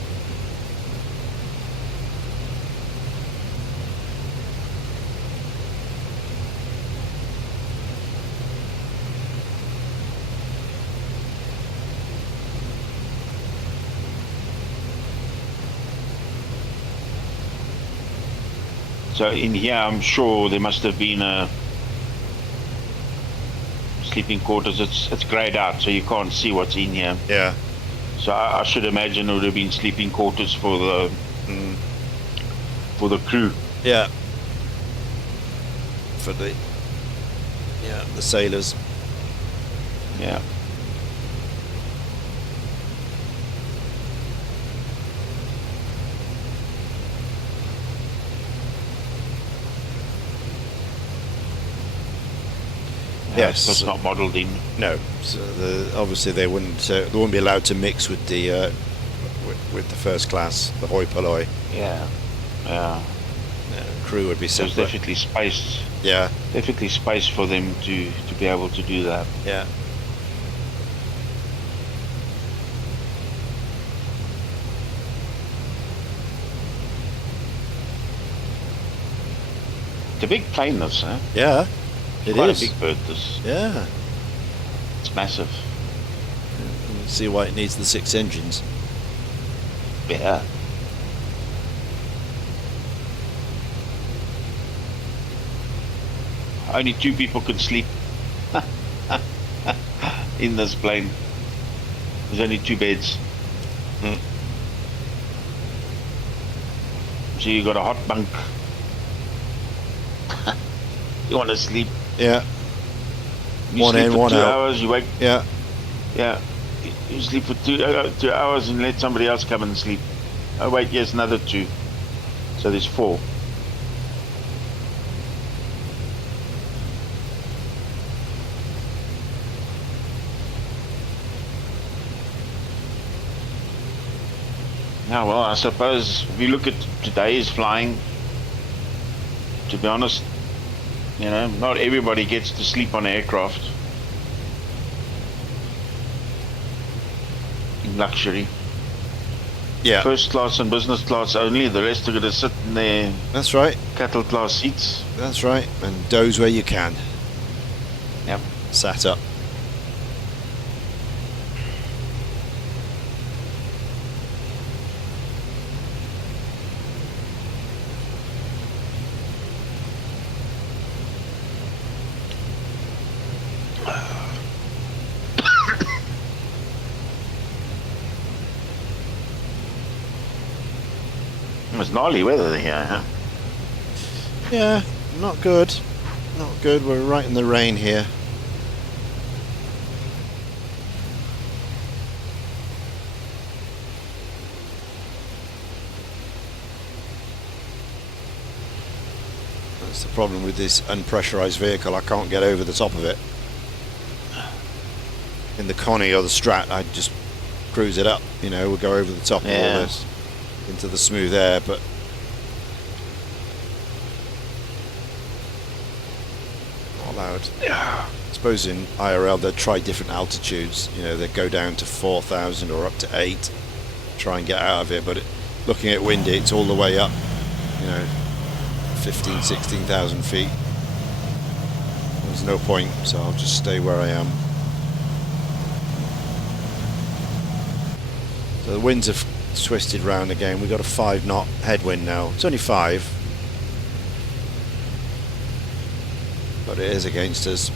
So in here, I'm sure there must have been a sleeping quarters. It's greyed out, so you can't see what's in here. Yeah. So I should imagine it would have been sleeping quarters for the crew. Yeah. For the sailors. Yeah. Yes. So it's not modelled in. No. So obviously they wouldn't be allowed to mix with the with the first class, the hoi polloi. Yeah. Yeah. Crew would be So separate. there's definitely space. Yeah. Definitely space for them to be able to do that. Yeah. It's a big plane, this, huh? Yeah. It's It quite is. a big bird, this. Yeah. It's massive. You can see why it needs the 6 engines. Yeah. Only 2 people can sleep in this plane. There's only 2 beds. So you got a hot bunk. You want to sleep. Yeah. You One sleep in, for one 2 out. hours. You wake. Yeah. Yeah. You sleep for 2 hours and let somebody else come and sleep. Oh wait, yes, another 2. So there's 4. Yeah, well, I suppose if you look at today's flying, to be honest, you know, not everybody gets to sleep on an aircraft in luxury. Yeah. First class and business class only. The rest are going to sit in their That's right. cattle class seats. That's right. And doze where you can. Yep. Sat up. It's gnarly weather here, huh? Yeah, not good. Not good. We're right in the rain here. That's the problem with this unpressurized vehicle. I can't get over the top of it. In the Connie or the Strat, I just cruise it up. You know, we'll go over the top of all this into the smooth air, but not allowed. Yeah. I suppose in IRL they'd try different altitudes. You know, they'd go down to 4,000 or up to 8, try and get out of it. But looking at windy, it's all the way up. You know, 15, 16,000 feet. There's no point, so I'll just stay where I am. So the winds have twisted round again. We've got a 5 knot headwind now. It's only 5, but it is against us.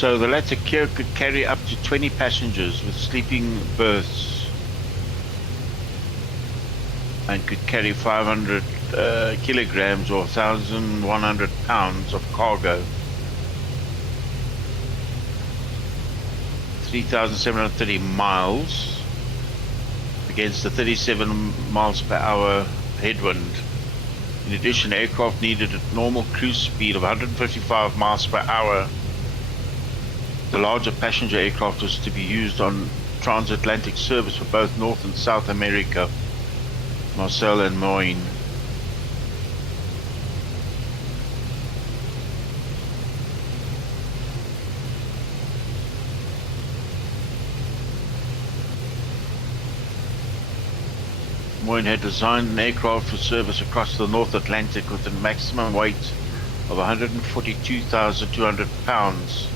So the latter could carry up to 20 passengers with sleeping berths and could carry 500 kilograms or 1,100 pounds of cargo. 3,730 miles against the 37 miles per hour headwind. In addition, aircraft needed a normal cruise speed of 155 miles per hour. The larger passenger aircraft was to be used on transatlantic service for both North and South America, Marseille and Moyne. Moyne had designed an aircraft for service across the North Atlantic with a maximum weight of 142,200 pounds.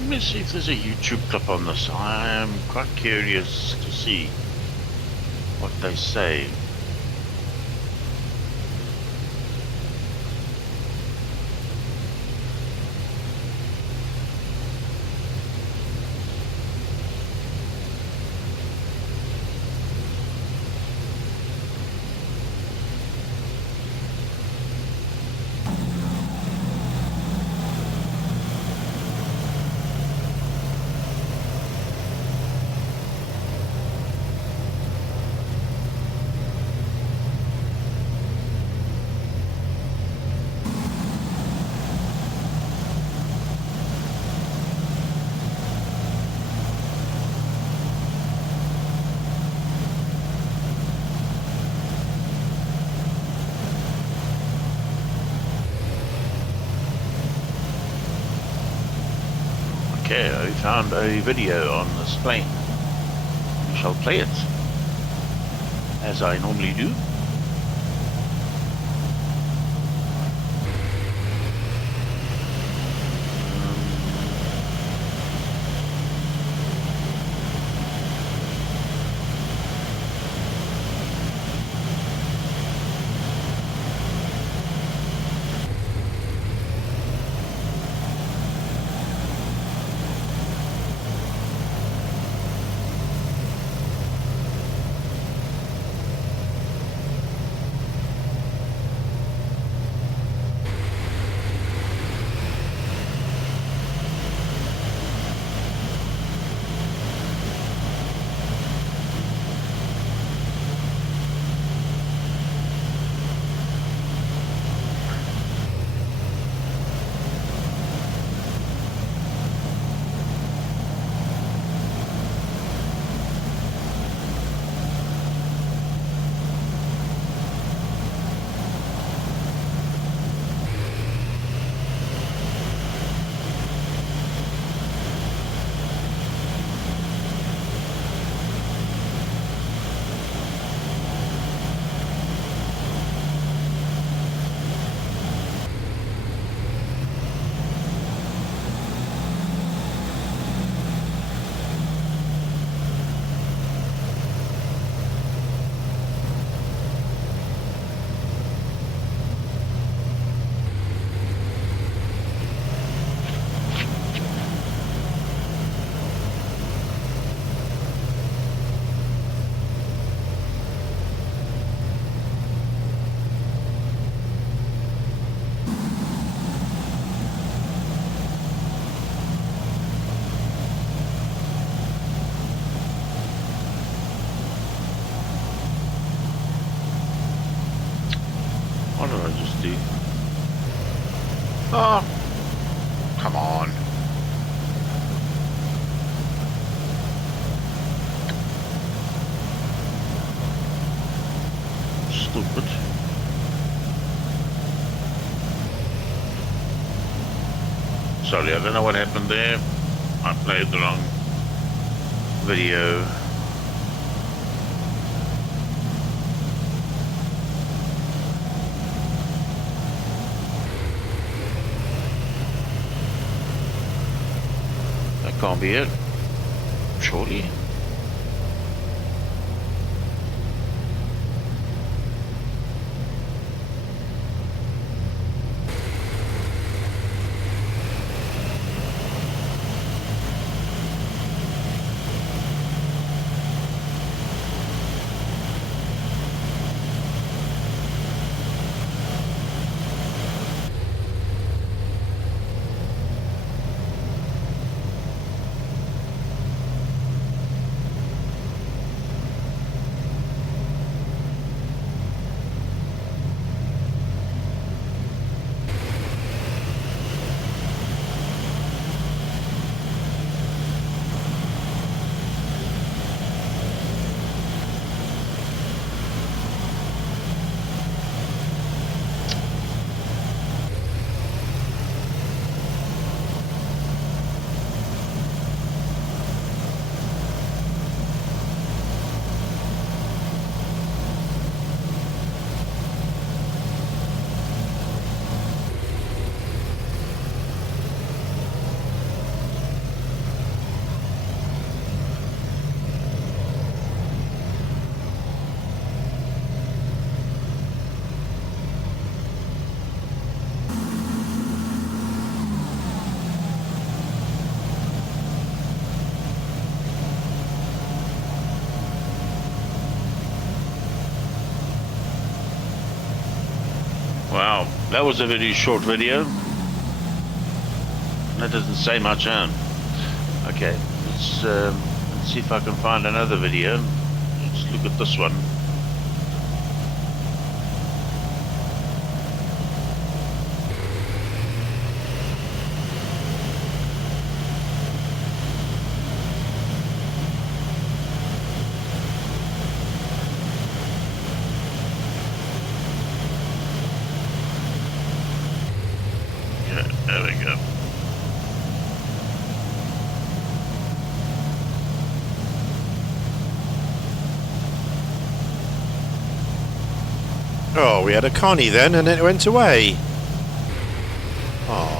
Let me see if there's a YouTube clip on this. I am quite curious to see what they say. Okay, I found a video on this plane. We shall play it, as I normally do. What did I just do? Oh, come on. Stupid. sorry, I don't know what happened there. I played the wrong video. That can't be it, surely. Wow, that was a very short video. That doesn't say much, huh? Okay, let's see if I can find another video. Let's look at this one. Yeah, there we go. Oh, we had a Connie then, and it went away. Oh.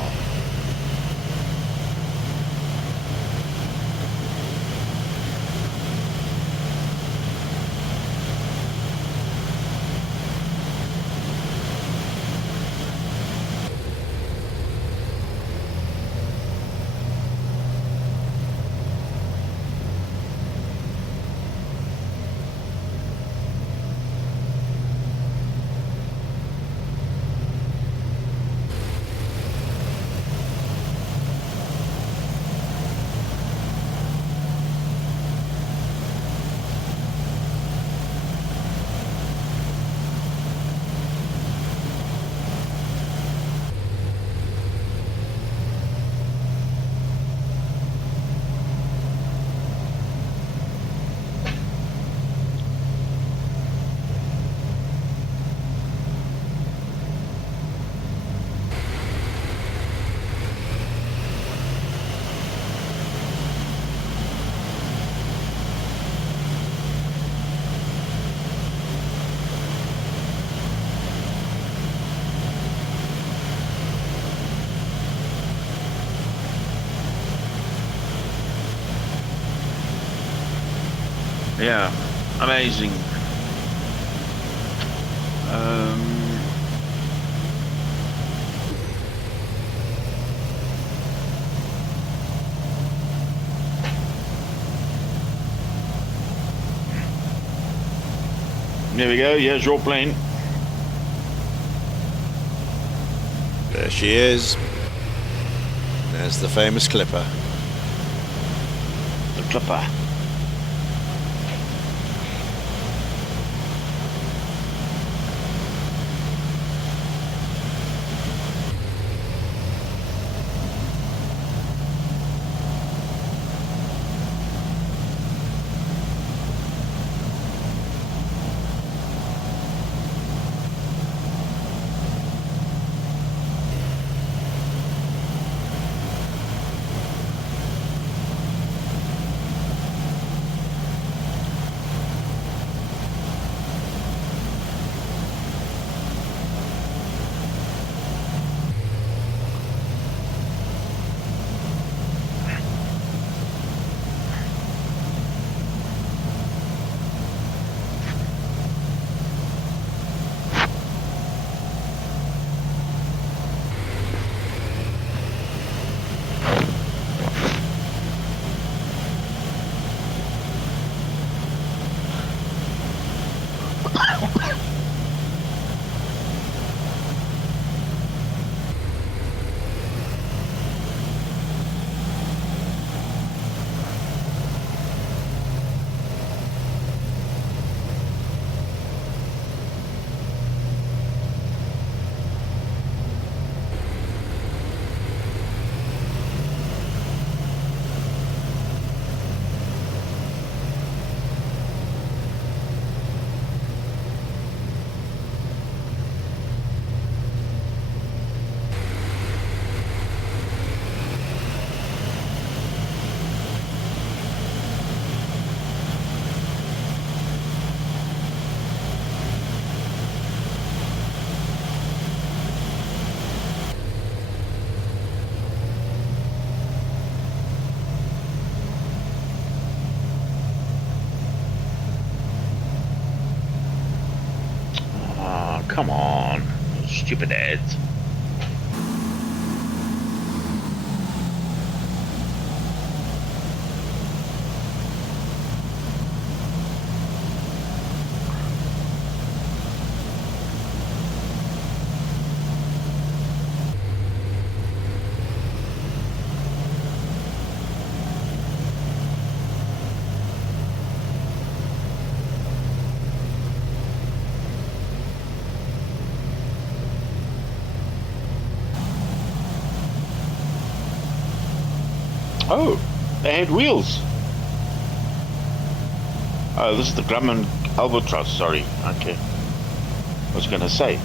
Yeah, amazing. There we go, here's your plane. There she is. There's the famous Clipper. The Clipper. stupid ads. Oh, they had wheels. Oh, this is the Grumman Albatross, sorry. Okay. I was going to say.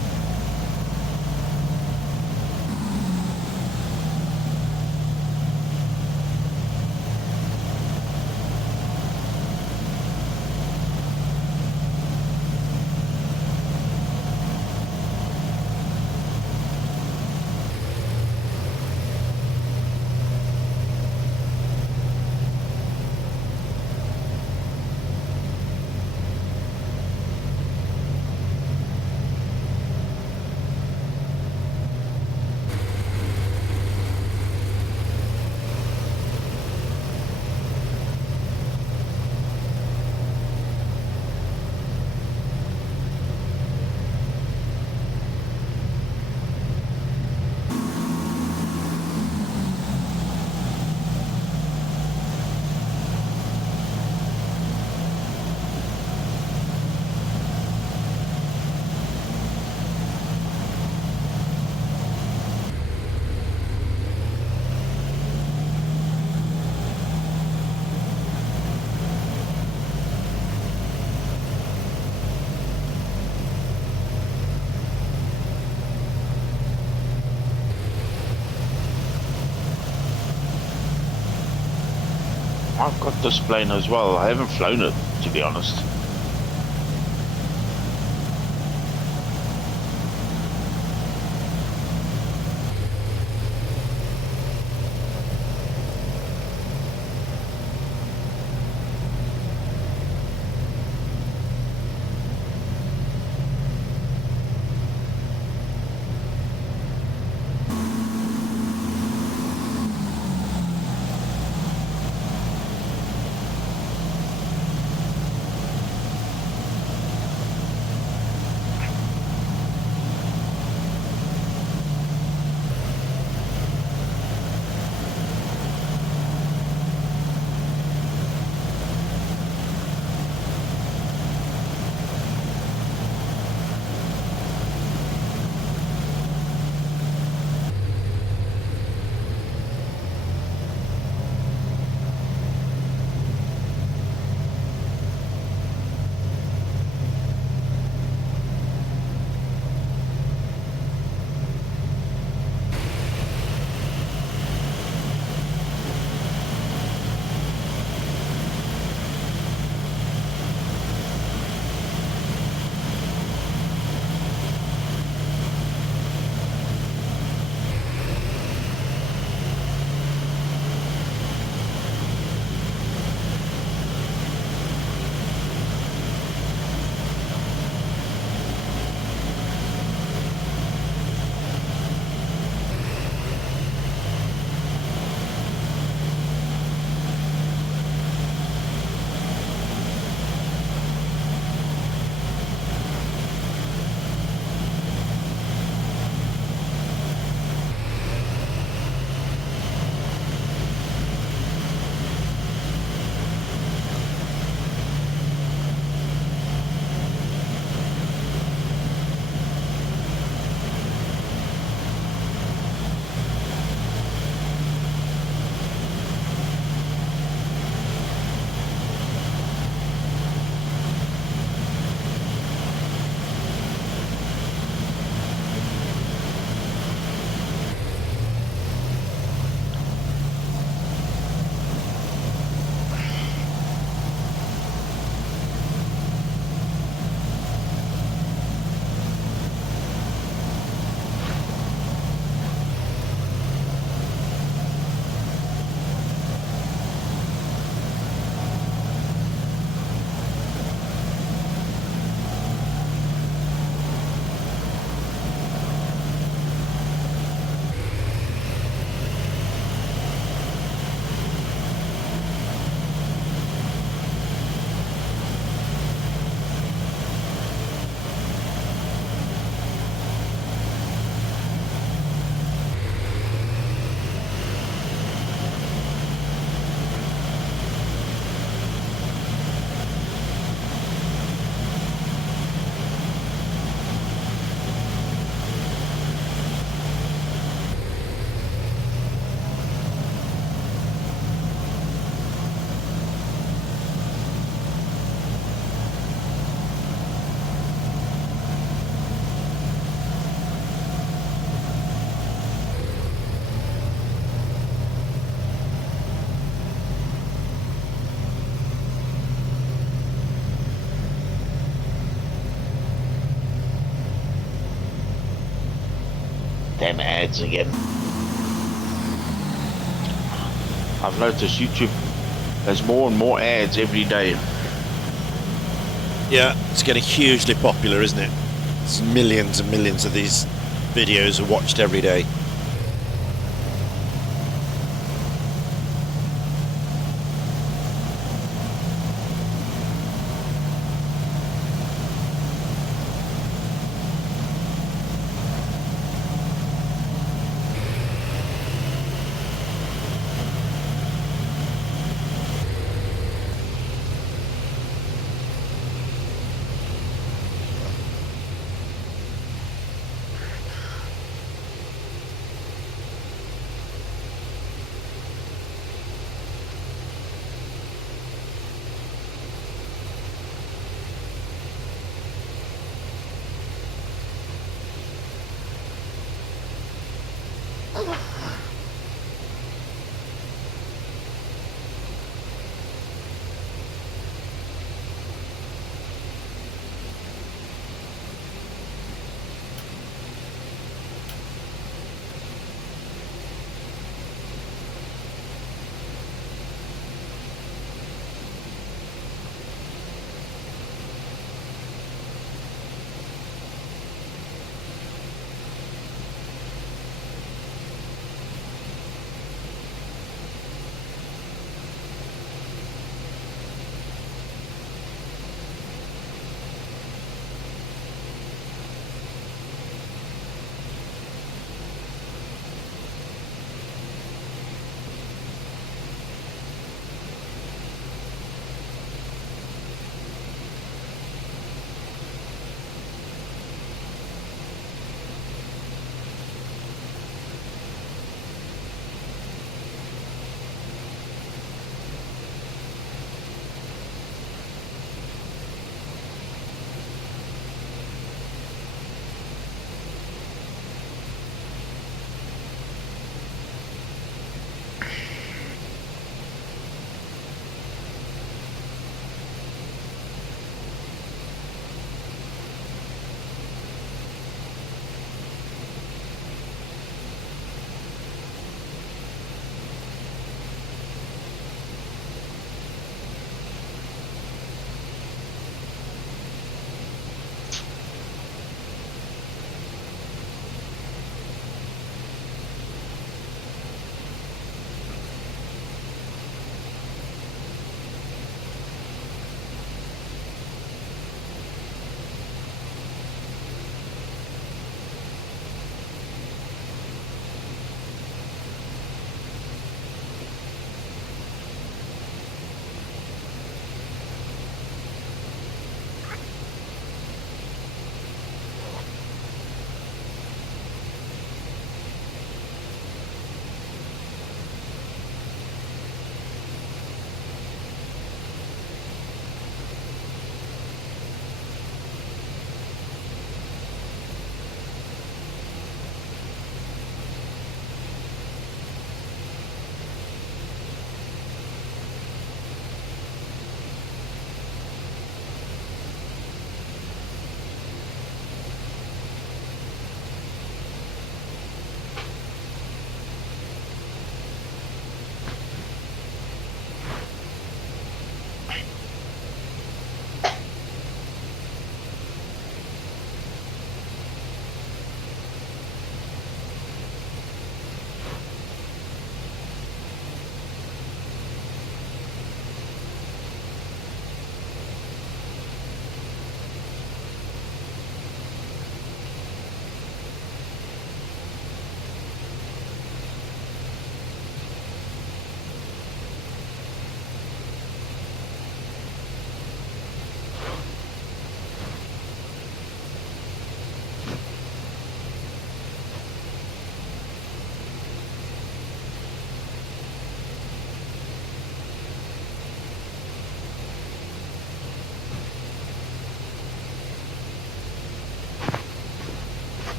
I've got this plane as well. I haven't flown it, to be honest. Damn ads again. I've noticed YouTube has more and more ads every day. Yeah, it's getting hugely popular, isn't it? It's millions and millions of these videos are watched every day.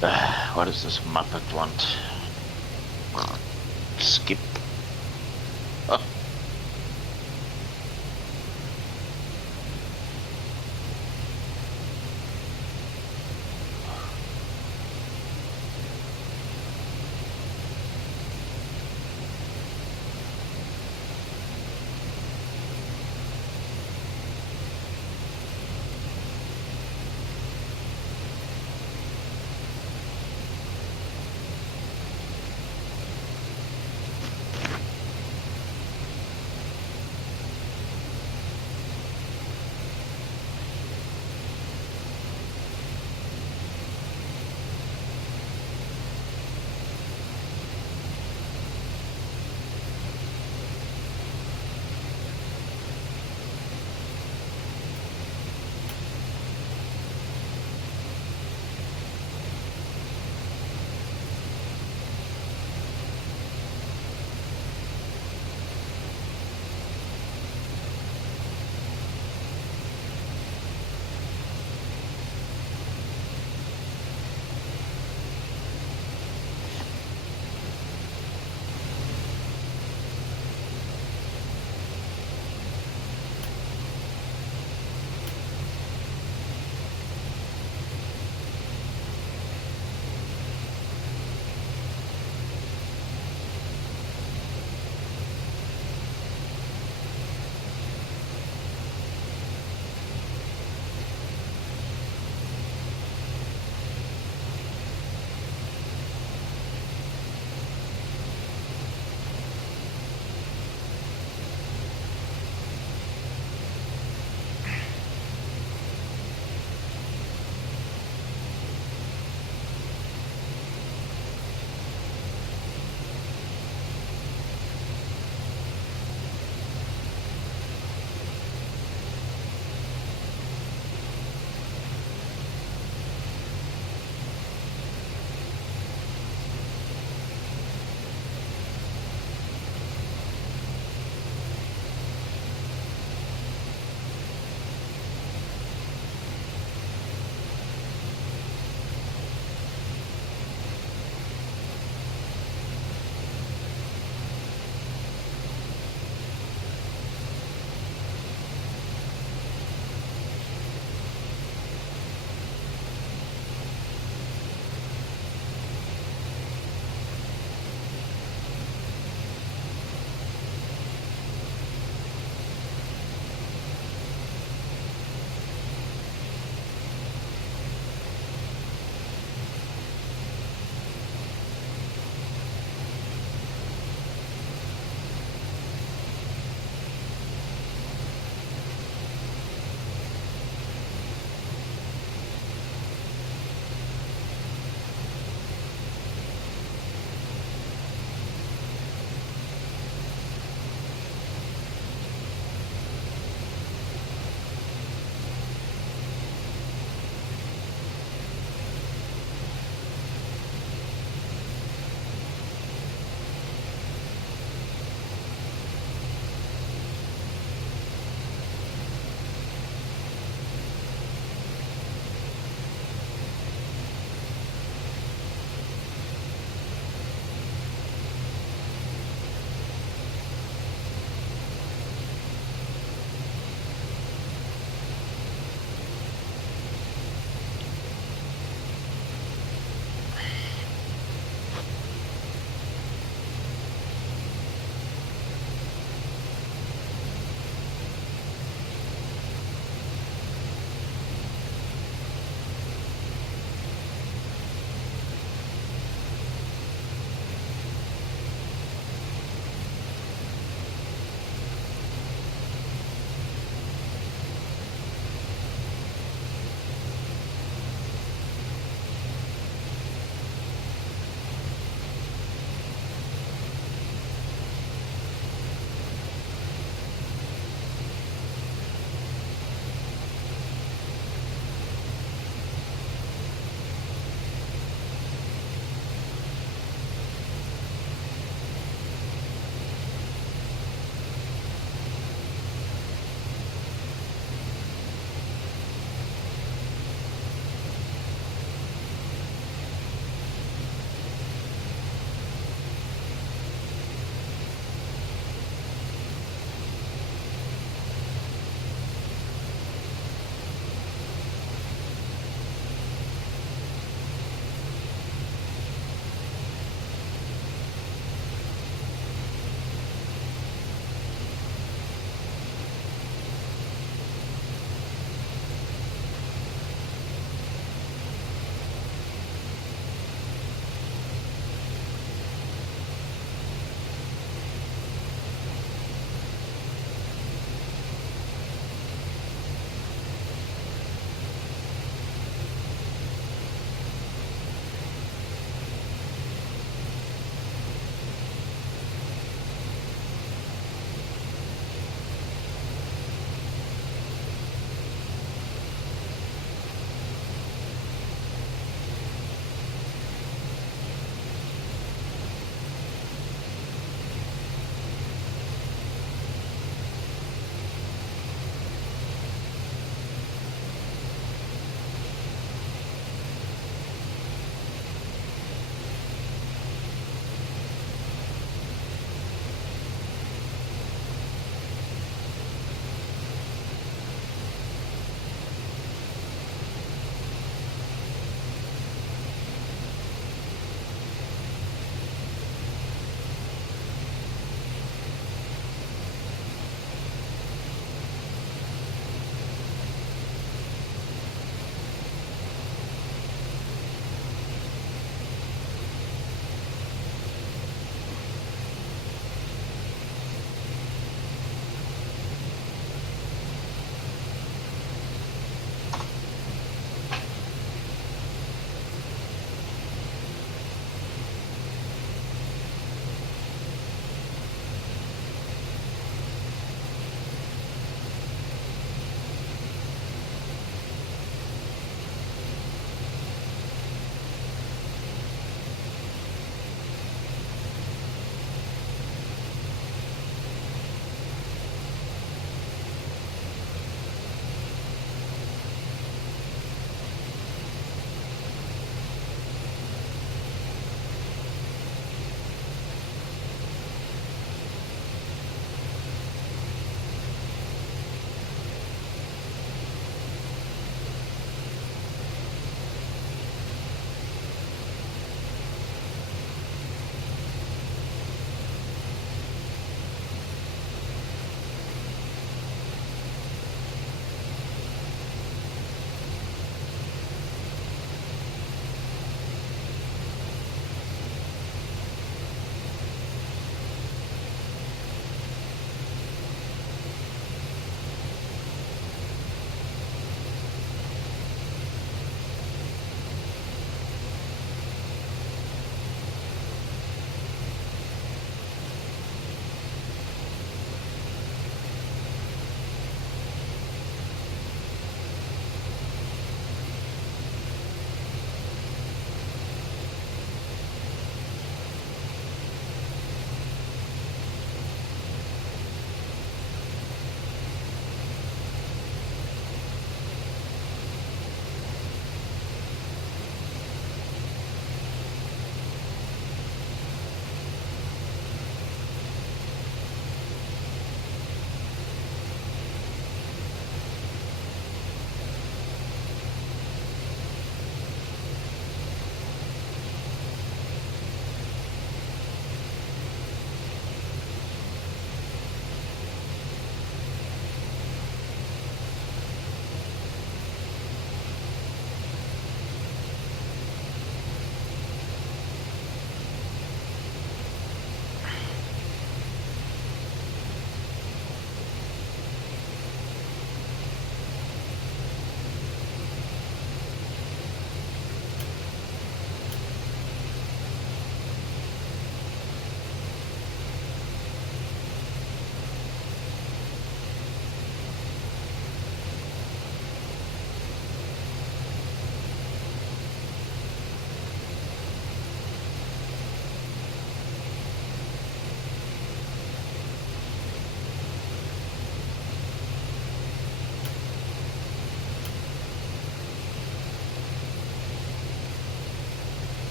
What does this Muppet want? Skip. Oh.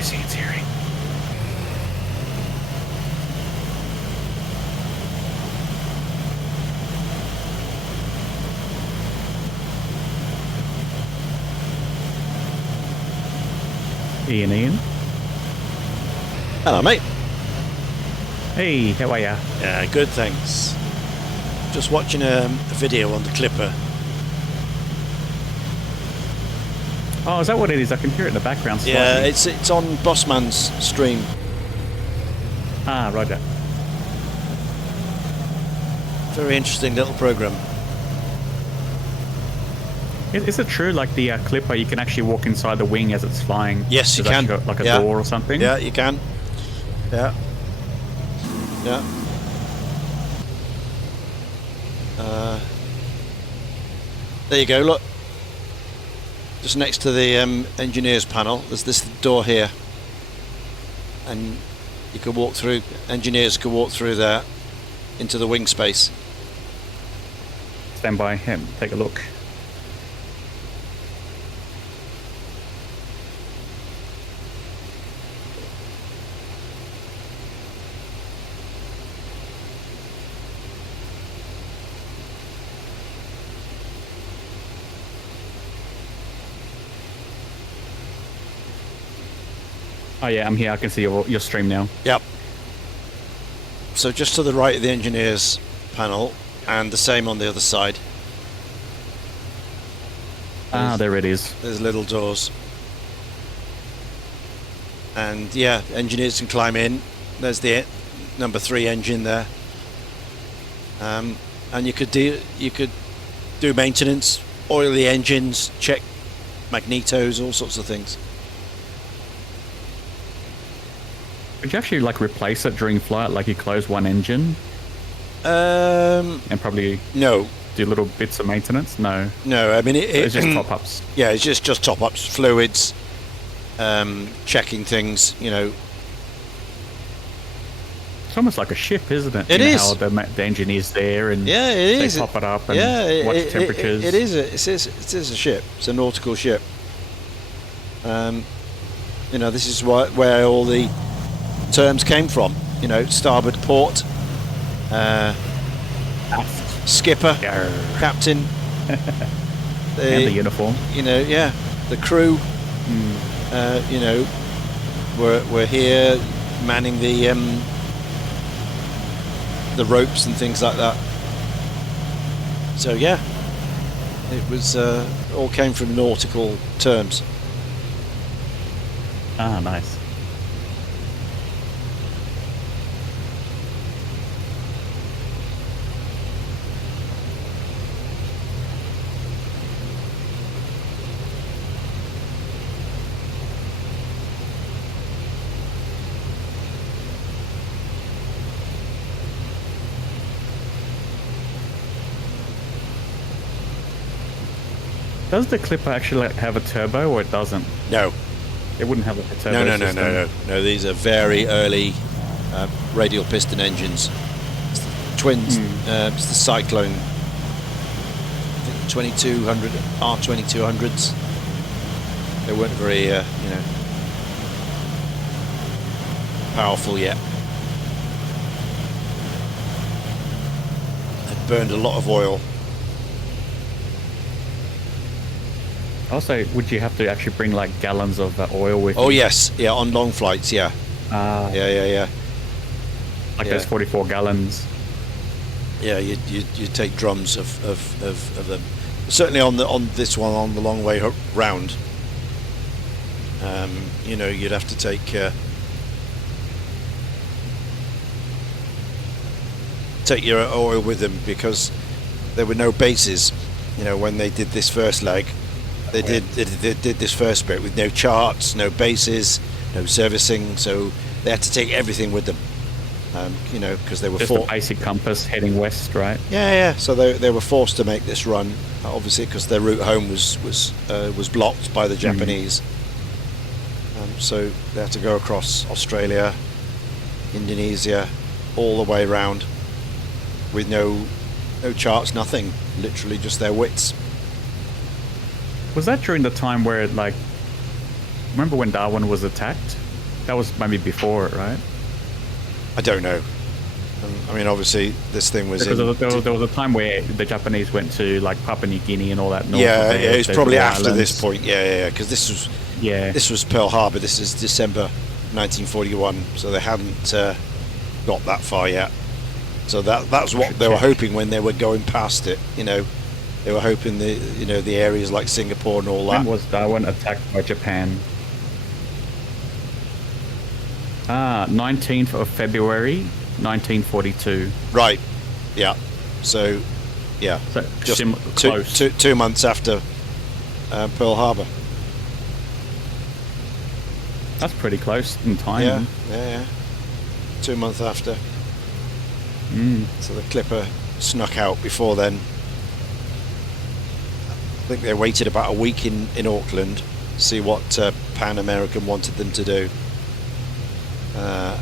is he tearing? Ian. Hello, mate. Hey, how are ya? Yeah, good, thanks. Just watching a video on the Clipper. Oh, is that what it is? I can hear it in the background slightly. Yeah, it's on Bossman's stream. Ah, roger. Very interesting little program. Is it true, like the Clipper, you can actually walk inside the wing as it's flying? Yes, you There's can. actually got, like a Yeah. door or something? Yeah, you can. Yeah. Yeah. There you go, look. Just next to the engineers panel, there's this door here. And you can walk through, engineers can walk through there into the wing space. Stand by him, take a look. Oh yeah, I'm here. I can see your stream now. Yep. So just to the right of the engineers panel, and the same on the other side. Ah, there it is. There's little doors. And yeah, engineers can climb in. There's the number 3 engine there. And you could do maintenance, oil the engines, check magnetos, all sorts of things. Could you actually like replace it during flight? Like you close one engine and probably No, do little bits of maintenance? No. no. I mean, It's just top ups. Yeah, it's just top ups, fluids, checking things. You know, It's almost like a ship, isn't it? It You know is. How the engine is there and yeah, it they is. top it up and Yeah, watch temperatures. It is. It is a ship. It's a nautical ship. You know, this is where all the terms came from. You know, starboard port, skipper, Yarr. captain, And the uniform. you know, yeah, the crew. You know, we're here manning the ropes and things like that. So yeah, it was all came from nautical terms. Ah, nice. Does the Clipper actually like, have a turbo or it doesn't? No, It wouldn't have like, a turbo system. no. These are very early radial piston engines. It's the twins. It's the Cyclone. I think 2200 R2200s. They weren't very, you know, powerful yet. They burned a lot of oil. Also, would you have to actually bring like gallons of oil with Oh you? yes, yeah, on long flights, yeah, Ah, yeah. like yeah. those 44 gallons. Yeah, you take drums of them. Certainly on this one on the long way round. You know, you'd have to take your oil with them because there were no bases. You know, when they did this first leg, they did this first bit with no charts, no bases, no servicing, so they had to take everything with them. You know, because they were Just a basic compass heading west, right? Yeah. So they were forced to make this run, obviously, because their route home was blocked by the Japanese. So they had to go across Australia, Indonesia, all the way around, with no charts, nothing. Literally just their wits. Was that during the time where, like, remember when Darwin was attacked? That was maybe before it, right? I don't know. I mean, obviously, this thing was Because in... there was a time where the Japanese went to like Papua New Guinea and all that. North Yeah, of there, yeah, it's those probably little after this islands. point. Yeah, because this was Pearl Harbor. This is December 1941, so they hadn't got that far yet. So that's what they were hoping when they were going past it. You know, they were hoping the areas like Singapore and all that. When was Darwin attacked by Japan? 19th of February, 1942. Right. Yeah. So, yeah, So just close. 2 months after Pearl Harbor. That's pretty close in time. Yeah. 2 months after. Mm. So the Clipper snuck out before then. I think they waited about a week in Auckland to see what Pan American wanted them to do.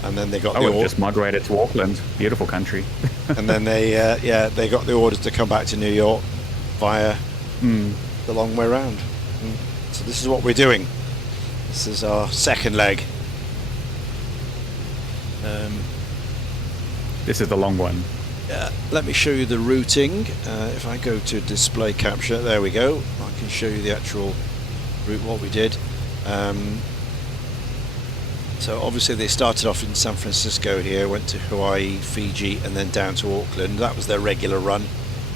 And then they got I the would have order, just migrated to Auckland. Beautiful country. and then they got the orders to come back to New York via the long way round. So this is what we're doing. This is our second leg. This is the long one. Let me show you the routing. If I go to display capture, there we go. I can show you the actual route, what we did. So obviously they started off in San Francisco here, went to Hawaii, Fiji, and then down to Auckland. That was their regular run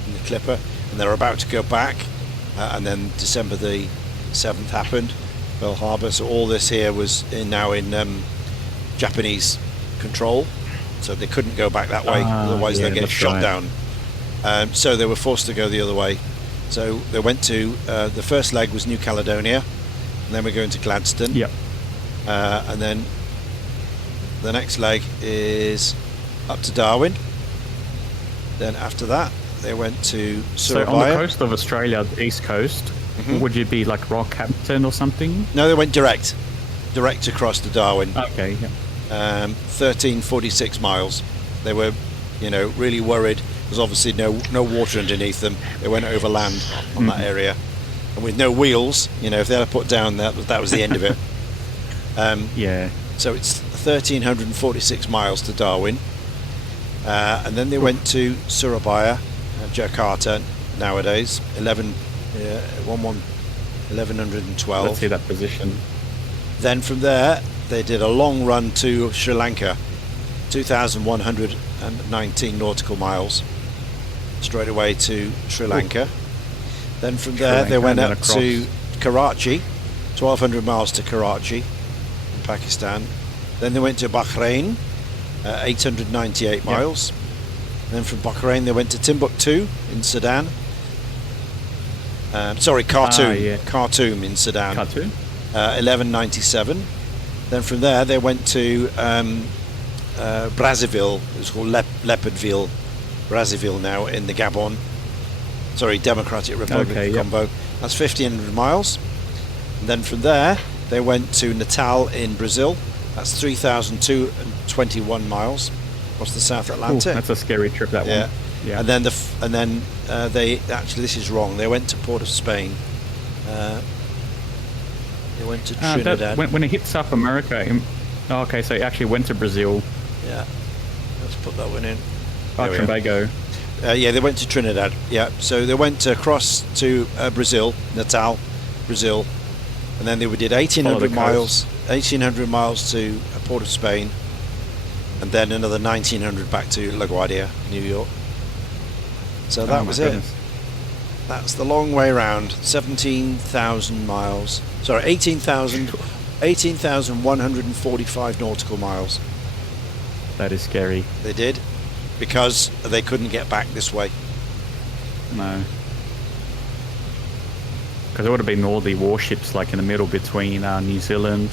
in the Clipper, and they're about to go back. And then December the 7th happened, Pearl Harbor. So all this here was now in Japanese control. So they couldn't go back that way, otherwise they'd get shot down. So they were forced to go the other way. So they went to, the first leg was New Caledonia, and then we're going to Gladstone. Yep. And then the next leg is up to Darwin. Then after that, they went to Surabaya. So on the coast of Australia, the east coast, would you be like Rockhampton or something? No, they went direct across to Darwin. Okay, yeah. 1346 miles. They were, really worried. There's obviously no water underneath them. They went over land on that area, and with no wheels, if they had put down that was the end of it. Yeah. So it's 1346 miles to Darwin, and then they went to Surabaya, Jakarta nowadays, 1112. Let's see that position. Then from there they did a long run to Sri Lanka, 2,119 nautical miles, straight away to Sri Lanka. Then from there they went up to Karachi, 1,200 miles to Karachi in Pakistan. Then they went to Bahrain, 898 miles. Then from Bahrain they went to Timbuktu in Sudan. Khartoum. Khartoum in Sudan. Khartoum? 1197. Then from there they went to Brazzaville. It's called Leopardville, Brazzaville now in the Gabon. Democratic Republic of Congo. That's 1,500 miles. And then from there they went to Natal in Brazil. That's 3,221 miles across the South Atlantic. Ooh, that's a scary trip, that one. Yeah. And then they actually, this is wrong. They went to Port of Spain. They went to Trinidad. When it hit South America, so it actually went to Brazil. Yeah, let's put that one in. Tobago. They went to Trinidad. Yeah, so they went across to Brazil, Natal, Brazil, and then they did 1,800 miles. 1,800 miles to Port of Spain, and then another 1,900 back to LaGuardia, New York. So that was it. That's the long way round. 17,000 miles. Sorry, 18,145 nautical miles. That is scary. They did, because they couldn't get back this way. No. Because it would have been all the warships like in the middle between New Zealand.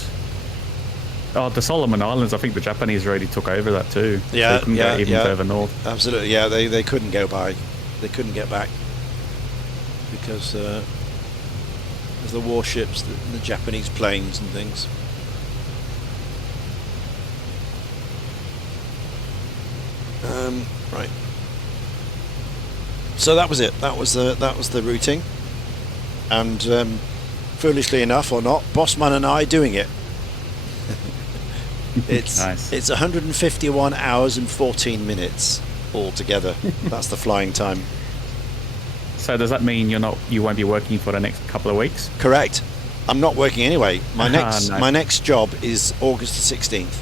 Oh, the Solomon Islands, I think the Japanese already took over that too. Yeah, they couldn't go even further north. Absolutely, yeah, they couldn't go by. They couldn't get back because of the warships, the Japanese planes and things. Right. So that was it. That was the routing, and foolishly enough or not, Bossman and I doing it. It's Nice. it's 151 hours and 14 minutes altogether. That's the flying time. So does that mean you won't be working for the next couple of weeks? Correct. I'm not working anyway. My Nice. my next job is August the 16th,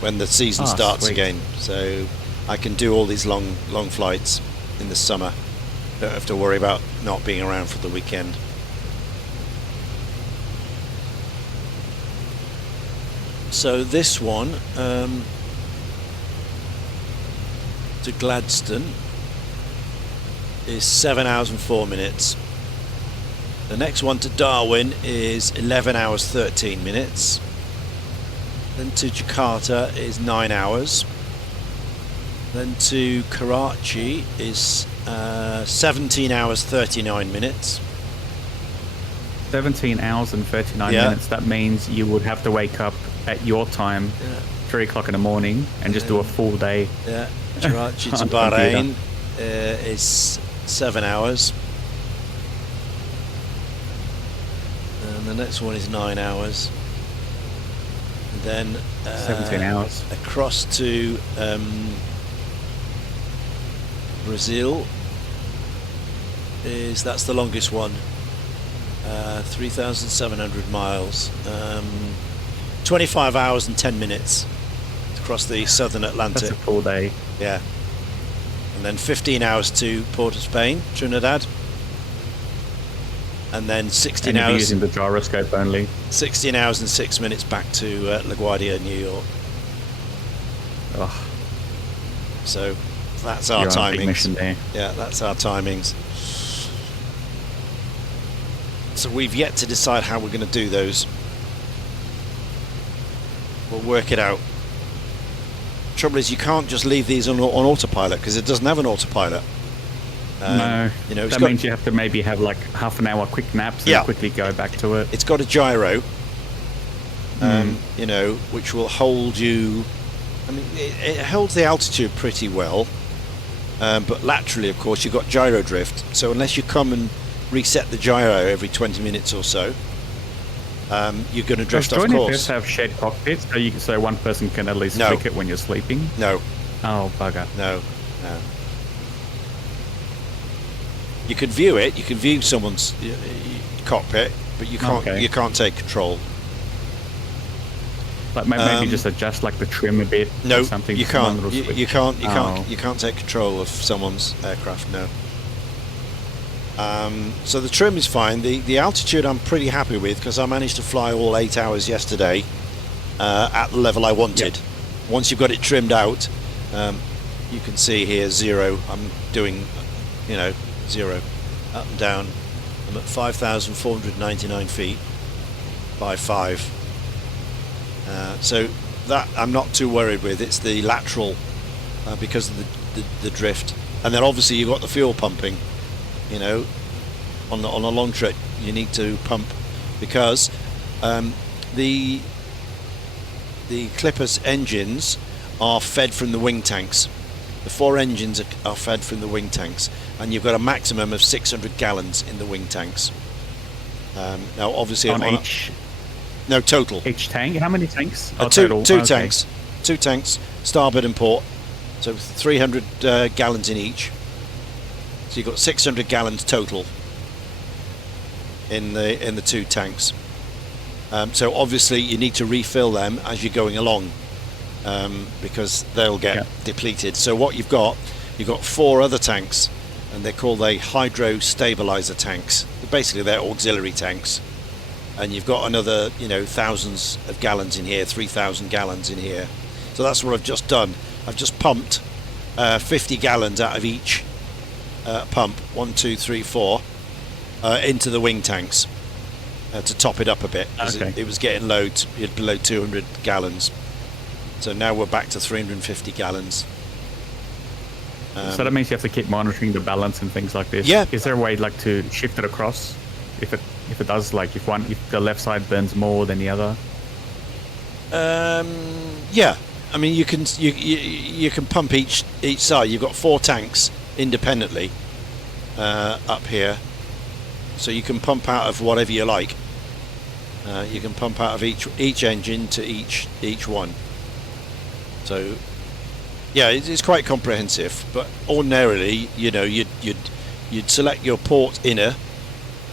when the season starts sweet. again. So I can do all these long flights in the summer. Don't have to worry about not being around for the weekend. So this one to Gladstone is 7 hours and 4 minutes. The next one to Darwin is 11 hours 13 minutes. Then to Jakarta is 9 hours. Then to Karachi is 17 hours 39 minutes. 17 hours and 39 Yeah. minutes. That means you would have to wake up at your time, 3 o'clock in the morning, and just do a full day. Yeah, Karachi to On computer. Bahrain is 7 hours. And the next one is 9 hours. And then 17 hours. across to Brazil that's the longest one. 3,700 miles. 25 hours and 10 minutes to cross the southern That's Atlantic. a full day. Yeah. And then 15 hours to Port of Spain, Trinidad. And then 16 And you'll be hours, using the gyroscope only. 16 hours and 6 minutes back to LaGuardia, New York. Oh, So that's our you're on a big timings. mission there. Yeah, that's our timings. So we've yet to decide how we're going to do those. We'll work it out. Trouble is, you can't just leave these on autopilot because it doesn't have an autopilot. No, you know, it's that got- means you have to maybe have like half an hour quick naps and Yeah. quickly go back to it. It's got a gyro, you know, which will hold you. I mean, it holds the altitude pretty well, but laterally, of course, you've got gyro drift. So unless you come and reset the gyro every 20 minutes or so, you're going to drift Does off Johnny course. Best have shared cockpits so one person can at least No. flick it when you're sleeping? No, Oh, bugger. no. You can view it. You can view someone's cockpit, but you can't. Okay. You can't take control. Like maybe just adjust like the trim a bit. No, or something. you one can't. little You switch. can't. You Oh. can't. You can't take control of someone's aircraft. No. So the trim is fine. The altitude I'm pretty happy with because I managed to fly all 8 hours yesterday at the level I wanted. Once you've got it trimmed out, you can see here 0. I'm doing, 0 up and down. I'm at 5,499 feet by 5. So that I'm not too worried with. It's the lateral because of the drift, and then obviously you've got the fuel pumping. On a long trip you need to pump because the Clipper's engines are fed from the wing tanks. The 4 engines are fed from the wing tanks, and you've got a maximum of 600 gallons in the wing tanks. Now obviously On each total. each tank. How many tanks? Two Total. Okay. tanks, 2 tanks, starboard and port, so 300 gallons in each. So you've got 600 gallons total in the 2 tanks. So obviously you need to refill them as you're going along because they'll get depleted. So what you've got 4 other tanks, and they're called the hydro stabilizer tanks. Basically they're auxiliary tanks. And you've got another, thousands of gallons in here, 3,000 gallons in here. So that's what I've just done. I've just pumped 50 gallons out of each pump, 1, 2, 3, 4, into the wing tanks to top it up a bit. 'Cause Okay. it was getting low, below 200 gallons. So now we're back to 350 gallons. So that means you have to keep monitoring the balance and things like this. Yeah. Is there a way like to shift it across if it does, like if the left side burns more than the other? Yeah, I mean you can pump each side. You've got 4 tanks independently up here, so you can pump out of whatever you like. You can pump out of each engine to each one. So yeah, it's quite comprehensive. But ordinarily, you know, you'd select your port inner,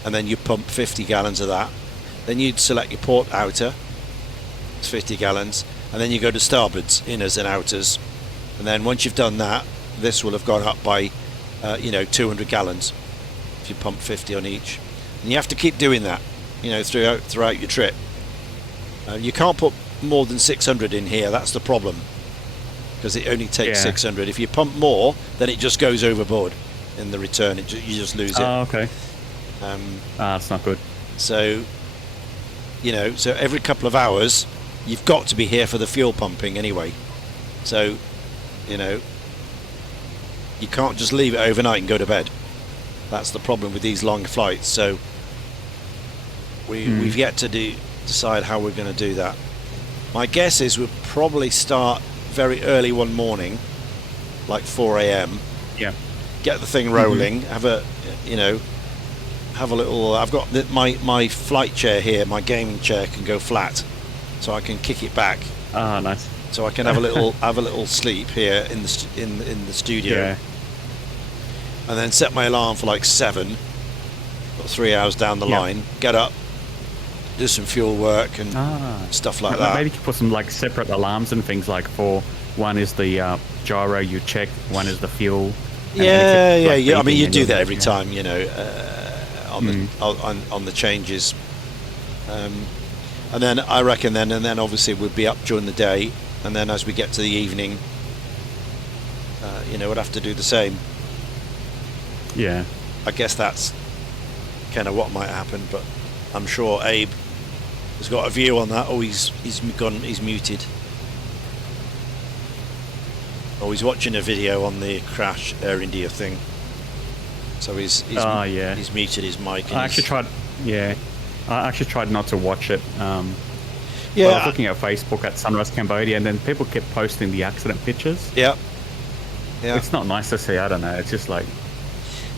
and then you pump 50 gallons of that. Then you'd select your port outer, it's 50 gallons, and then you go to starboards, inners and outers. And then once you've done that, this will have gone up by, 200 gallons if you pump 50 on each. And you have to keep doing that, you know, throughout your trip. You can't put more than 600 in here. That's the problem, because it only takes 600. If you pump more, then it just goes overboard in the return. You just lose it. Oh, okay. That's not good. So, you know, so every couple of hours, you've got to be here for the fuel pumping anyway. So, you know, you can't just leave it overnight and go to bed. That's the problem with these long flights. So we've yet to decide how we're going to do that. My guess is we'll probably start very early one morning, like 4 a.m. Yeah. Get the thing rolling. Have a little. I've got my flight chair here. My gaming chair can go flat, so I can kick it back. Ah, nice. So I can have a little sleep here in the studio. Yeah. And then set my alarm for like 7 or 3 hours down the line. Get up, do some fuel work and stuff like that. Maybe you could put some like separate alarms and things, like for one is the gyro you check, one is the fuel. Yeah. I mean, you do that every time, you know, on the changes. And then I reckon then obviously we'd be up during the day, and then as we get to the evening, we'd have to do the same. Yeah. I guess that's kind of what might happen, but I'm sure Abe has got a view on that. Oh, he's muted. Oh, he's watching a video on the Crash Air India thing. So he's muted his mic. I actually tried not to watch it. I was looking at Facebook at Sunrise Cambodia, and then people kept posting the accident pictures. Yeah. It's not nice to see. I don't know. It's just like.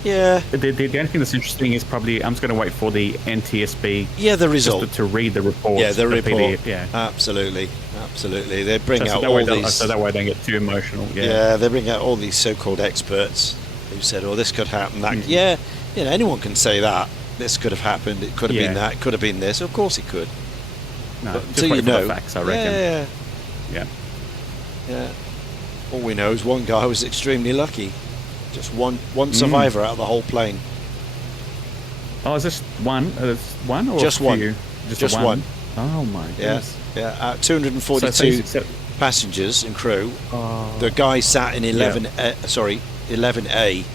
Yeah. The only thing that's interesting is probably I'm just going to wait for the NTSB. Yeah, the result. Just to read the report. Yeah, the report. PDF, yeah. Absolutely. They bring out all these. So that way they don't get too emotional. Yeah, they bring out all these so-called experts who said, "Oh, this could happen." That. Yeah, anyone can say that. This could have happened. It could have been that. It could have been this. Of course, it could. No, but just wait for the facts, I reckon. Yeah. All we know is one guy was extremely lucky. Just one survivor out of the whole plane. Oh, is this one? One or just one? Just one. Oh my goodness. Yeah. 242 passengers and crew. The guy sat in 11A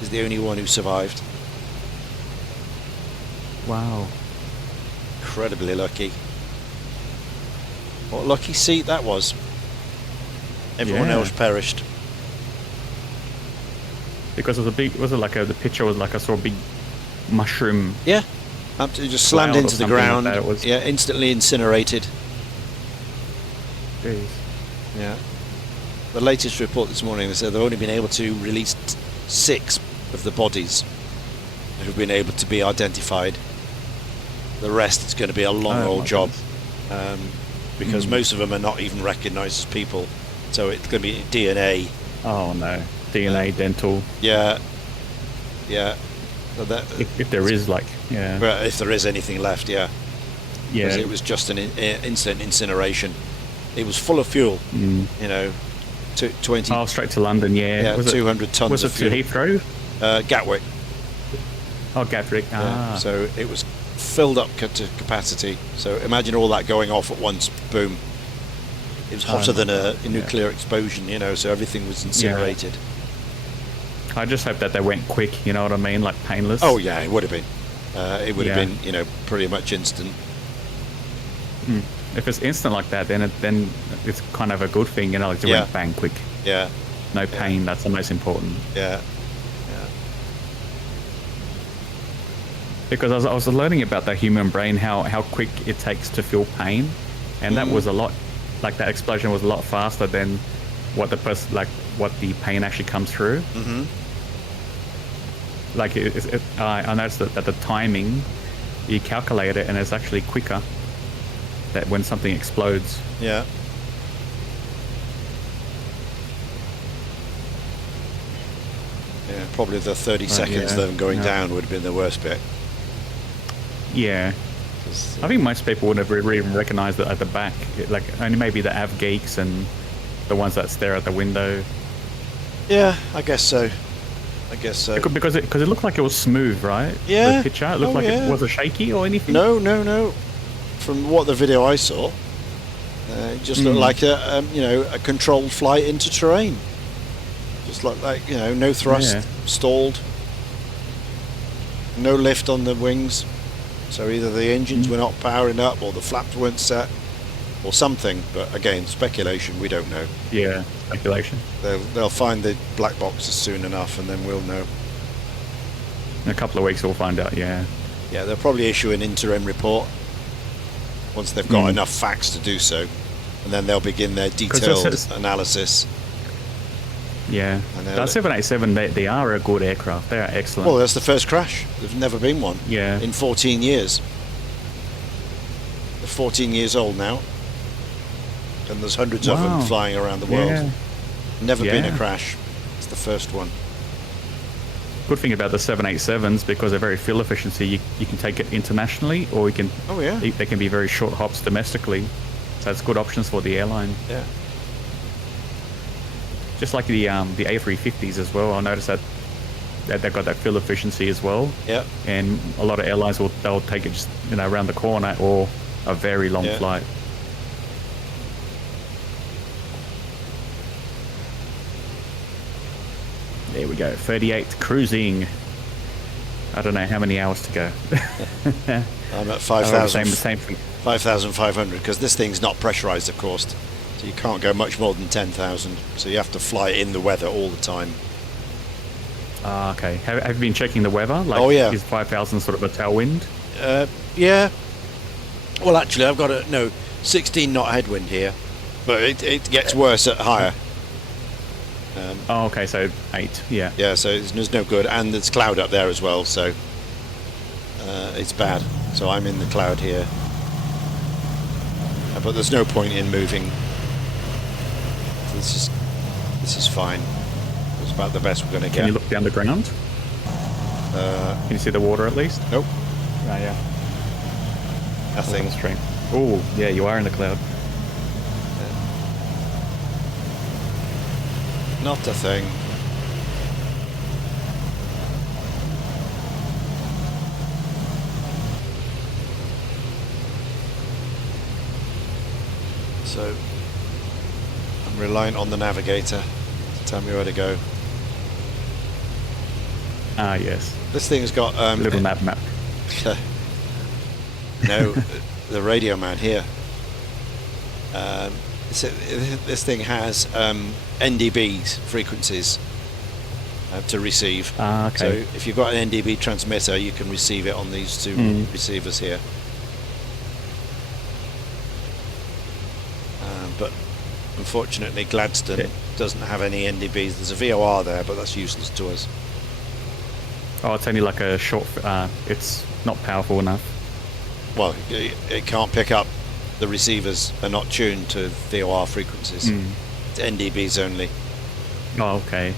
is the only one who survived. Wow. Incredibly lucky. What a lucky seat that was. Everyone else perished. Because it was the picture was like I saw a big mushroom. Yeah. Absolutely, just slammed into the ground. Like instantly incinerated. Jeez. Yeah. The latest report this morning, they said they've only been able to release 6 of the bodies who've been able to be identified. The rest is going to be a long old job, because most of them are not even recognised as people. So it's going to be DNA. Oh no. DNA, dental. Yeah. So if there is if there is anything left, Yeah. Because it was just an instant incineration. It was full of fuel. 20. Oh, straight to London. Yeah. Was 200 tons of fuel. Was it to Heathrow? Gatwick. Oh, Gatwick. So it was filled up to capacity. So imagine all that going off at once. Boom. It was hotter than a nuclear explosion, so everything was incinerated. I just hope that they went quick, you know what I mean? Like painless. Oh, yeah, it would have been. It would have been, pretty much instant. If it's instant like that, then it's kind of a good thing, like it went bang quick. Yeah. No pain, that's the most important. Yeah. Because I was learning about the human brain, how quick it takes to feel pain, and that was a lot. Like that explosion was a lot faster than what the pain actually comes through. Mm-hmm. Like I noticed that the timing you calculate it, and it's actually quicker that when something explodes. Yeah. Yeah, probably the 30 seconds yeah, of them going no. down would have been the worst bit. Yeah. 'Cause, I think most people wouldn't have even recognized it at the back. Like, only maybe the av geeks and the ones that stare at the window. yeah, I guess so. I guess so. Because it looked like it was smooth, right? Yeah. The picture. It looked Oh, like yeah. it wasn't shaky or anything. No. From what the video I saw, it just looked like a a controlled flight into terrain. Just like no thrust, Yeah. stalled, no lift on the wings. So either the engines were not powering up, or the flaps weren't set, or something. But again, speculation. We don't know. Yeah. Speculation. They'll find the black boxes soon enough, and then we'll know. In a couple of weeks, we'll find out. Yeah. Yeah, they'll probably issue an interim report once they've got enough facts to do so, and then they'll begin their detailed analysis. Yeah. I know That that- 787, they are a good aircraft. They are excellent. Well, that's the first crash. There's never been one Yeah. in 14 years. They're 14 years old now, and there's hundreds of them Wow. flying around the world. Yeah. Never been a Yeah. crash. It's the first one. Good thing about the 787s, because they're very fuel efficiency, you can take it internationally, or you can. Oh yeah. They can be very short hops domestically. So it's good options for the airline. Yeah. Just like the A350s as well. I noticed that they've got that fuel efficiency as well. Yeah. And a lot of airlines they'll take it just around the corner or a very long Yeah. flight. There we go, 38 cruising. I don't know how many hours to go. I'm at Same 5,000. thing. 5,500, because this thing's not pressurized, of course, so you can't go much more than 10,000. So you have to fly in the weather all the time. Ah, okay. Have you been checking the weather? Like, Oh, yeah. Is 5,000 sort of a tailwind? Yeah. Well, actually, I've got 16 knot headwind here, but it gets worse at higher. Oh, okay, so 8, yeah. Yeah, so there's no good, and there's cloud up there as well, so it's bad. So I'm in the cloud here, but there's no point in moving. This is fine. It's about the best we're going to Can get. you look down the ground? Can you see the water at least? Nope, Oh, yeah. nothing. Oh, yeah, you are in the cloud. Not a thing. So I'm reliant on the navigator to tell me where to go. Ah, yes. This thing's got Little map. no, the radio man here. This thing has NDBs, frequencies, to receive. Ah, okay. So if you've got an NDB transmitter, you can receive it on these two receivers here. But unfortunately, Gladstone doesn't have any NDBs. There's a VOR there, but that's useless to us. Oh, it's only like a short... it's not powerful enough. Well, it can't pick up. The receivers are not tuned to VOR frequencies. It's NDBs only. Oh, okay.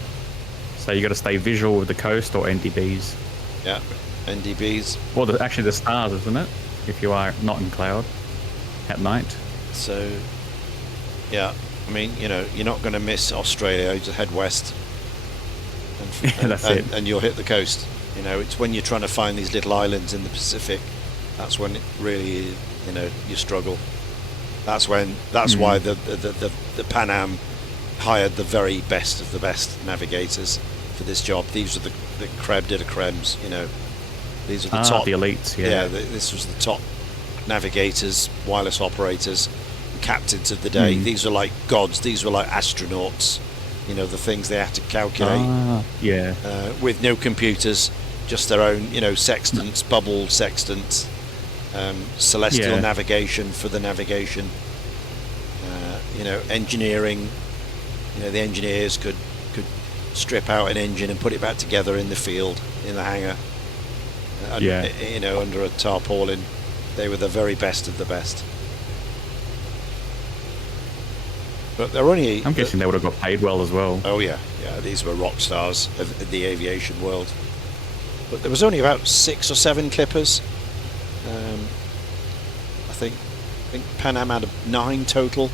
So you got to stay visual with the coast or NDBs. Yeah, NDBs. Well, actually the stars, isn't it? If you are not in cloud at night. So, yeah, I mean, you're not going to miss Australia. You just head west, That's it. and you'll hit the coast. It's when you're trying to find these little islands in the Pacific, that's when it really, you struggle. That's why the Pan Am hired the very best of the best navigators for this job. These are the creme de la cremes. These are the top. The elites. Yeah. This was the top navigators, wireless operators, captains of the day. These were like gods. These were like astronauts. The things they had to calculate with no computers, just their own, sextants, bubble sextants, celestial navigation for the navigation. Engineering. The engineers could strip out an engine and put it back together in the field, in the hangar. And, Yeah. you know, under a tarpaulin, they were the very best of the best. But they're only. I'm guessing they would have got paid well as well. Oh yeah, yeah. These were rock stars of the aviation world. But there was only about 6 or 7 clippers. I think Pan Am had 9 total.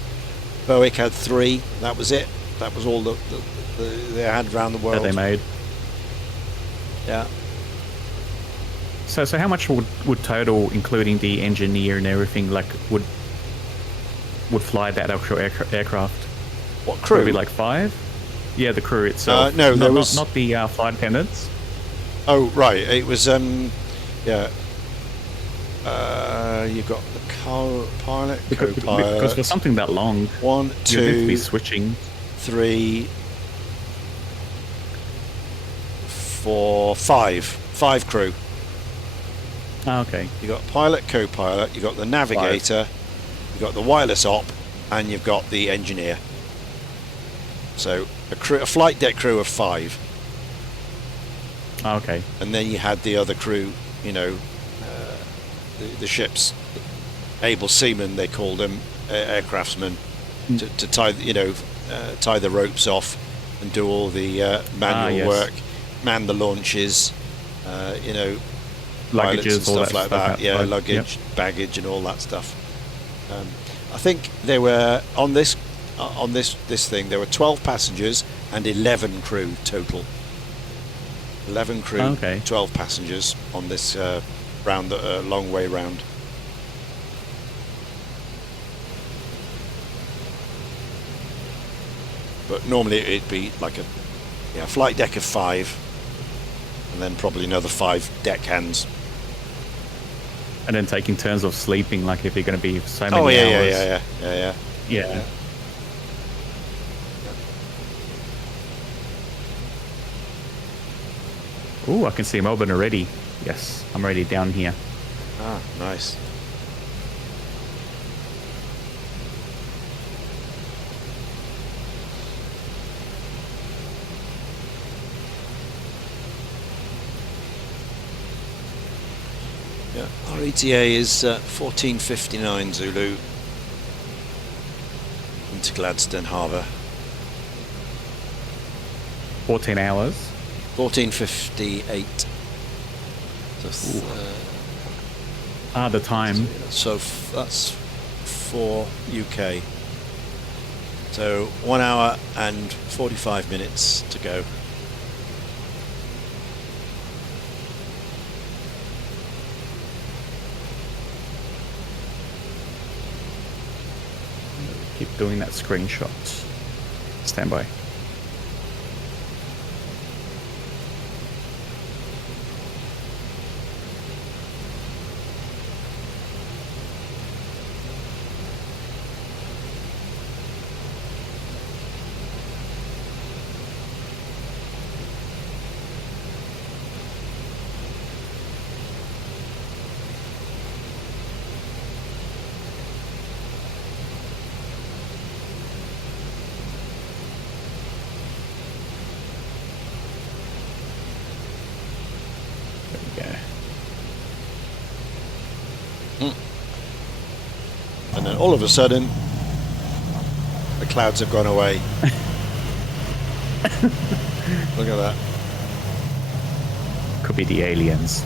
Boeing had 3. That was it. That was all they had around the world. That they made. Yeah. So how much would total, including the engineer and everything, like would fly that actual aircraft? What crew? Would it be like 5? Yeah, the crew itself. No, there not, was not the flight attendants. Oh right, it was yeah. You got the pilot, Because co-pilot. for something that long, 1, you need to be 2, switching. 3, 4, 5 crew. Ah, okay. You got pilot, co-pilot. You got the navigator. You got the wireless op, and you've got the engineer. So a flight deck crew of 5. Ah, okay. And then you had the other crew, you know, the ship's able seamen, they called them, aircraftsmen, to tie, you know, tie the ropes off and do all the manual work, man the launches, you know, pilots and Luggages, all stuff like that. Yeah, outside. luggage, Yep. baggage, and all that stuff. I think they were on this thing. There were 12 passengers and 11 crew total. 11 crew, Okay. 12 passengers on this round, long way round. But normally it'd be like a flight deck of 5, and then probably another 5 deckhands. And then taking turns of sleeping, like if you're going to be so many Oh hours. yeah. Yeah. Ooh, I can see Melbourne already. Yes, I'm already down here. Ah, nice. Yeah, our ETA is 14:59 Zulu into Gladstone Harbour. 14 hours. 14:58. So, The time. so that's for UK. So 1 hour and 45 minutes to go. Keep doing that screenshot. Stand by. And then all of a sudden, the clouds have gone away. Look at that. Could be the aliens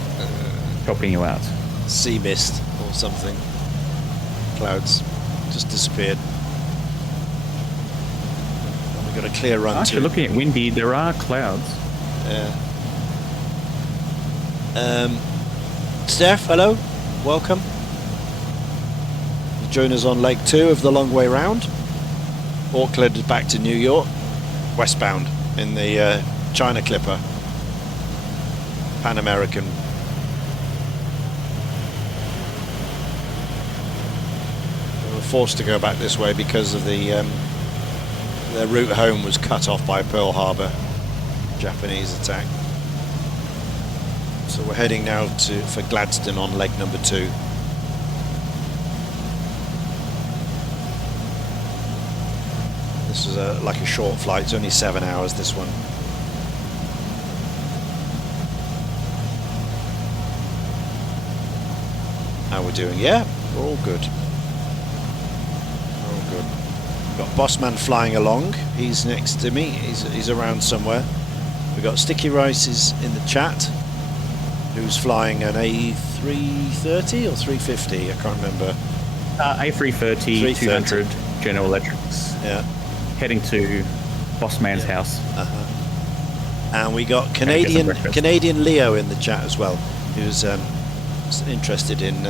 helping you out. Sea mist or something. Clouds just disappeared. And we've got a clear run Actually, to... looking at windy, there are clouds. Steph, hello. Welcome. Join us on leg 2 of the long way round. Auckland back to New York, westbound in the China Clipper, Pan American. We were forced to go back this way because of their route home was cut off by Pearl Harbor, Japanese attack. So we're heading now for Gladstone on leg number 2. This is like a short flight. It's only 7 hours, this one. How we're doing? Yeah, we're all good. All good. Got Bossman flying along. He's next to me. He's around somewhere. We've got Sticky Rices in the chat, who's flying an A330 or 350. I can't remember. A330, 200 General Electrics. Yeah. Heading to Bossman's house. And we got Canadian Leo in the chat as well, who's interested in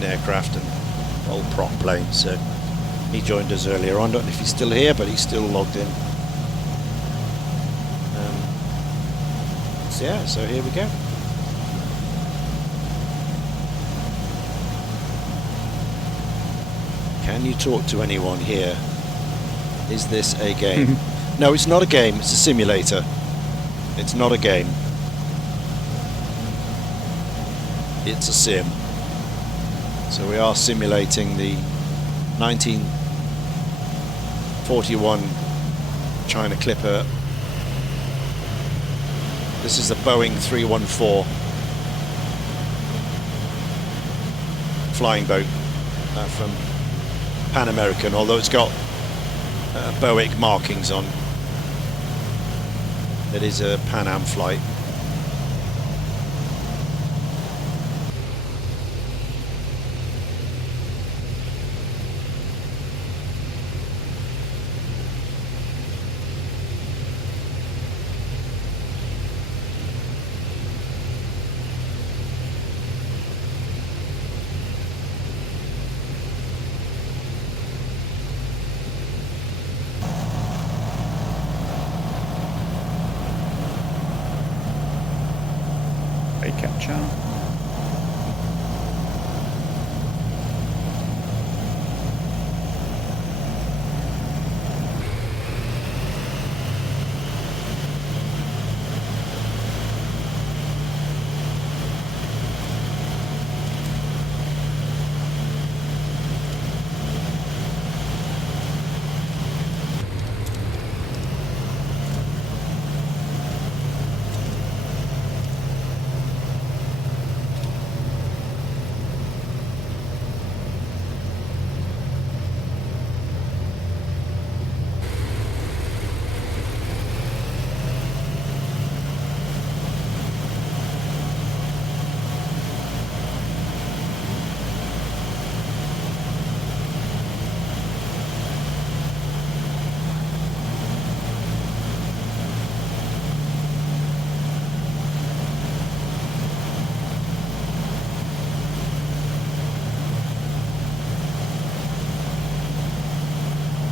aircraft and old prop planes. So he joined us earlier on. Don't know if he's still here, but he's still logged in. So yeah, so here we go. Can you talk to anyone here? Is this a game? No, it's not a game, it's a simulator. It's not a game. It's a sim. So we are simulating the 1941 China Clipper. This is the Boeing 314 flying boat from Pan American, although it's got Boeing markings on. It is a Pan Am flight. Capture.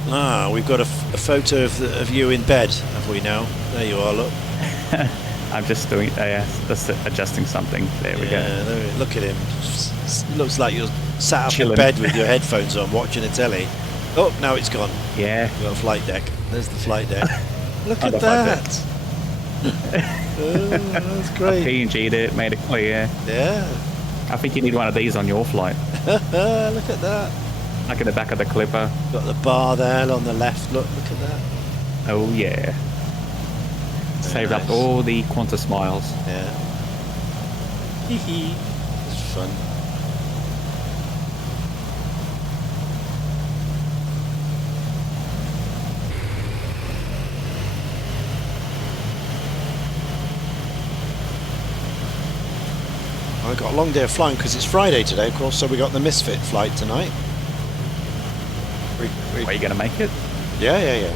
Ah, we've got a photo of you in bed, have we now? There you are, look. I'm just doing, just adjusting something. There we go. There, look at him. Looks like you're sat up Chilling. in bed with your headphones on, watching a telly. Oh, now it's gone. Yeah. We've got a flight deck. There's the flight deck. Look Oh, at the flight deck. that. Oh, that's great. PNG'd it, made it clear. Yeah. I think you need one of these on your flight. Look at that. Like in the back of the Clipper. Got the bar there on the left. Look at that. Oh yeah. Saved up nice. all the Qantas miles. Yeah. Hee hee. It's fun. I got a long day of flying because it's Friday today, of course, so we got the Misfit flight tonight. Are you going to make it? Yeah.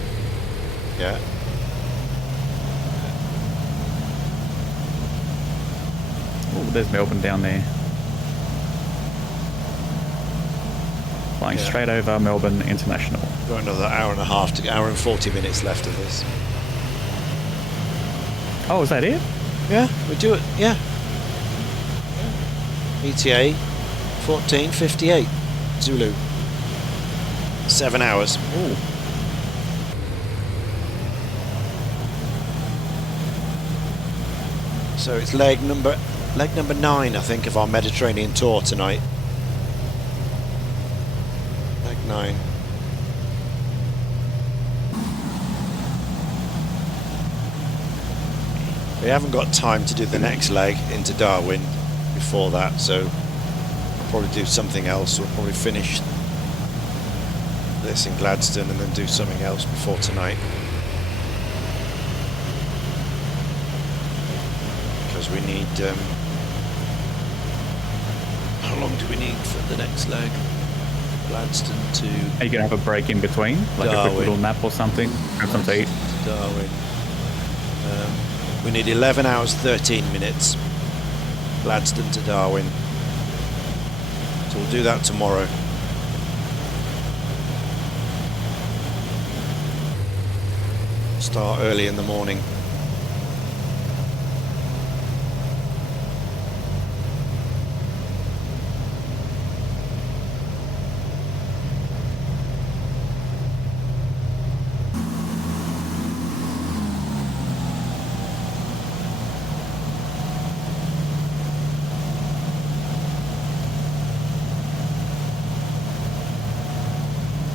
Oh, there's Melbourne down there. Flying Yeah. straight over Melbourne International. Got another hour and a half to hour and 40 minutes left of this. Oh, is that it? Yeah, we do it. Yeah. ETA 14:58 Zulu. 7 hours. Ooh. So it's leg number 9, I think, of our Mediterranean tour tonight. Leg 9. We haven't got time to do the next leg into Darwin before that, so probably do something else. We'll probably finish this in Gladstone and then do something else before tonight. Because we need... how long do we need for the next leg? Gladstone to... Are you going to have a break in between? Like a Darwin. quick little nap or something? Grab something to eat? Darwin. We need 11 hours 13 minutes. Gladstone to Darwin. So we'll do that tomorrow. Start early in the morning.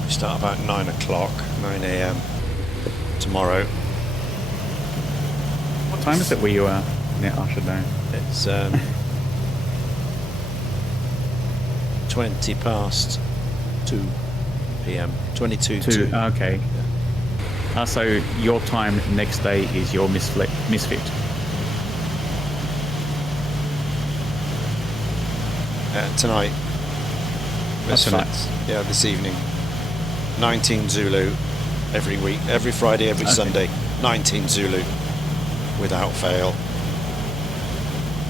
Start about 9 o'clock, 9 a.m. tomorrow. What time is it where you are? Yeah, I should know. It's 20 past 2 p.m. 22 Two. to... Okay. So your time next day is your misfit. Tonight. Tonight. Yeah, this evening. 19 Zulu every week, every Friday, every Sunday. 19 Zulu without fail.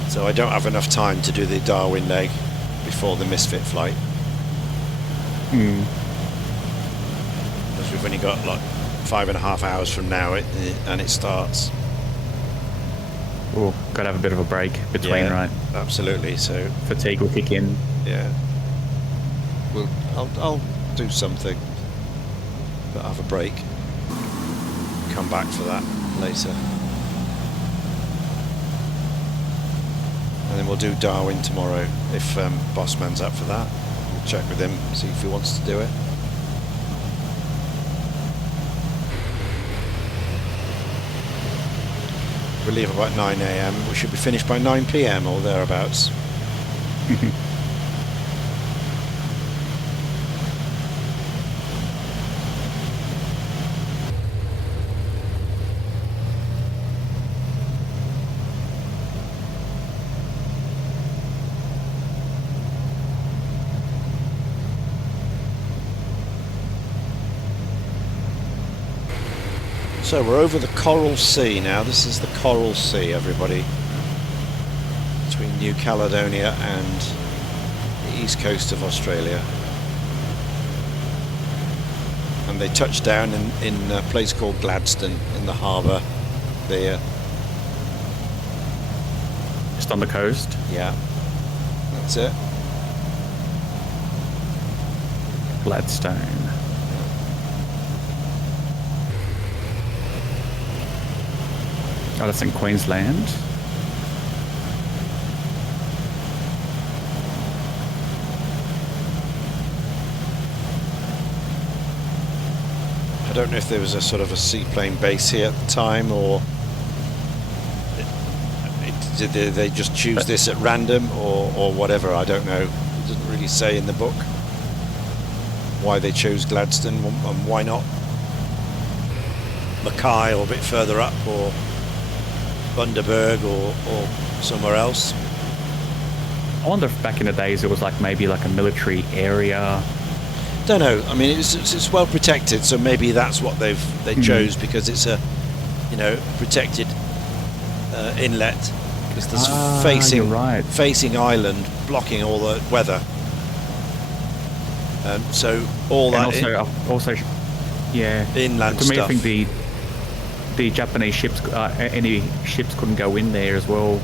So I don't have enough time to do the Darwin leg before the Misfit flight. Because we've only got like 5.5 hours from now and it starts. Oh, got to have a bit of a break between, Yeah, right? Absolutely. So Fatigue will kick in. yeah, I'll do something, but have a break. Come back for that later, and then we'll do Darwin tomorrow if Bossman's up for that. We'll check with him, see if he wants to do it. We leave about 9 a.m. We should be finished by 9 p.m. or thereabouts. So we're over the Coral Sea now. This is the Coral Sea, everybody, between New Caledonia and the east coast of Australia. And they touched down in a place called Gladstone in the harbour there. Just on the coast. Yeah, that's it. Gladstone. Oh, that's in Queensland. I don't know if there was a sort of a seaplane base here at the time, or did they just choose this at random, or whatever. I don't know. It doesn't really say in the book why they chose Gladstone and why not Mackay or a bit further up, or Bundaberg or somewhere else. I wonder if back in the days it was like maybe like a military area. Don't know. I mean, it's well protected, so maybe that's what they chose, because it's a protected inlet, because there's facing island, blocking all the weather. So all And that also, yeah. inland To me, stuff. I think the Japanese ships, any ships couldn't go in there as well.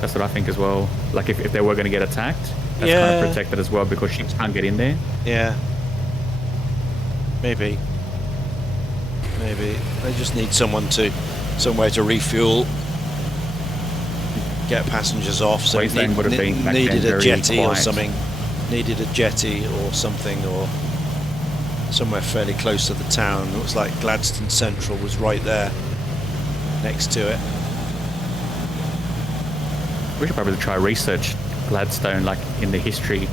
That's what I think as well. Like if they were going to get attacked, that's kind of protected as well, because ships can't get in there. Yeah. Maybe they just need somewhere to refuel, get passengers off. So Queensland would have been back needed then a very jetty or quiet. something. Needed a jetty or something, or somewhere fairly close to the town. It looks like Gladstone Central was right there next to it. We should probably try research Gladstone, like in the history.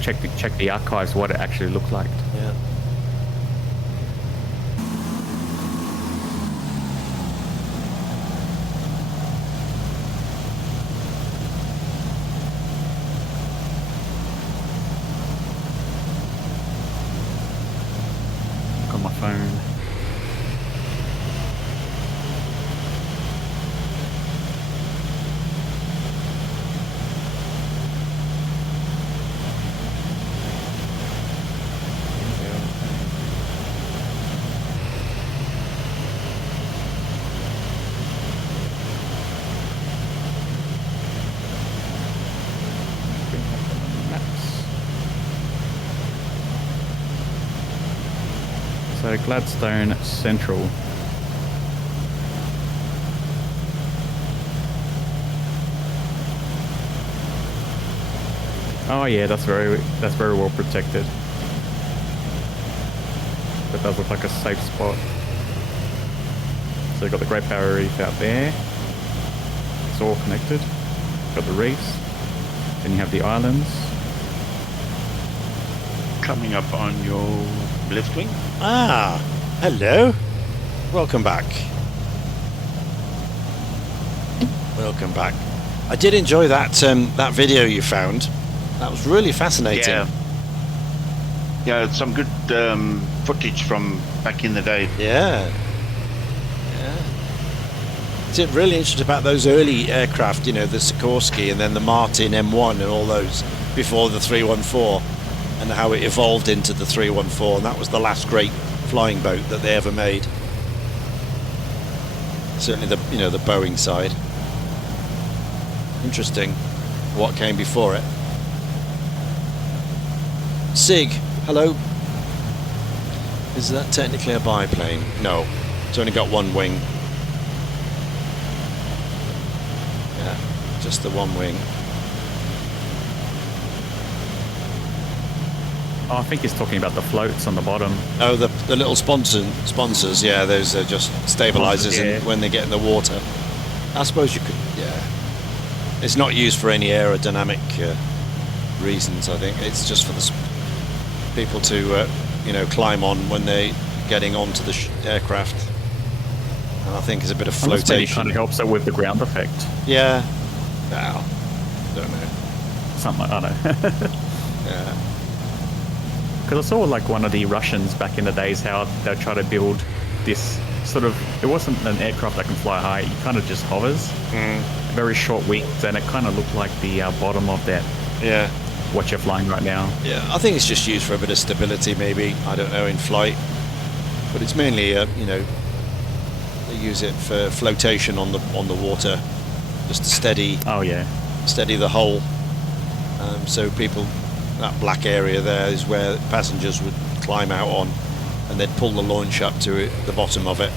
Check the archives, what it actually looked like. Yeah. Look on my phone. So Gladstone Central. Oh yeah, that's very well protected. That does look like a safe spot. So you've got the Great Barrier Reef out there. It's all connected. Got the reefs. Then you have the islands. Coming up on your left wing. Ah, hello. Welcome back. Welcome back. I did enjoy that that video you found. That was really fascinating. Yeah, it's some good footage from back in the day. Yeah. It's really interesting about those early aircraft, you know, the Sikorsky and then the Martin M1 and all those before the 314, and how it evolved into the 314, and that was the last great flying boat that they ever made. Certainly the the Boeing side. Interesting what came before it. Sig, hello. Is that technically a biplane? No, it's only got one wing. Yeah, just the one wing. Oh, I think he's talking about the floats on the bottom. Oh, the little sponsors, yeah, those are just stabilizers Yeah. when they get in the water. I suppose you could, yeah. It's not used for any aerodynamic reasons, I think. It's just for the people to, climb on when they're getting onto the aircraft. And I think it's a bit of Unless maybe it flotation. kind of helps it with the ground effect. Yeah. Well, don't know. Something, I don't know. Yeah. Because I saw like one of the Russians back in the days how they'll try to build this sort of, it wasn't an aircraft that can fly high, it kind of just hovers. Very short wings, and it kind of looked like the bottom of that, Yeah. what you're flying right now. Yeah, I think it's just used for a bit of stability, maybe. I don't know, in flight. But it's mainly, they use it for flotation on the water, just to steady Oh yeah. the hull. So people, that black area there is where passengers would climb out on, and they'd pull the launch up to the bottom of it,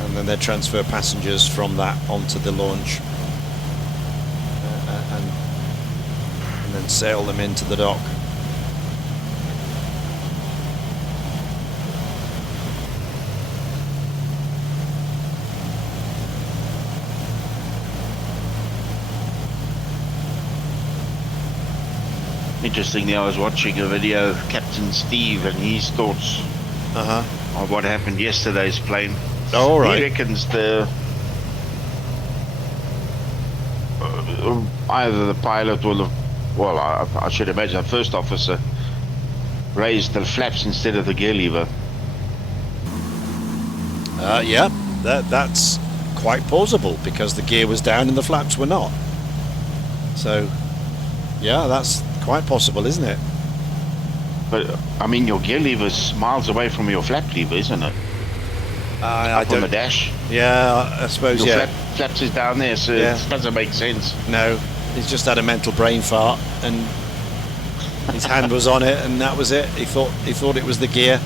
and then they'd transfer passengers from that onto the launch, and then sail them into the dock. Interestingly, I was watching a video of Captain Steve and his thoughts of what happened yesterday's plane. Oh, right. He reckons either the pilot or I should imagine the first officer raised the flaps instead of the gear lever. Yeah, that's quite plausible, because the gear was down and the flaps were not. So, yeah, that's quite possible, isn't it? But I mean, your gear lever's miles away from your flap lever, isn't it? I Up on the don't. dash. Yeah, I suppose. Your Yeah. flaps is down there, so Yeah. it doesn't make sense. No, he's just had a mental brain fart, and his hand was on it, and that was it. He thought it was the gear.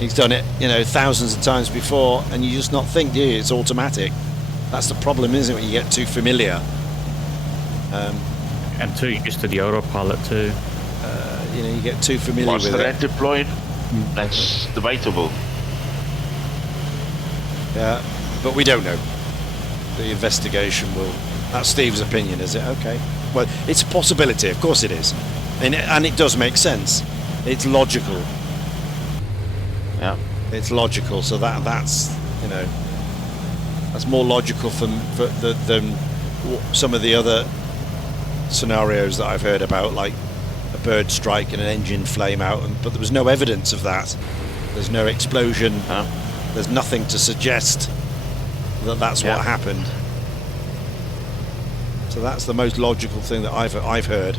He's done it, thousands of times before, and you just not think, do you? It's automatic. That's the problem, isn't it? When you get too familiar. And too used to the autopilot too. You get too familiar Was with that it. deployed? That's debatable. Yeah, but we don't know. The investigation will That's Steve's opinion, is it? Okay. Well, it's a possibility. Of course it is. And it does make sense. It's logical. Yeah. It's logical. So that's, you know, that's more logical than some of the other scenarios that I've heard about, like a bird strike and an engine flame out, but there was no evidence of that. There's no explosion. There's nothing to suggest that that's what happened. So that's the most logical thing that I've heard.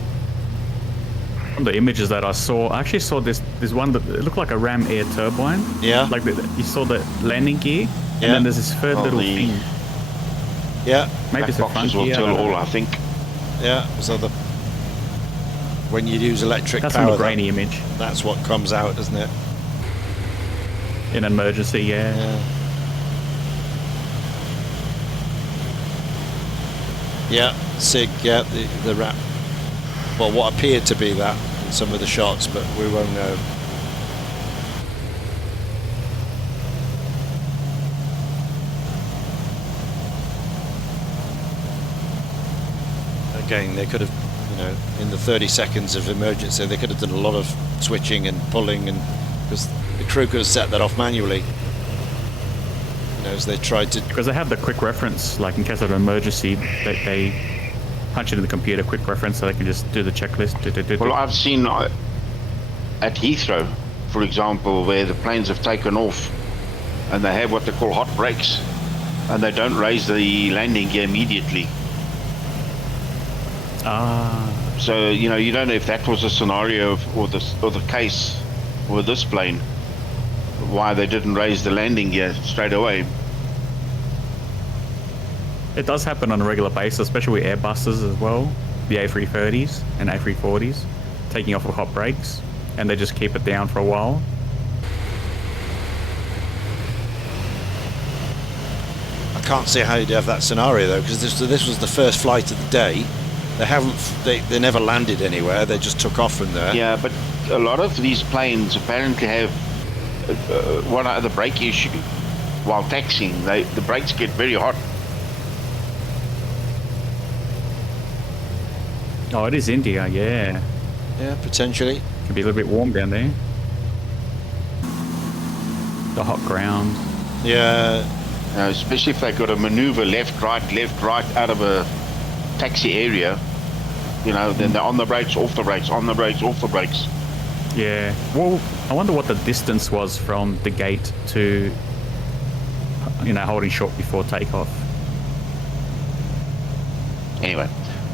From the images that I saw, I actually saw this one that it looked like a ram air turbine. Yeah. Like you saw the landing gear, and then there's this third little thing. Yeah. Maybe it's a Black front boxes will gear. tell all, I think. Yeah. So when you use electric That's power, from a grainy image. that's what comes out, doesn't it? In an emergency, yeah. Yeah, SIG, yeah, the wrap. Well, what appeared to be that in some of the shots, but we won't know. Again, they could have, you know, in the 30 seconds of emergency, they could have done a lot of switching and pulling, and because the crew could have set that off manually. You know, as they tried to. Because they have the quick reference, like in case of an emergency, they punch it in the computer, quick reference, so they can just do the checklist. Well, I've seen at Heathrow, for example, where the planes have taken off and they have what they call hot brakes, and they don't raise the landing gear immediately. So, you know, you don't know if that was a scenario or the case with this plane, why they didn't raise the landing gear straight away. It does happen on a regular basis, especially with Airbuses as well, the A330s and A340s, taking off with hot brakes, and they just keep it down for a while. I can't see how you'd have that scenario though, because this was the first flight of the day. They never landed anywhere. They just took off from there. Yeah, but a lot of these planes apparently have one other brake issue while taxiing. The brakes get very hot. Oh, it is India, yeah. Yeah, potentially. Could be a little bit warm down there. The hot ground. Yeah. Especially if they've got to maneuver left, right out of a taxi area. You know, then they're on the brakes, off the brakes, on the brakes, off the brakes. Yeah. Well, I wonder what the distance was from the gate to, you know, holding short before takeoff. Anyway,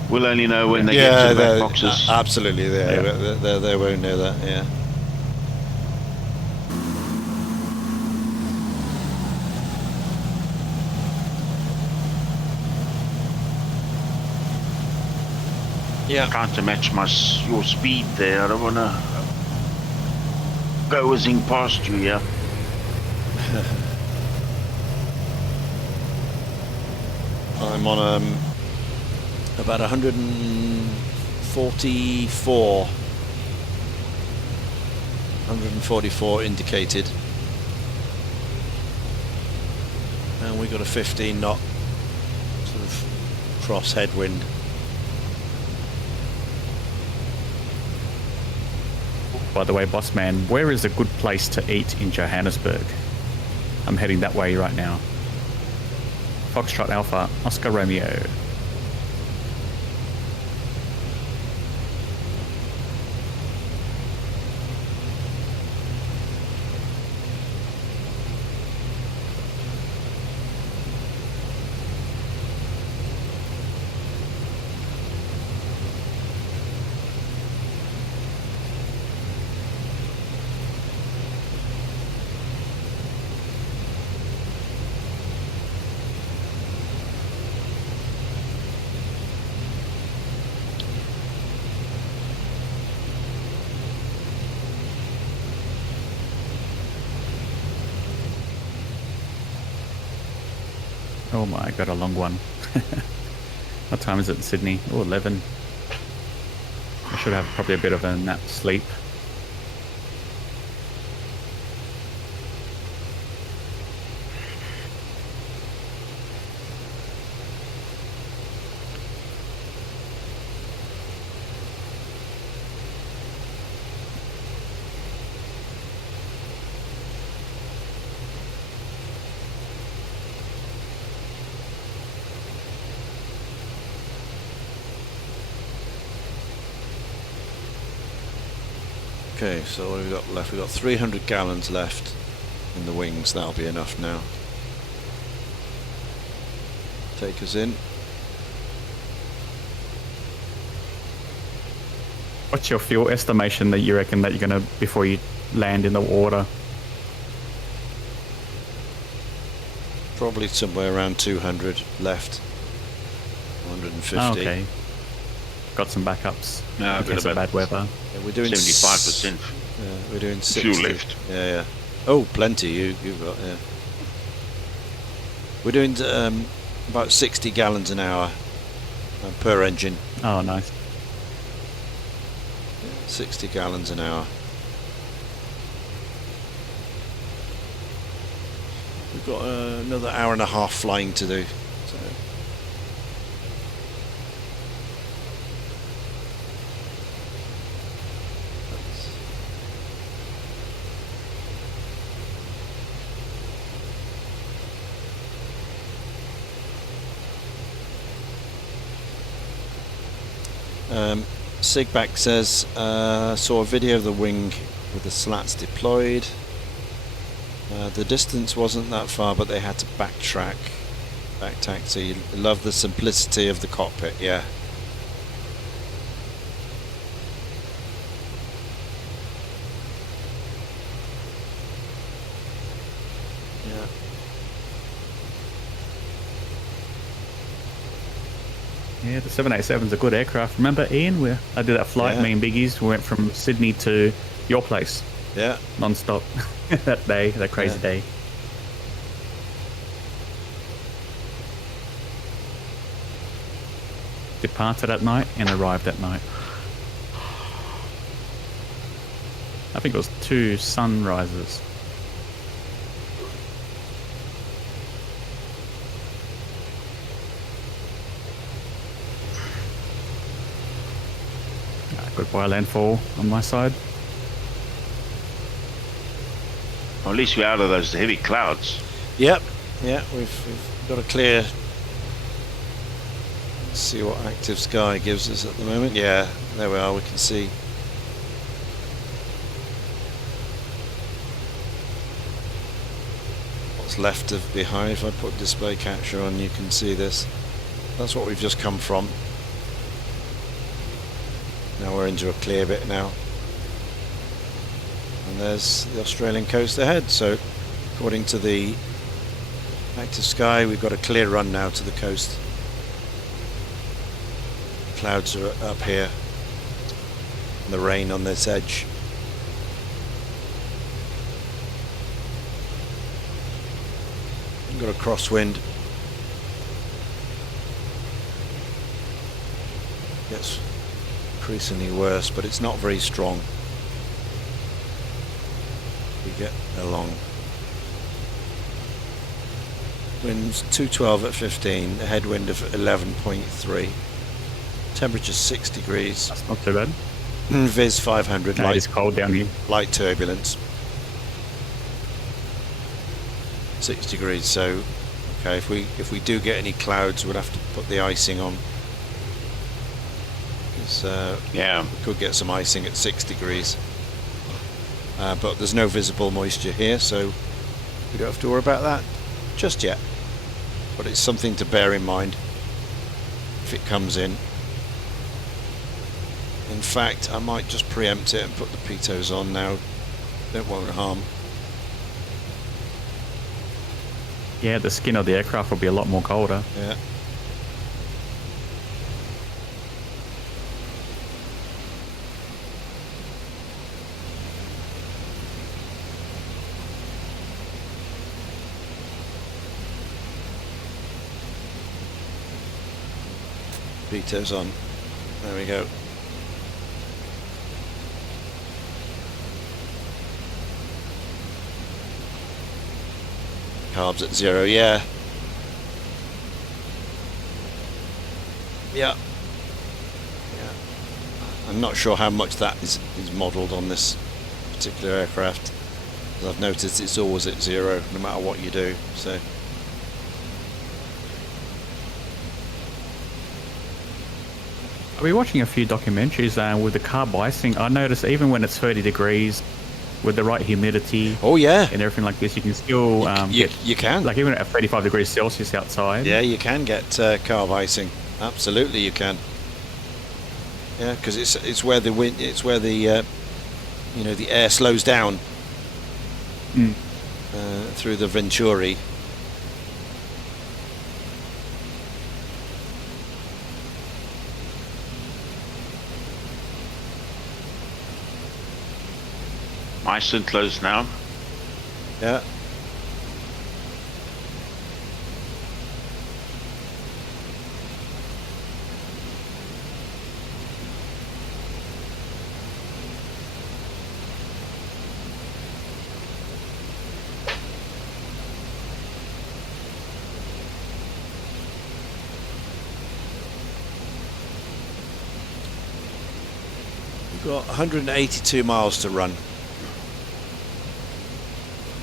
we'll only know when they get to the black boxes. Absolutely, they won't know that. Yeah. Yeah. Trying to match your speed there. I don't want to go whizzing past you, yeah. I'm on about 144 indicated, and we got a 15 knot sort of cross headwind. By the way, boss man, where is a good place to eat in Johannesburg? I'm heading that way right now. Foxtrot Alpha, Oscar Romeo. Oh my, got a long one. What time is it in Sydney? Oh, 11. I should have probably a bit of a nap sleep. Okay, so what have we got left? We've got 300 gallons left in the wings. That'll be enough now. Take us in. What's your fuel estimation that you reckon that you're going to, before you land in the water? Probably somewhere around 200 left. 150. Oh, okay. Got some backups. No, in case of bad weather. Yeah, we're doing 75%. Yeah, we're doing 60. Fuel left. Yeah, yeah. Oh, plenty. You've got. Yeah. We're doing about 60 gallons an hour per engine. Oh, nice. 60 gallons an hour. We've got another hour and a half flying to do. So. Sigback says, saw a video of the wing with the slats deployed. The distance wasn't that far, but they had to back taxi. Love the simplicity of the cockpit, yeah. Yeah, the 787's a good aircraft. Remember, Ian, where I did that flight, Yeah. me and Biggies, we went from Sydney to your place, Yeah. non-stop, that day, that crazy day. Departed at night and arrived at night. I think it was 2 sunrises. Goodbye landfall on my side. Well, at least we're out of those heavy clouds. Yep. Yeah, we've got a clear. Let's see what active sky gives us at the moment. Yeah, there we are. We can see. What's left of behind. If I put display capture on, you can see this. That's what we've just come from. Now we're into a clear bit now. And there's the Australian coast ahead. So according to the active sky, we've got a clear run now to the coast. Clouds are up here. And the rain on this edge. We've got a crosswind. Yes. Increasingly worse, but it's not very strong. We get along. Winds 212 at 15, a headwind of 11.3. Temperature 6 degrees. That's not too bad. Viz 500, No, it's cold down here. light turbulence. 6 degrees, so okay, if we do get any clouds, we'll have to put the icing on. Yeah. We could get some icing at 6 degrees, but there's no visible moisture here, so we don't have to worry about that just yet. But it's something to bear in mind if it comes in. In fact, I might just preempt it and put the pitos on now. That won't harm. Yeah, the skin of the aircraft will be a lot more colder. Yeah. Pitos on. There we go. Carbs at 0, yeah. Yeah. Yeah. I'm not sure how much that is modelled on this particular aircraft. As I've noticed, it's always at 0, no matter what you do. So. I've been watching a few documentaries with the carb icing. I noticed even when it's 30 degrees, with the right humidity Oh yeah, and everything like this, you can still you, get, you can. like even at 35 degrees Celsius outside. Yeah, you can get carb icing. Absolutely, you can. Yeah, because it's where the wind, it's where the the air slows down through the venturi. Nice and close now. Yeah. We've got 182 miles to run.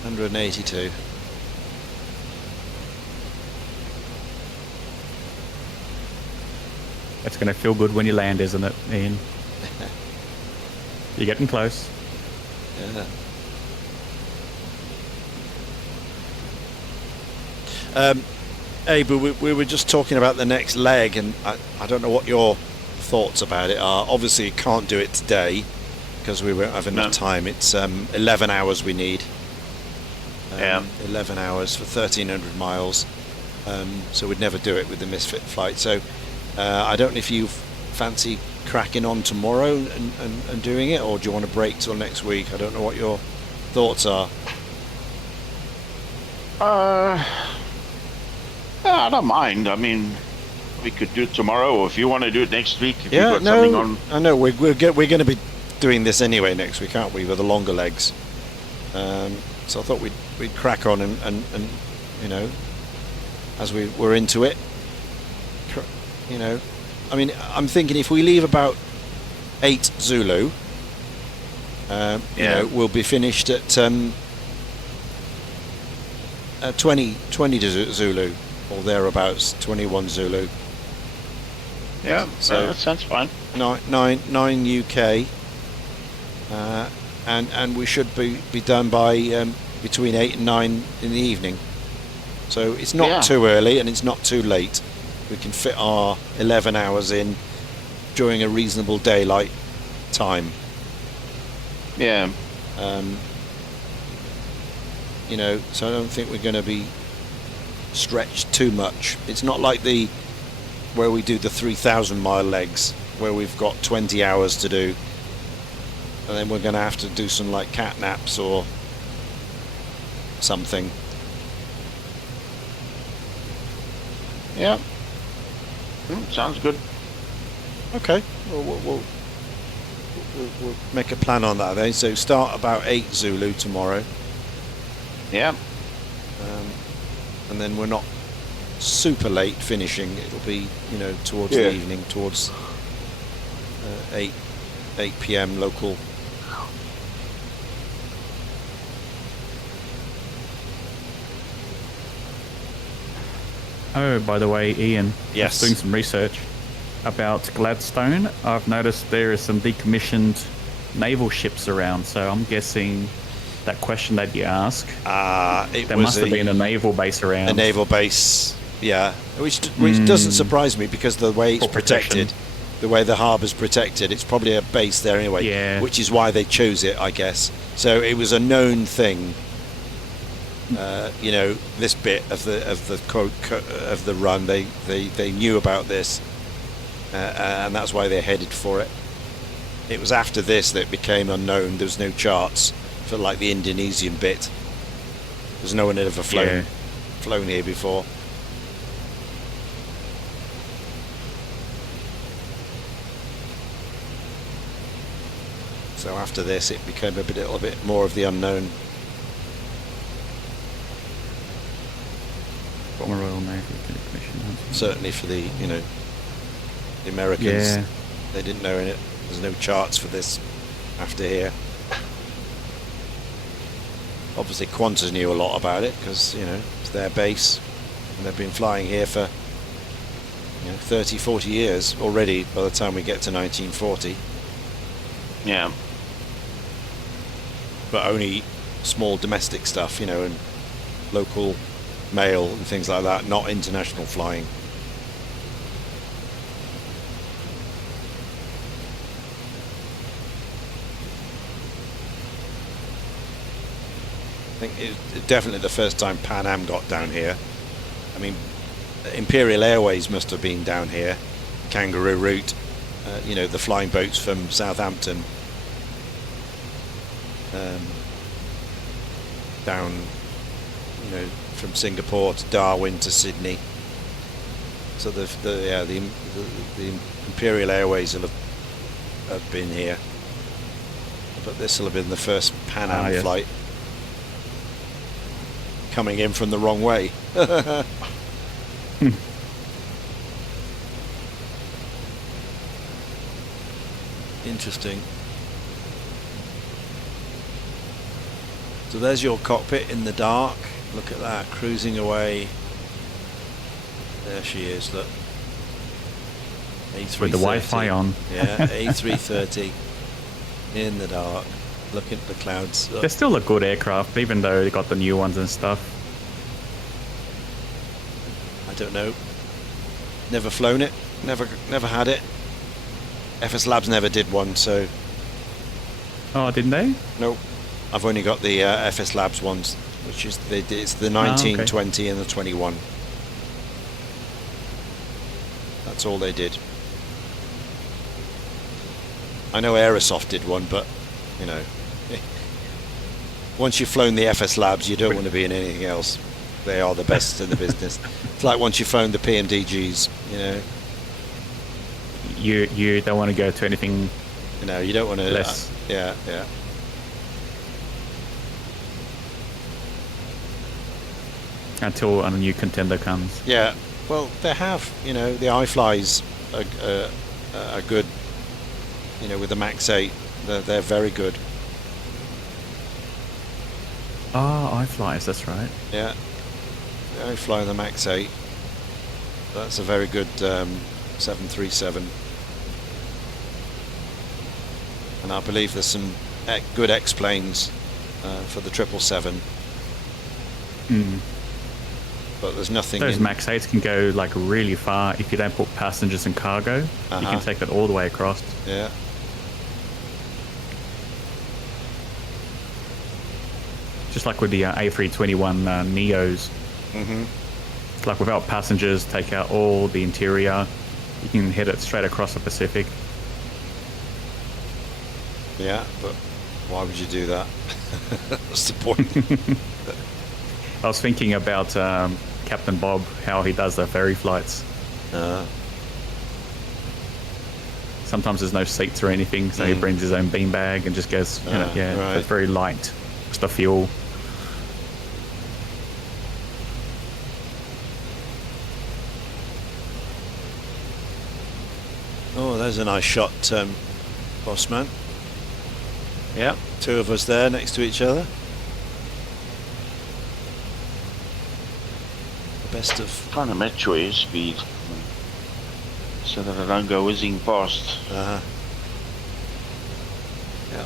182. It's going to feel good when you land, isn't it, Ian? You're getting close. Yeah. Abe, we were just talking about the next leg, and I don't know what your thoughts about it are. Obviously, you can't do it today because we won't have enough time. It's 11 hours we need. 11 hours for 1,300 miles. So we'd never do it with the Misfit flight. So I don't know if you fancy cracking on tomorrow and doing it, or do you want to break till next week? I don't know what your thoughts are. I don't mind. I mean, we could do it tomorrow, or if you want to do it next week. If Yeah, you've got something on. I know we're going to be doing this anyway next week, aren't we, with the longer legs? So I thought we'd crack on and as we were into it, I mean, I'm thinking if we leave about 8 Zulu, we'll be finished at 20 Zulu or thereabouts, 21 Zulu. Yeah, so that sounds fine. 9 UK, and we should be done by between 8 and 9 in the evening. So it's not too early and it's not too late. We can fit our 11 hours in during a reasonable daylight time. Yeah. So I don't think we're going to be stretched too much. It's not like where we do the 3,000 mile legs where we've got 20 hours to do, and then we're going to have to do some like cat naps or something. Yeah. Sounds good. Okay. We'll make a plan on that then. So start about 8 Zulu tomorrow. Yeah. And then we're not super late finishing. It'll be, towards the evening, towards 8 p.m. local. Oh, by the way, Ian, Yes. I was doing some research about Gladstone. I've noticed there is some decommissioned naval ships around, so I'm guessing that question that you ask, there must have been a naval base around. A naval base, yeah, which doesn't surprise me because the way it's protected, the way the harbour's protected, it's probably a base there anyway. Yeah. Which is why they chose it, I guess. So it was a known thing. This bit of the run, they knew about this, and that's why they headed for it. It was after this that it became unknown. There was no charts for like the Indonesian bit. There's no one had ever flown here before. So after this, it became a little bit more of the unknown. Royal Navy Commission. Certainly for the Americans, Yeah. they didn't know in it. There's no charts for this after here. Obviously, Qantas knew a lot about it because it's their base, and they've been flying here for 30, 40 years already by the time we get to 1940. Yeah. But only small domestic stuff, and local mail and things like that, not international flying. I think it's definitely the first time Pan Am got down here. I mean, Imperial Airways must have been down here, Kangaroo Route, the flying boats from Southampton down, from Singapore to Darwin to Sydney. So the Imperial Airways will have been here, but this will have been the first Pan Am yes. flight coming in from the wrong way. Interesting. So there's your cockpit in the dark. Look at that, cruising away. There she is, look. A330. With the Wi-Fi on. Yeah, A330 in the dark, looking at the clouds. They're still a good aircraft, even though they got the new ones and stuff. I don't know. Never flown it. Never had it. FS Labs never did one, so Oh, didn't they? nope. I've only got the FS Labs ones, which is it's the 19, okay. 20, and the 21. That's all they did. I know Aerosoft did one, but once you've flown the FS Labs, you don't want to be in anything else. They are the best in the business. It's like once you've flown the PMDGs, You don't want to go to anything. you don't want to. Less. Yeah. Until a new contender comes. Yeah. Well, they have. The iFlies are good. With the Max 8, they're very good. Oh, iFlies, that's right. Yeah. The iFly and the Max 8. That's a very good 737. And I believe there's some good X-planes for the 777. But there's nothing. Those Max 8s can go like really far if you don't put passengers and cargo. You can take that all the way across. Yeah. Just like with the A321 Neos. Mhm. It's like without passengers, take out all the interior. You can hit it straight across the Pacific. Yeah, but why would you do that? What's the point? I was thinking about Captain Bob, how he does the ferry flights. Sometimes there's no seats or anything, so he brings his own beanbag and just goes, Right. it's very light. Just the fuel. Oh, there's a nice shot, Bossman. Yeah. Two of us there next to each other. The best of. Trying to match your airspeed so that I don't go whizzing past. Yeah,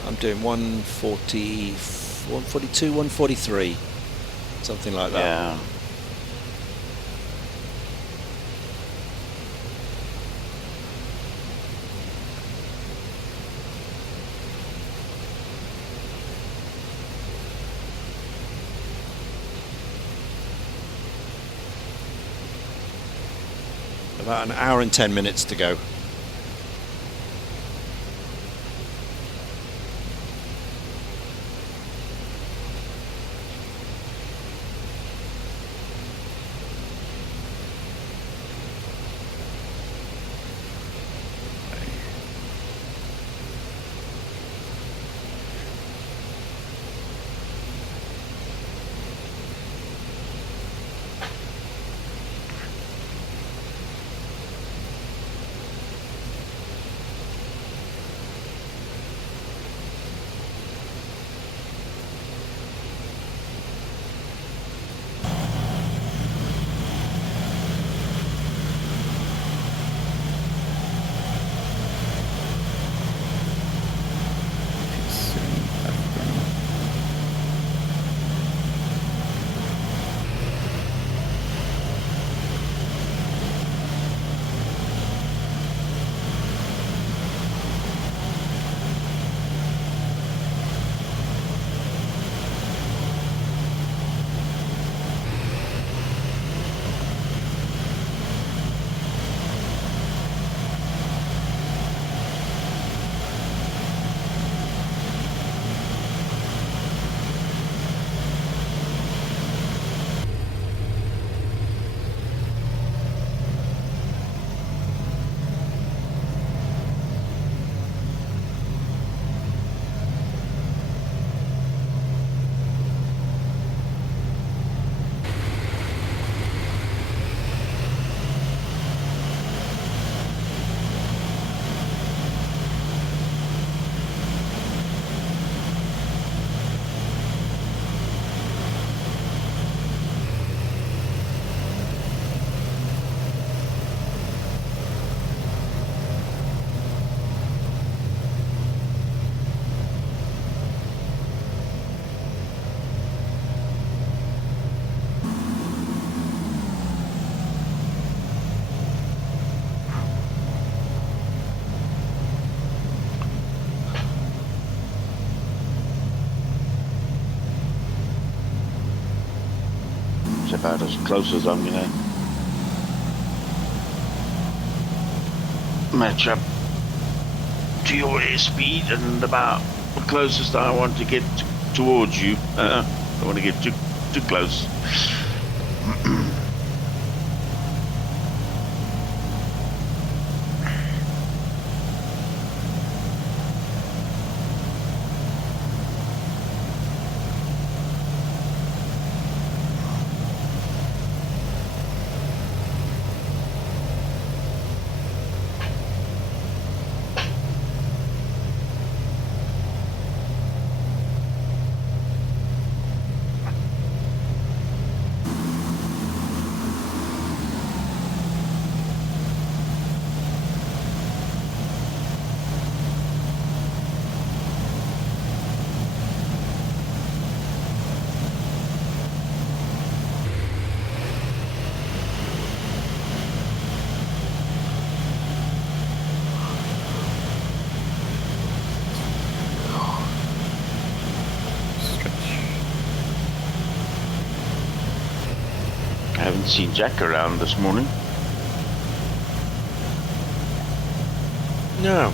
I'm doing 140, 142, 143, something like that. Yeah. About an hour and 10 minutes to go. about as close as I'm gonna match up to your airspeed and about the closest I want to get towards you. I don't want to get too close. I haven't seen Jack around this morning. No.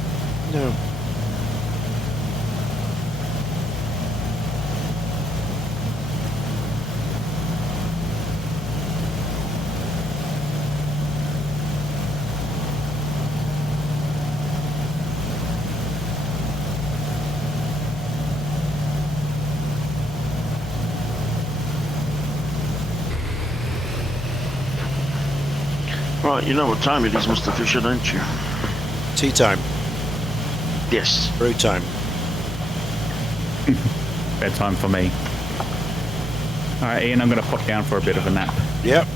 Right, you know what time it is, Mr. Fisher, don't you? Tea time. Yes. Brew time. Bedtime for me. Alright, Ian, I'm going to pop down for a bit of a nap. Yep.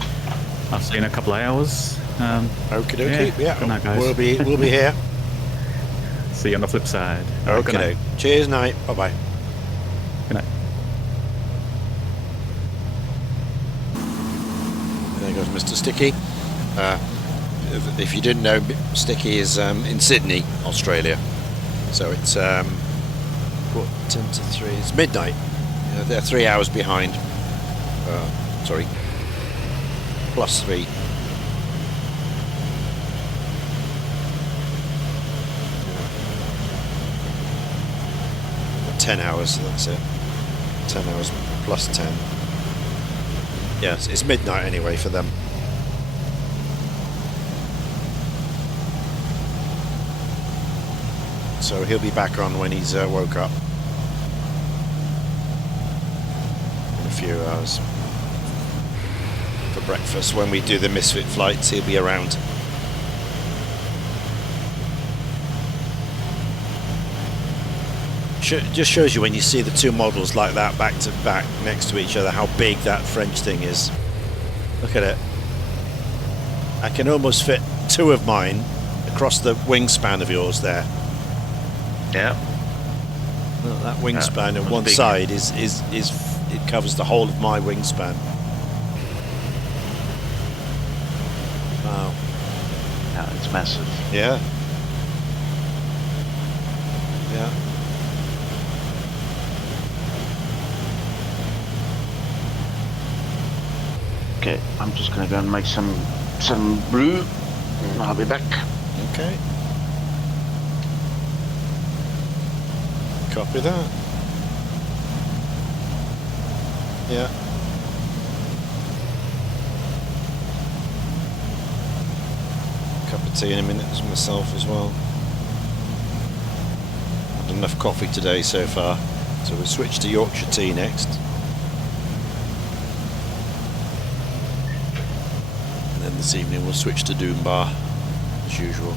I'll see you in a couple of hours. Okie dokie. Yeah. Good night, guys. We'll be here. See you on the flip side. Okay. Good night. Cheers, night. Bye bye. Good night. There goes Mr. Sticky. If you didn't know, Sticky is in Sydney, Australia. So it's 10 to 3. It's midnight. They're 3 hours behind. Sorry. +3. Yeah. 10 hours, that's it. 10 hours plus 10. Yes, it's midnight anyway for them. So he'll be back on when he's woke up in a few hours for breakfast. When we do the Misfit flights, he'll be around. Just shows you when you see the two models like that back to back next to each other how big that French thing is. Look at it. I can almost fit two of mine across the wingspan of yours there. Yeah. Well, that wingspan on one big. side is it covers the whole of my wingspan. Wow. Yeah, it's massive. Yeah. Yeah. Okay, I'm just gonna go and make some brew. I'll be back. Okay. Copy that. Yeah. Cup of tea in a minute myself as well. Had enough coffee today so far, so we'll switch to Yorkshire tea next. And then this evening we'll switch to Doom Bar as usual.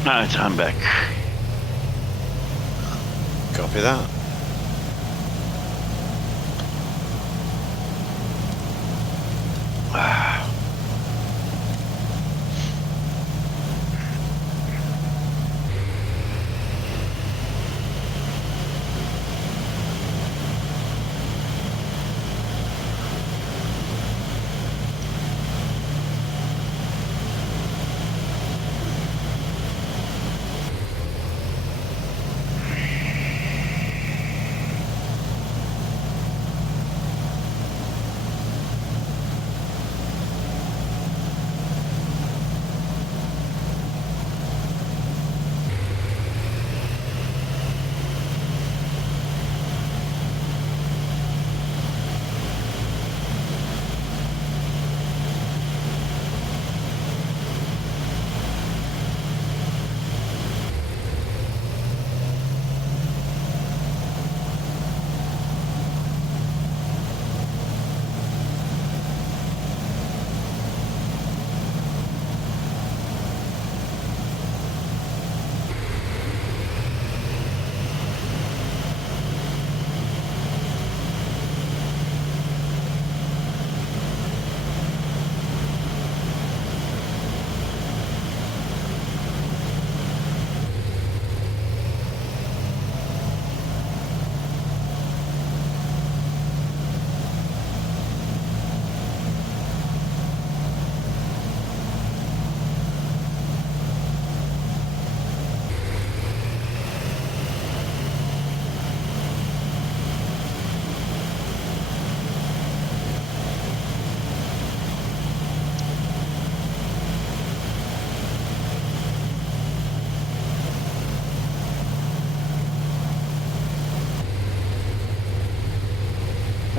Alright, I'm back. Copy that.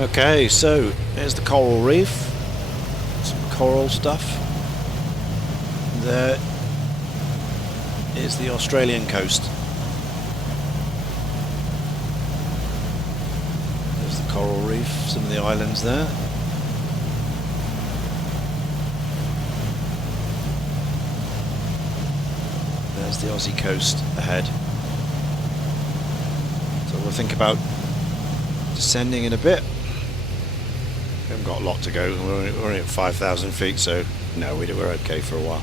Okay, so here's the coral reef. Some coral stuff. There is the Australian coast. There's the coral reef, some of the islands there. There's the Aussie coast ahead. So we'll think about descending in a bit. We haven't got a lot to go. We're only at 5,000 feet, so no, we're okay for a while.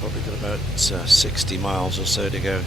Probably got about 60 miles or so to go.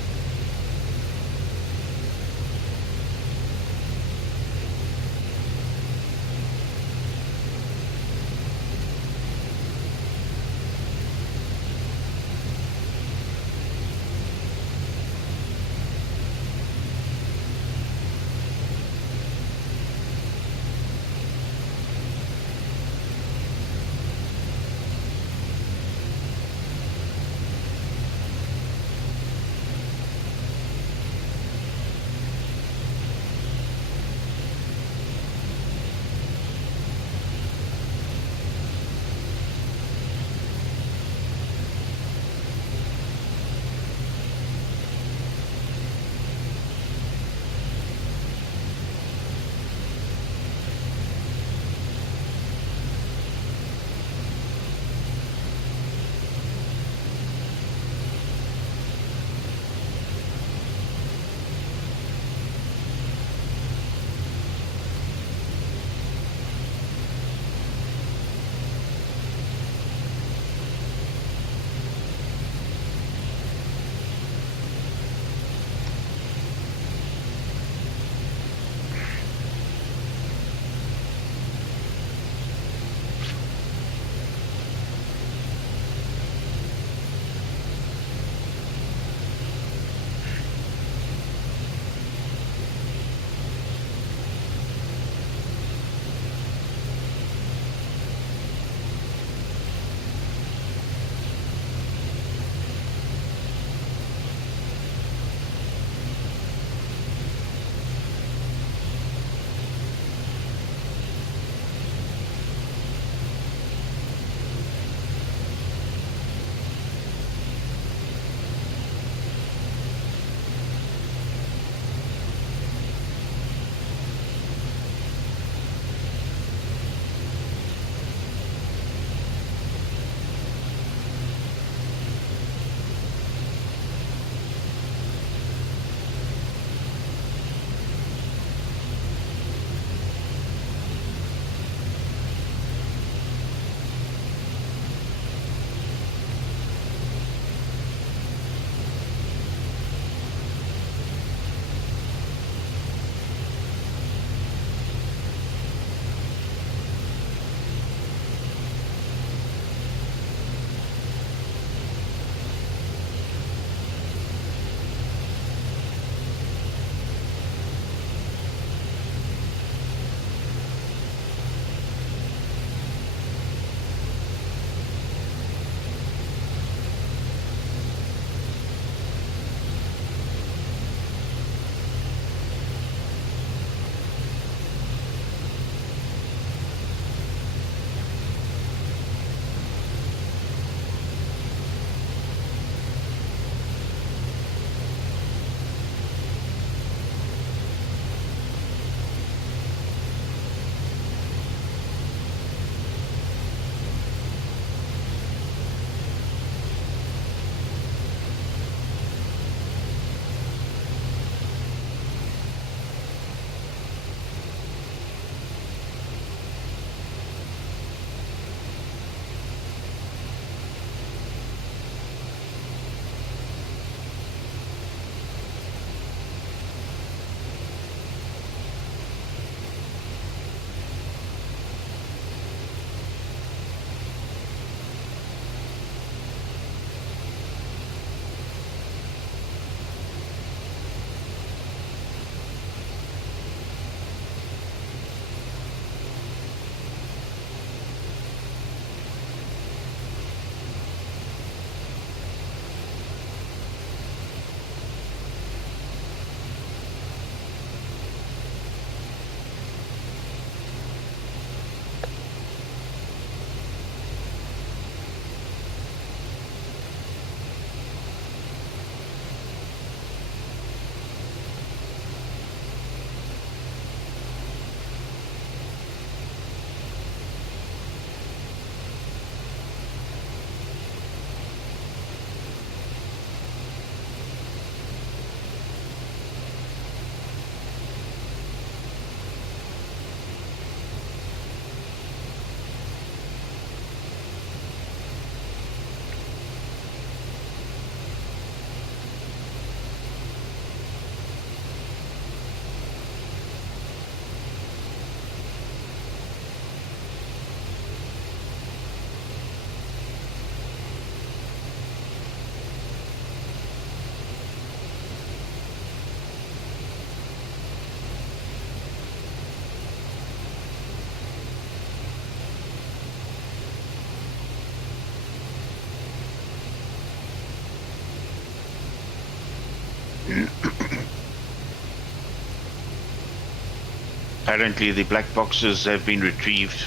Apparently the black boxes have been retrieved.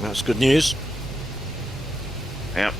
That's good news. Yep.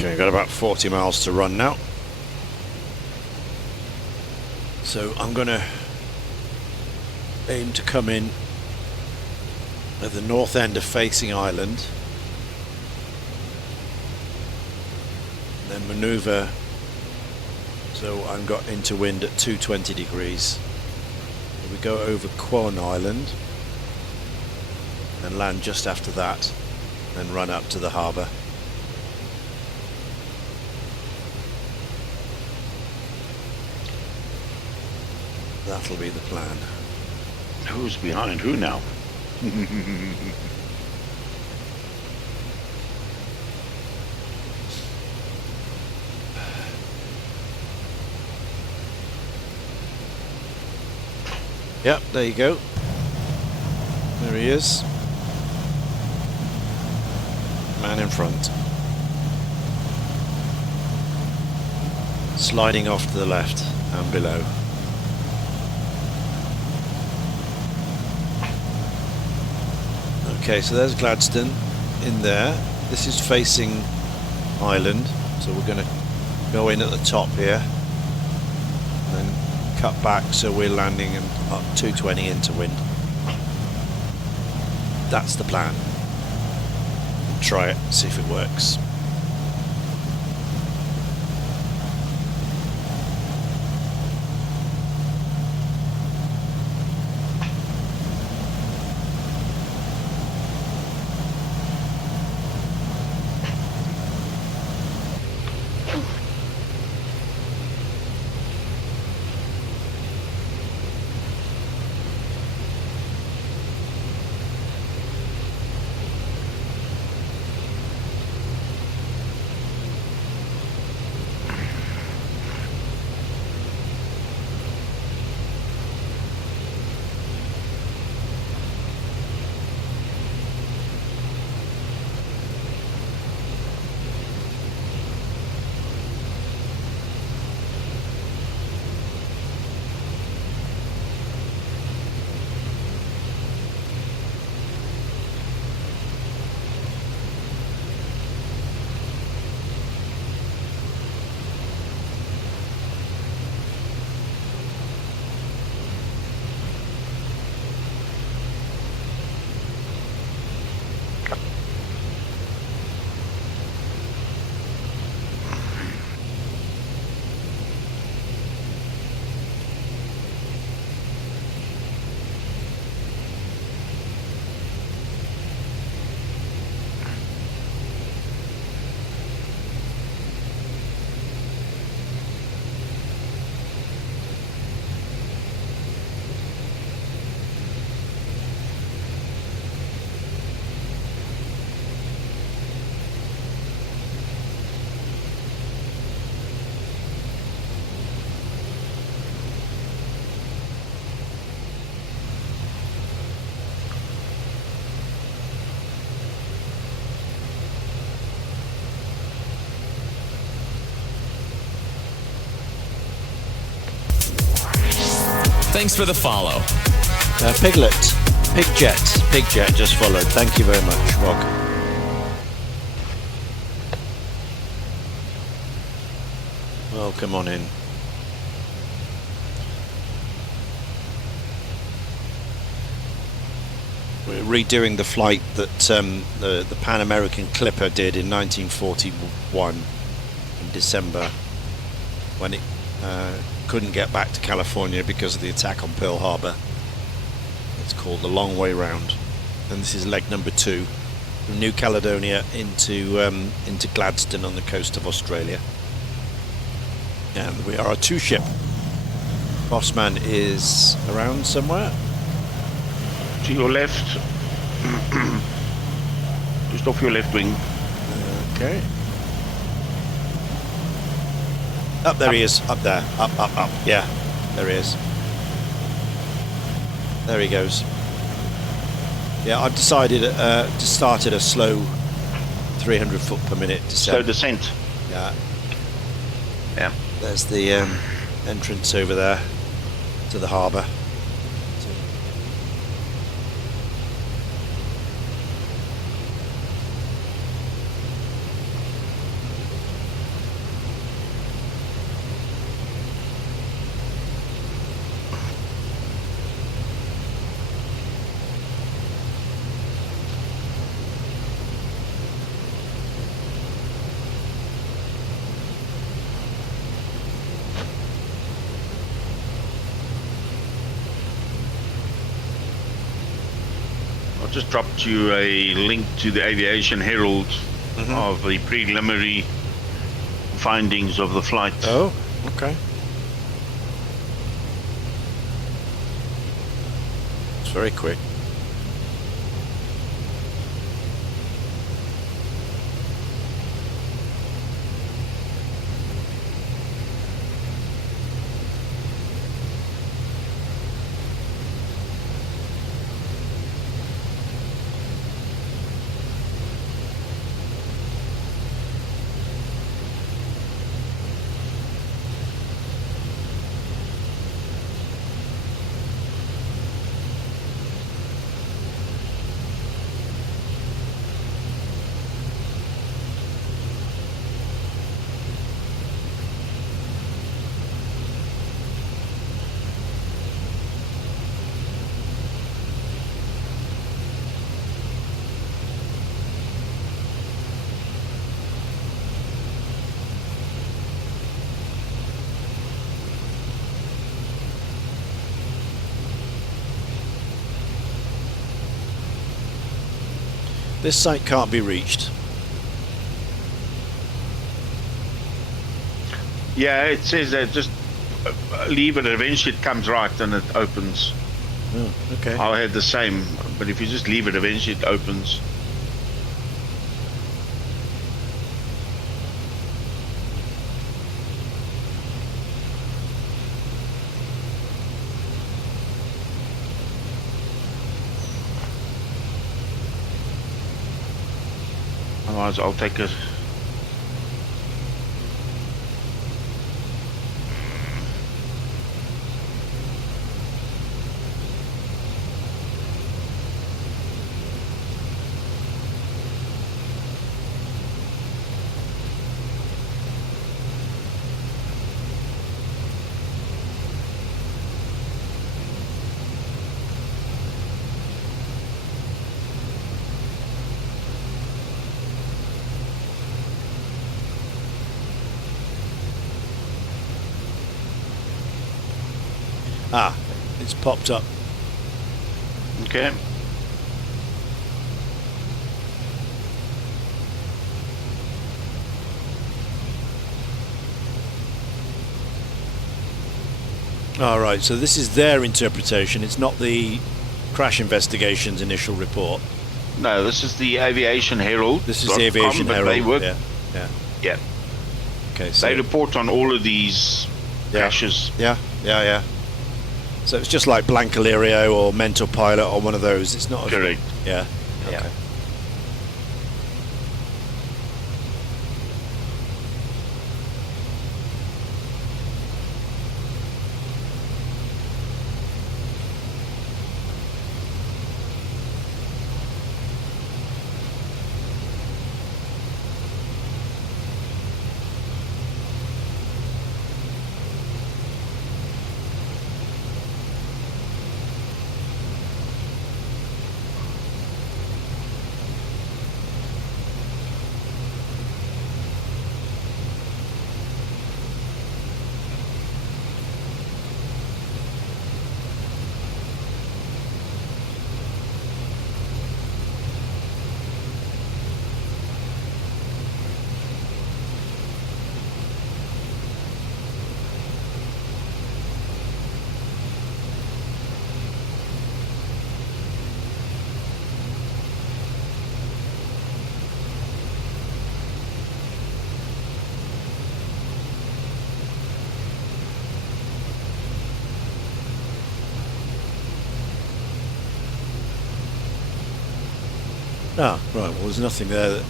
Okay, got about 40 miles to run now. So I'm going to aim to come in at the north end of Facing Island, and then manoeuvre so I'm got into wind at 220 degrees. We go over Kwon Island and land just after that, then run up to the harbour. That'll be the plan. Who's behind who now? Yep, there you go. There he is. Man in front. Sliding off to the left and below. Okay, so there's Gladstone in there. This is Facing Island, so we're going to go in at the top here, and then cut back so we're landing up 220 into wind. That's the plan. Try it, see if it works. Thanks for the follow. Pigjet just followed. Thank you very much, Rock. Well, come on in. We're redoing the flight that the Pan American Clipper did in 1941 in December, when it couldn't get back to California because of the attack on Pearl Harbor. It's called The Long Way Round, and this is leg number 2 from New Caledonia into Gladstone on the coast of Australia. And we are a 2-ship. Bossman is around somewhere. To your left. Just off your left wing. Okay. Up there he is. Up there. Up. Yeah, there he is. There he goes. Yeah, I've decided to start at a slow 300 foot per minute descent. Slow descent. Yeah. Yeah. There's the entrance over there to the harbour. I've just dropped you a link to the Aviation Herald of the preliminary findings of the flight. Oh, okay. It's very quick. This site can't be reached. Yeah, it says that just leave it, eventually it comes right and it opens. Oh, okay. I had the same, but if you just leave it, eventually it opens. Otherwise, I'll take a... Ah, it's popped up. Okay. All right, so this is their interpretation. It's not the Crash Investigation's initial report. No, this is the Aviation Herald. This is the Aviation Herald. They work, yeah. Okay, so they report on all of these crashes. Yeah. So it's just like Blancalirio or Mental Pilot or one of those. It's not. Correct. Yeah. Yeah. Okay. Ah, right. Well, there's nothing there that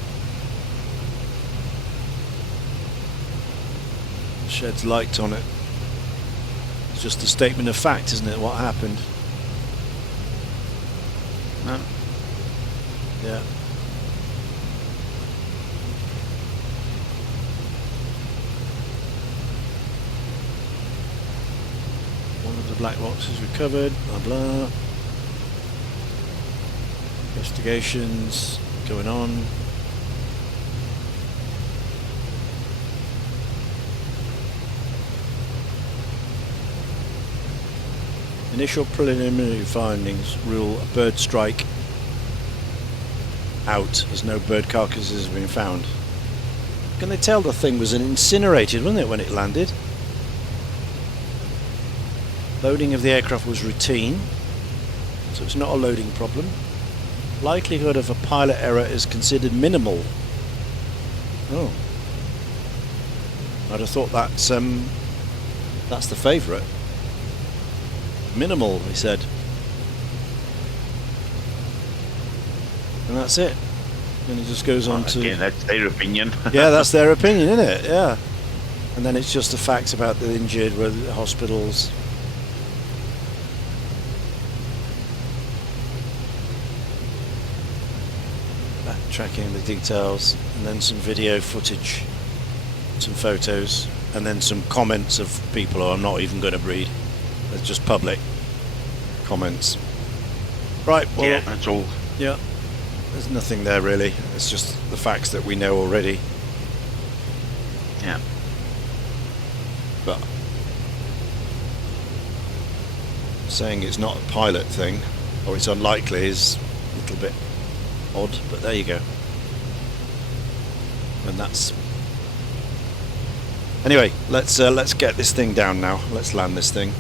sheds light on it. It's just a statement of fact, isn't it? What happened? No. Yeah. One of the black boxes recovered. Blah blah. Investigations going on. Initial preliminary findings rule a bird strike out as no bird carcasses have been found. Can they tell the thing was incinerated, wasn't it, when it landed? Loading of the aircraft was routine, so it's not a loading problem. Likelihood of a pilot error is considered minimal. Oh. I'd have thought that's the favourite. Minimal, he said. And that's it. And he just goes on to... Again, that's their opinion. Yeah, that's their opinion, isn't it? Yeah. And then it's just the facts about the injured, where the hospitals... Tracking the details, and then some video footage, some photos, and then some comments of people who I'm not even going to read. They're just public comments. Right, well, Yeah, that's all. yeah, there's nothing there really. It's just the facts that we know already. Yeah. But saying it's not a pilot thing, or it's unlikely, is a little bit odd, but there you go. And that's... Anyway, let's get this thing down now. Let's land this thing.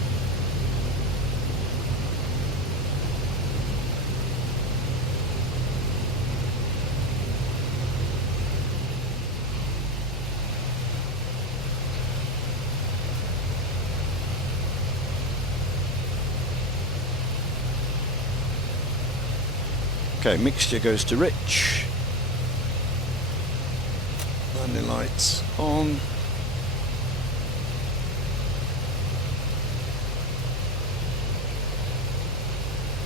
Okay, mixture goes to Rich. Landing lights on.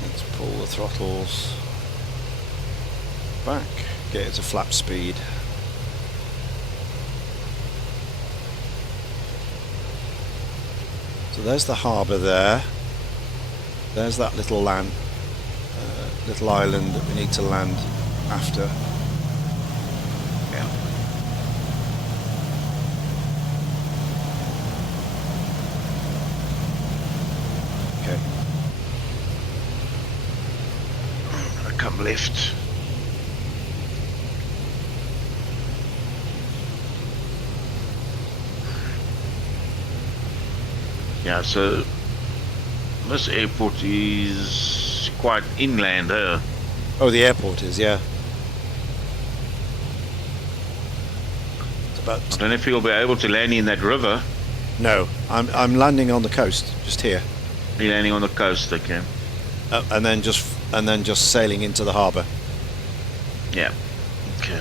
Let's pull the throttles back, get it to flap speed. So there's the harbour there. There's that little little island that we need to land after. Yeah. Okay. I come left. Yeah, so this airport is quite inland here. Oh, the airport is, yeah. It's about... I don't know if you'll be able to land in that river. No, I'm landing on the coast, just here, You're landing on the coast, okay. and then just sailing into the harbour. Yeah. Okay.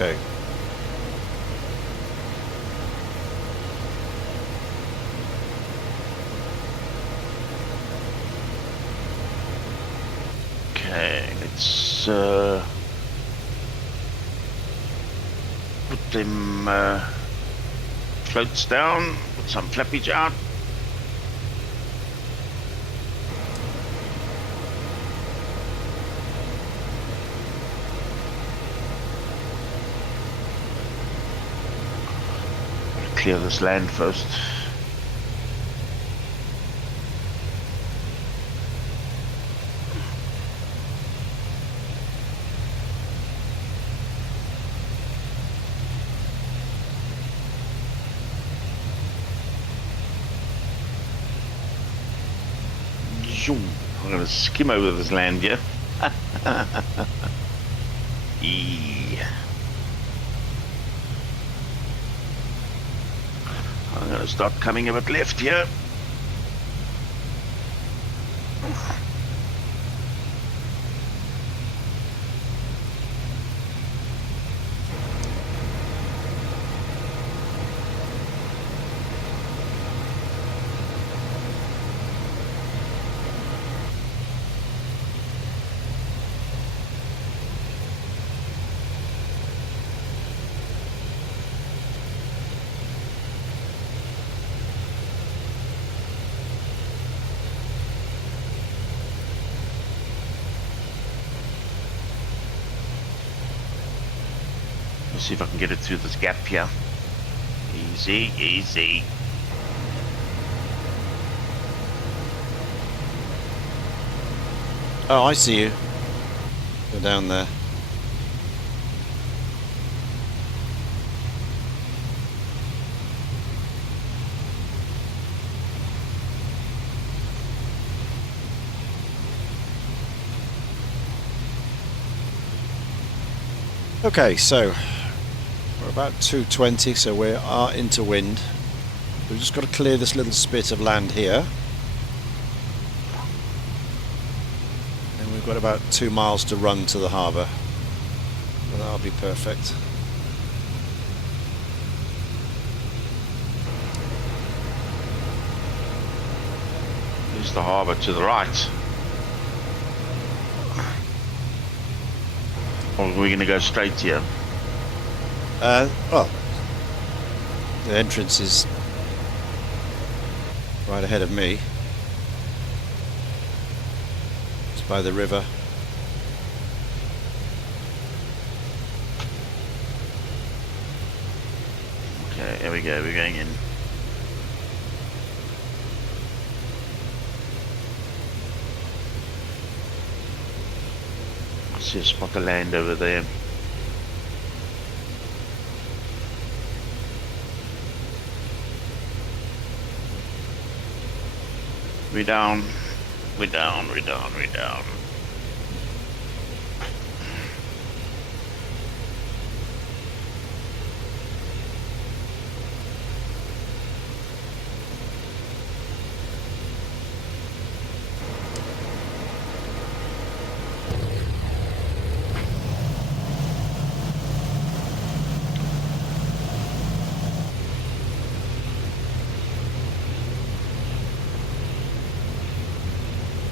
Okay. Okay, let's put them floats down, put some flappage out. clear this land first. Zoom. I'm going to skim over this land here. Yeah. I'm going to start coming a bit left here. See if I can get it through this gap here. Easy, easy. Oh, I see you. You're down there. Okay, so we're about 220, so we are into wind. We've just got to clear this little spit of land here. And we've got about 2 miles to run to the harbour. Well, that'll be perfect. There's the harbour to the right. Or are we going to go straight here? Well, the entrance is right ahead of me. It's by the river. Okay, here we go, we're going in. I see a spot of land over there. We're down, we're down, we're down, we're down.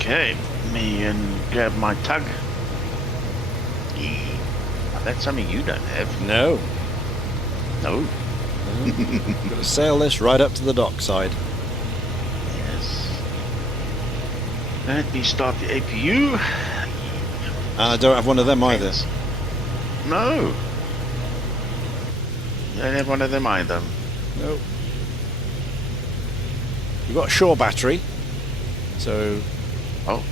Okay, me and grab my tug. Yeah. That's something you don't have. No. No. Got to sail this right up to the dockside. Yes. Let me start the APU. And I don't have one of them either. No. You don't have one of them either. Nope. You've got a shore battery. So... Oh.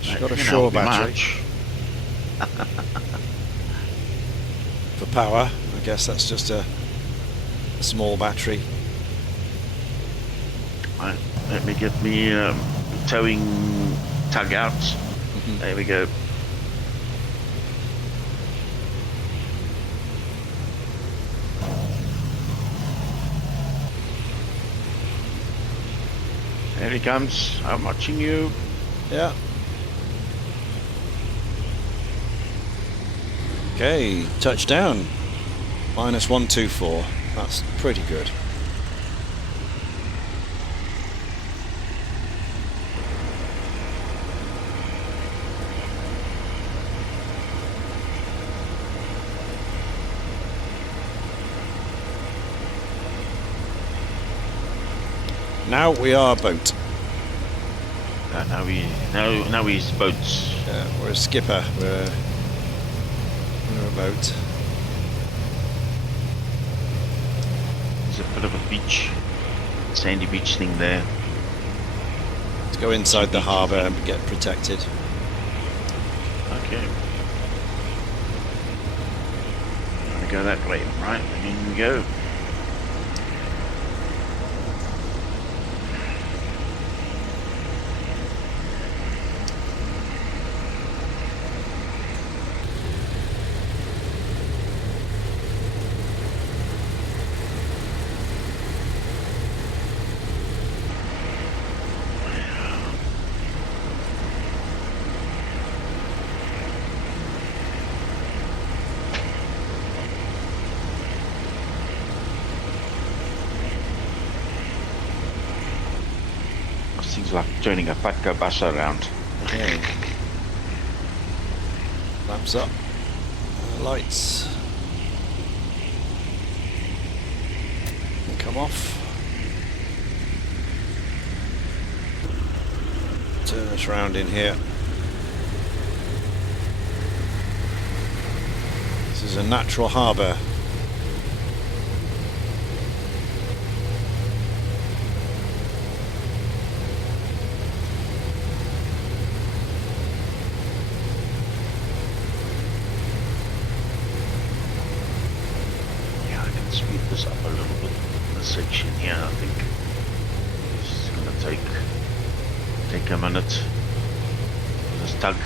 She's got a That can shore help me battery. much. For power. I guess that's just a small battery. Right, let me get me towing tug out. There we go. There he comes. I'm watching you. Yeah. Okay, touchdown. -124. That's pretty good. Now we are a boat. Now he's boats. We're a skipper. We're a boat. There's a bit of a beach, sandy beach thing there. Let's go inside the harbour and get protected. Okay. Wanna go that way, right? And in we go. Things like turning a Patco bus around. Okay. Lamps up. Lights. And come off. Turn us round in here. This is a natural harbour. Speed this up a little bit in this section here. I think it's gonna take a minute for this tug.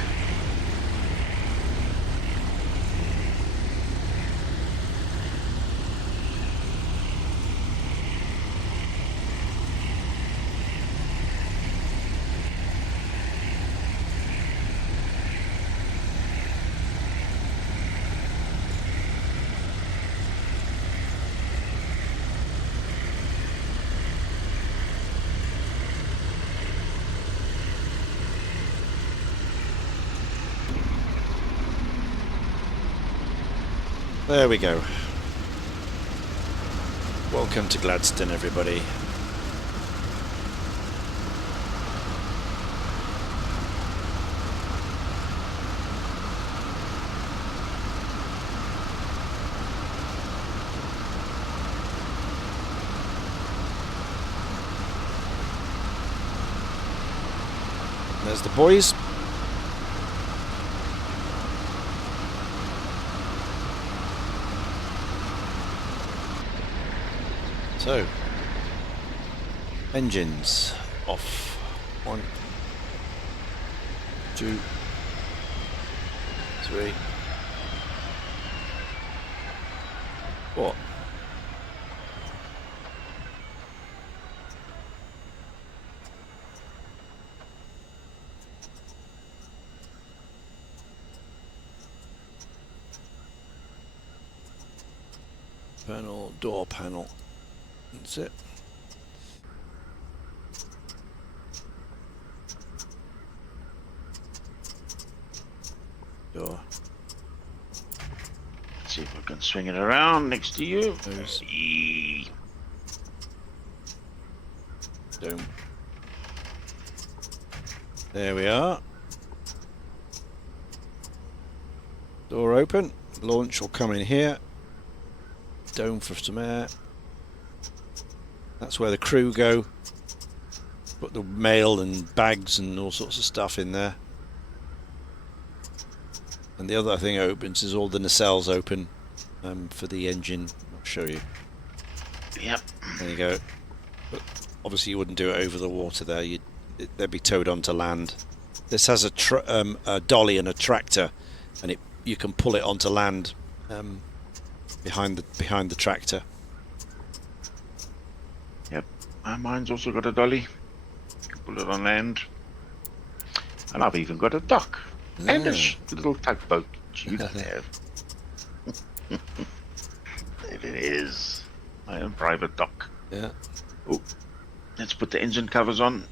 There we go. Welcome to Gladstone, everybody. There's the boys. So, engines off. 1, 2, 3, 4. Panel, door panel. That's it. Door. Let's see if I can swing it around next to you. Those. Boom. There we are. Door open. Launch will come in here. Dome for some air. That's where the crew go. Put the mail and bags and all sorts of stuff in there. And the other thing opens is all the nacelles open for the engine. I'll show you. Yep. There you go. But obviously you wouldn't do it over the water there. They'd be towed onto land. This has a dolly and a tractor, and you can pull it onto land behind the tractor. Yep. Mine's also got a dolly. You can pull it on land. And I've even got a dock. And a little tugboat you can have. There it is. My own private dock. Yeah. Oh, let's put the engine covers on.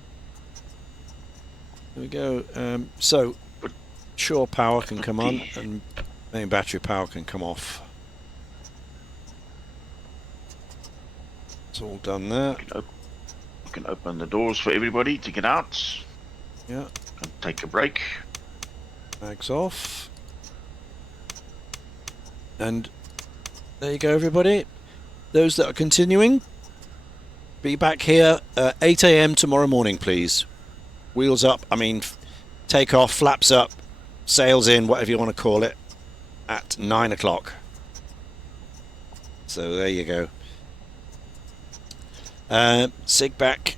There we go. So, shore power can come on and main battery power can come off. It's all done there. We can open the doors for everybody to get out. Yeah. And take a break. Bags off. And there you go, everybody. those that are continuing, be back here at 8 a.m. tomorrow morning, please. Wheels up, take off, flaps up, sails in, whatever you want to call it, at 9 o'clock. So there you go. Sig back,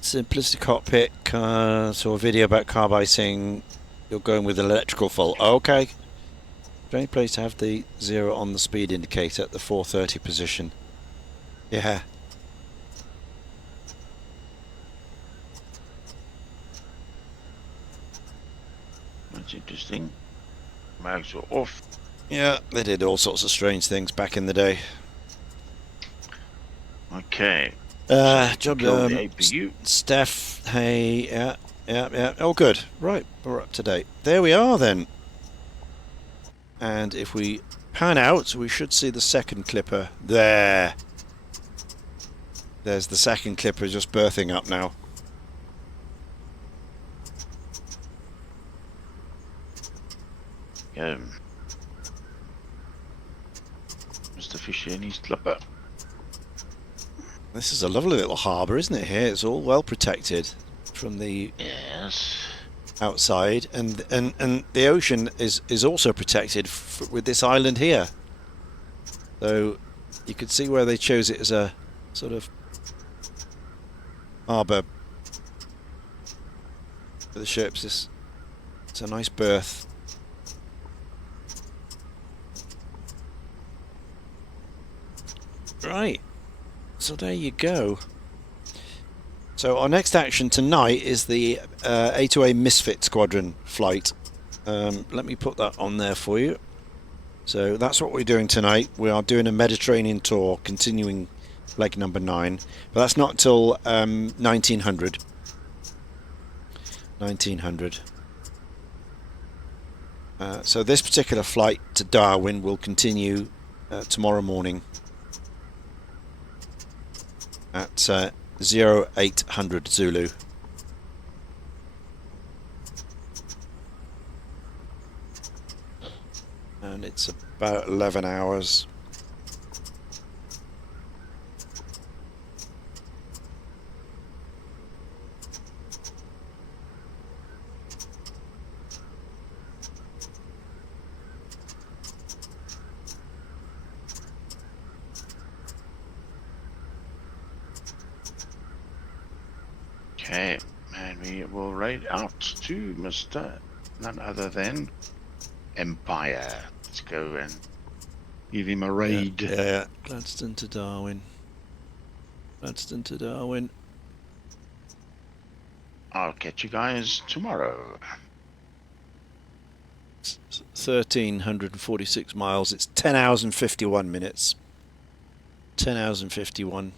Simplicity Cockpit, saw a video about carb icing. You're going with an electrical fault. Okay. Strange place to have the 0 on the speed indicator at the 4:30 position. Yeah. That's interesting. Mags were off. Yeah, they did all sorts of strange things back in the day. Okay. Job Kill the APU. Steph, hey, yeah. Oh, good. Right, we're up to date. There we are then. And if we pan out, we should see the second clipper there. There's the second clipper just berthing up now. Mr. Fisher and his clipper. This is a lovely little harbour, isn't it? Here, it's all well protected from the outside, and the ocean is also protected with this island here. So you could see where they chose it as a sort of harbour for the ships. It's a nice berth. Right. So there you go. So our next action tonight is the A2A Misfit Squadron flight. Let me put that on there for you. So that's what we're doing tonight. We are doing a Mediterranean tour, continuing leg number 9. But that's not till 1900. 1900. So this particular flight to Darwin will continue tomorrow morning at 0800 Zulu. And it's about 11 hours. Okay, and we will raid out to Mr. none other than Empire. Let's go and give him a raid. Yeah. Gladstone to Darwin. Gladstone to Darwin. I'll catch you guys tomorrow. 1,346 miles. It's 10 hours and 51 minutes. 10 hours and 51.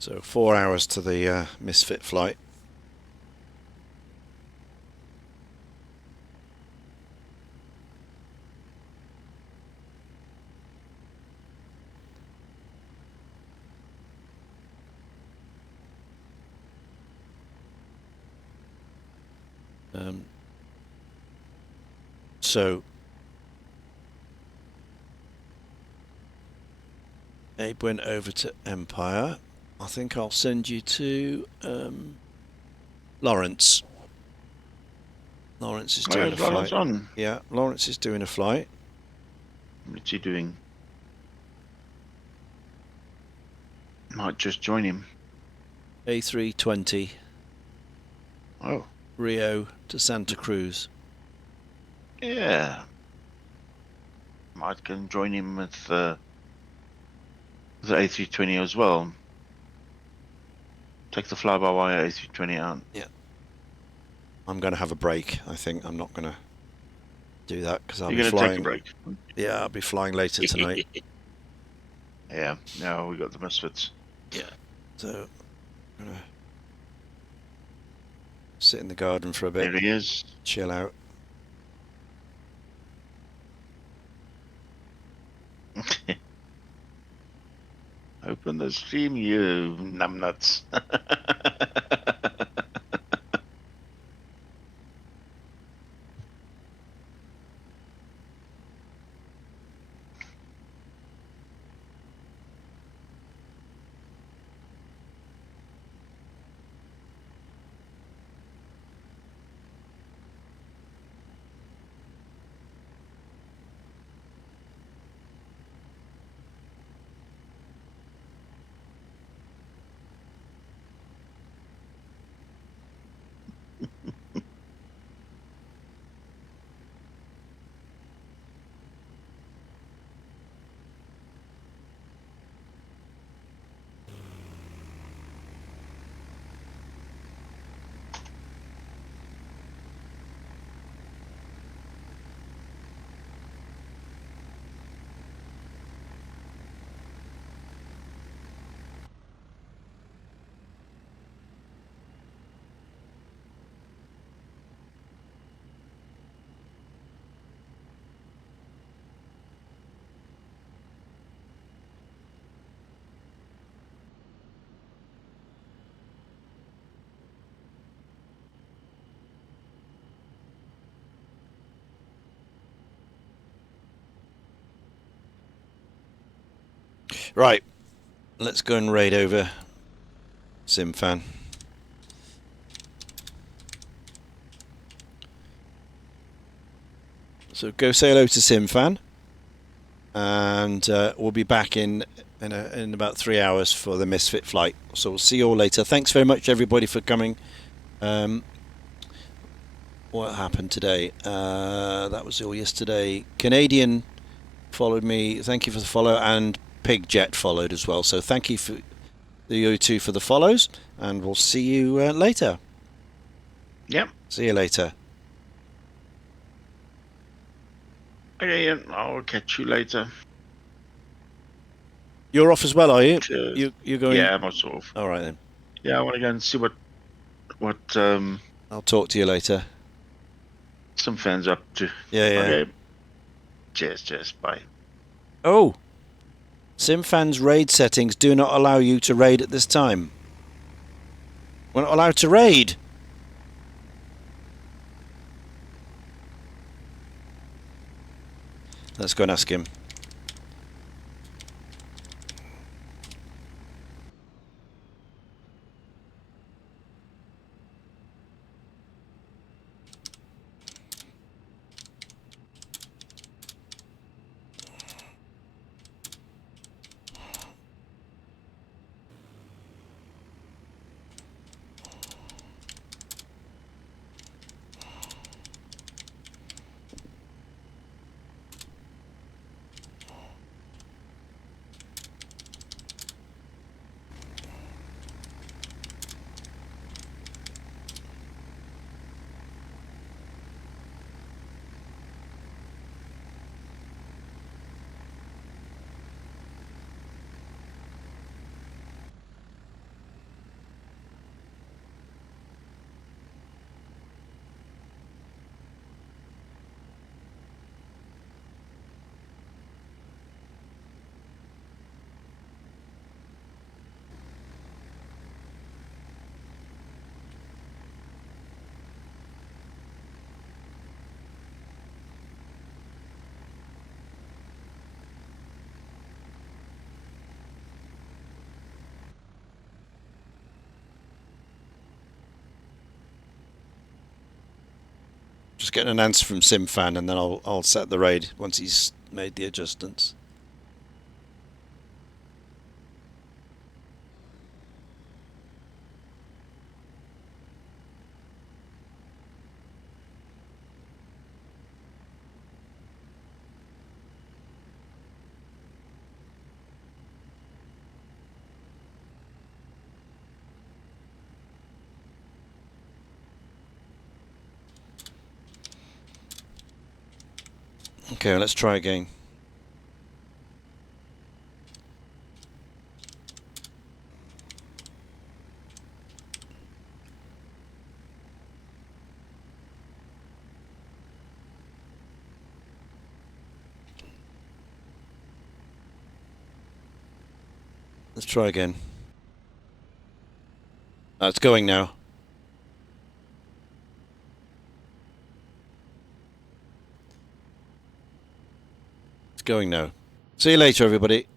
So 4 hours to the Misfit flight. So Abe went over to Empire. I think I'll send you to Lawrence. Lawrence is doing a flight. On. Yeah, Lawrence is doing a flight. What's he doing? Might just join him. A320. Oh. Rio to Santa Cruz. Yeah. Might can join him with the A320 as well. Take the fly-by-wire A320 out. Yeah. I'm going to have a break. I think I'm not going to do that because I'll be flying. You're going to take a break? Yeah, I'll be flying later tonight. Yeah. No, we got the Misfits. Yeah. So I'm going to sit in the garden for a bit. There he is. Chill out. Open the stream, you numbnuts. Right, let's go and raid over Simfan. So go say hello to Simfan, and we'll be back in about 3 hours for the Misfit flight. So we'll see you all later. Thanks very much, everybody, for coming. What happened today? That was all yesterday. Canadian followed me. Thank you for the follow, and Pigjet followed as well. So thank you for you two for the follows, and we'll see you later. Yep. See you later. Okay, Ian, I'll catch you later. You're off as well, are you? Cheers. You're going? Yeah, I'm also off. All right then. Yeah, I want to go and see what I'll talk to you later. some fans up to. Yeah. Okay. Cheers. Bye. Oh, Simfan's raid settings do not allow you to raid at this time. We're not allowed to raid. Let's go and ask him. Just getting an answer from Simfan, and then I'll set the raid once he's made the adjustments. Okay, let's try again. Let's try again. Oh, it's going now. It's going now. See you later, everybody.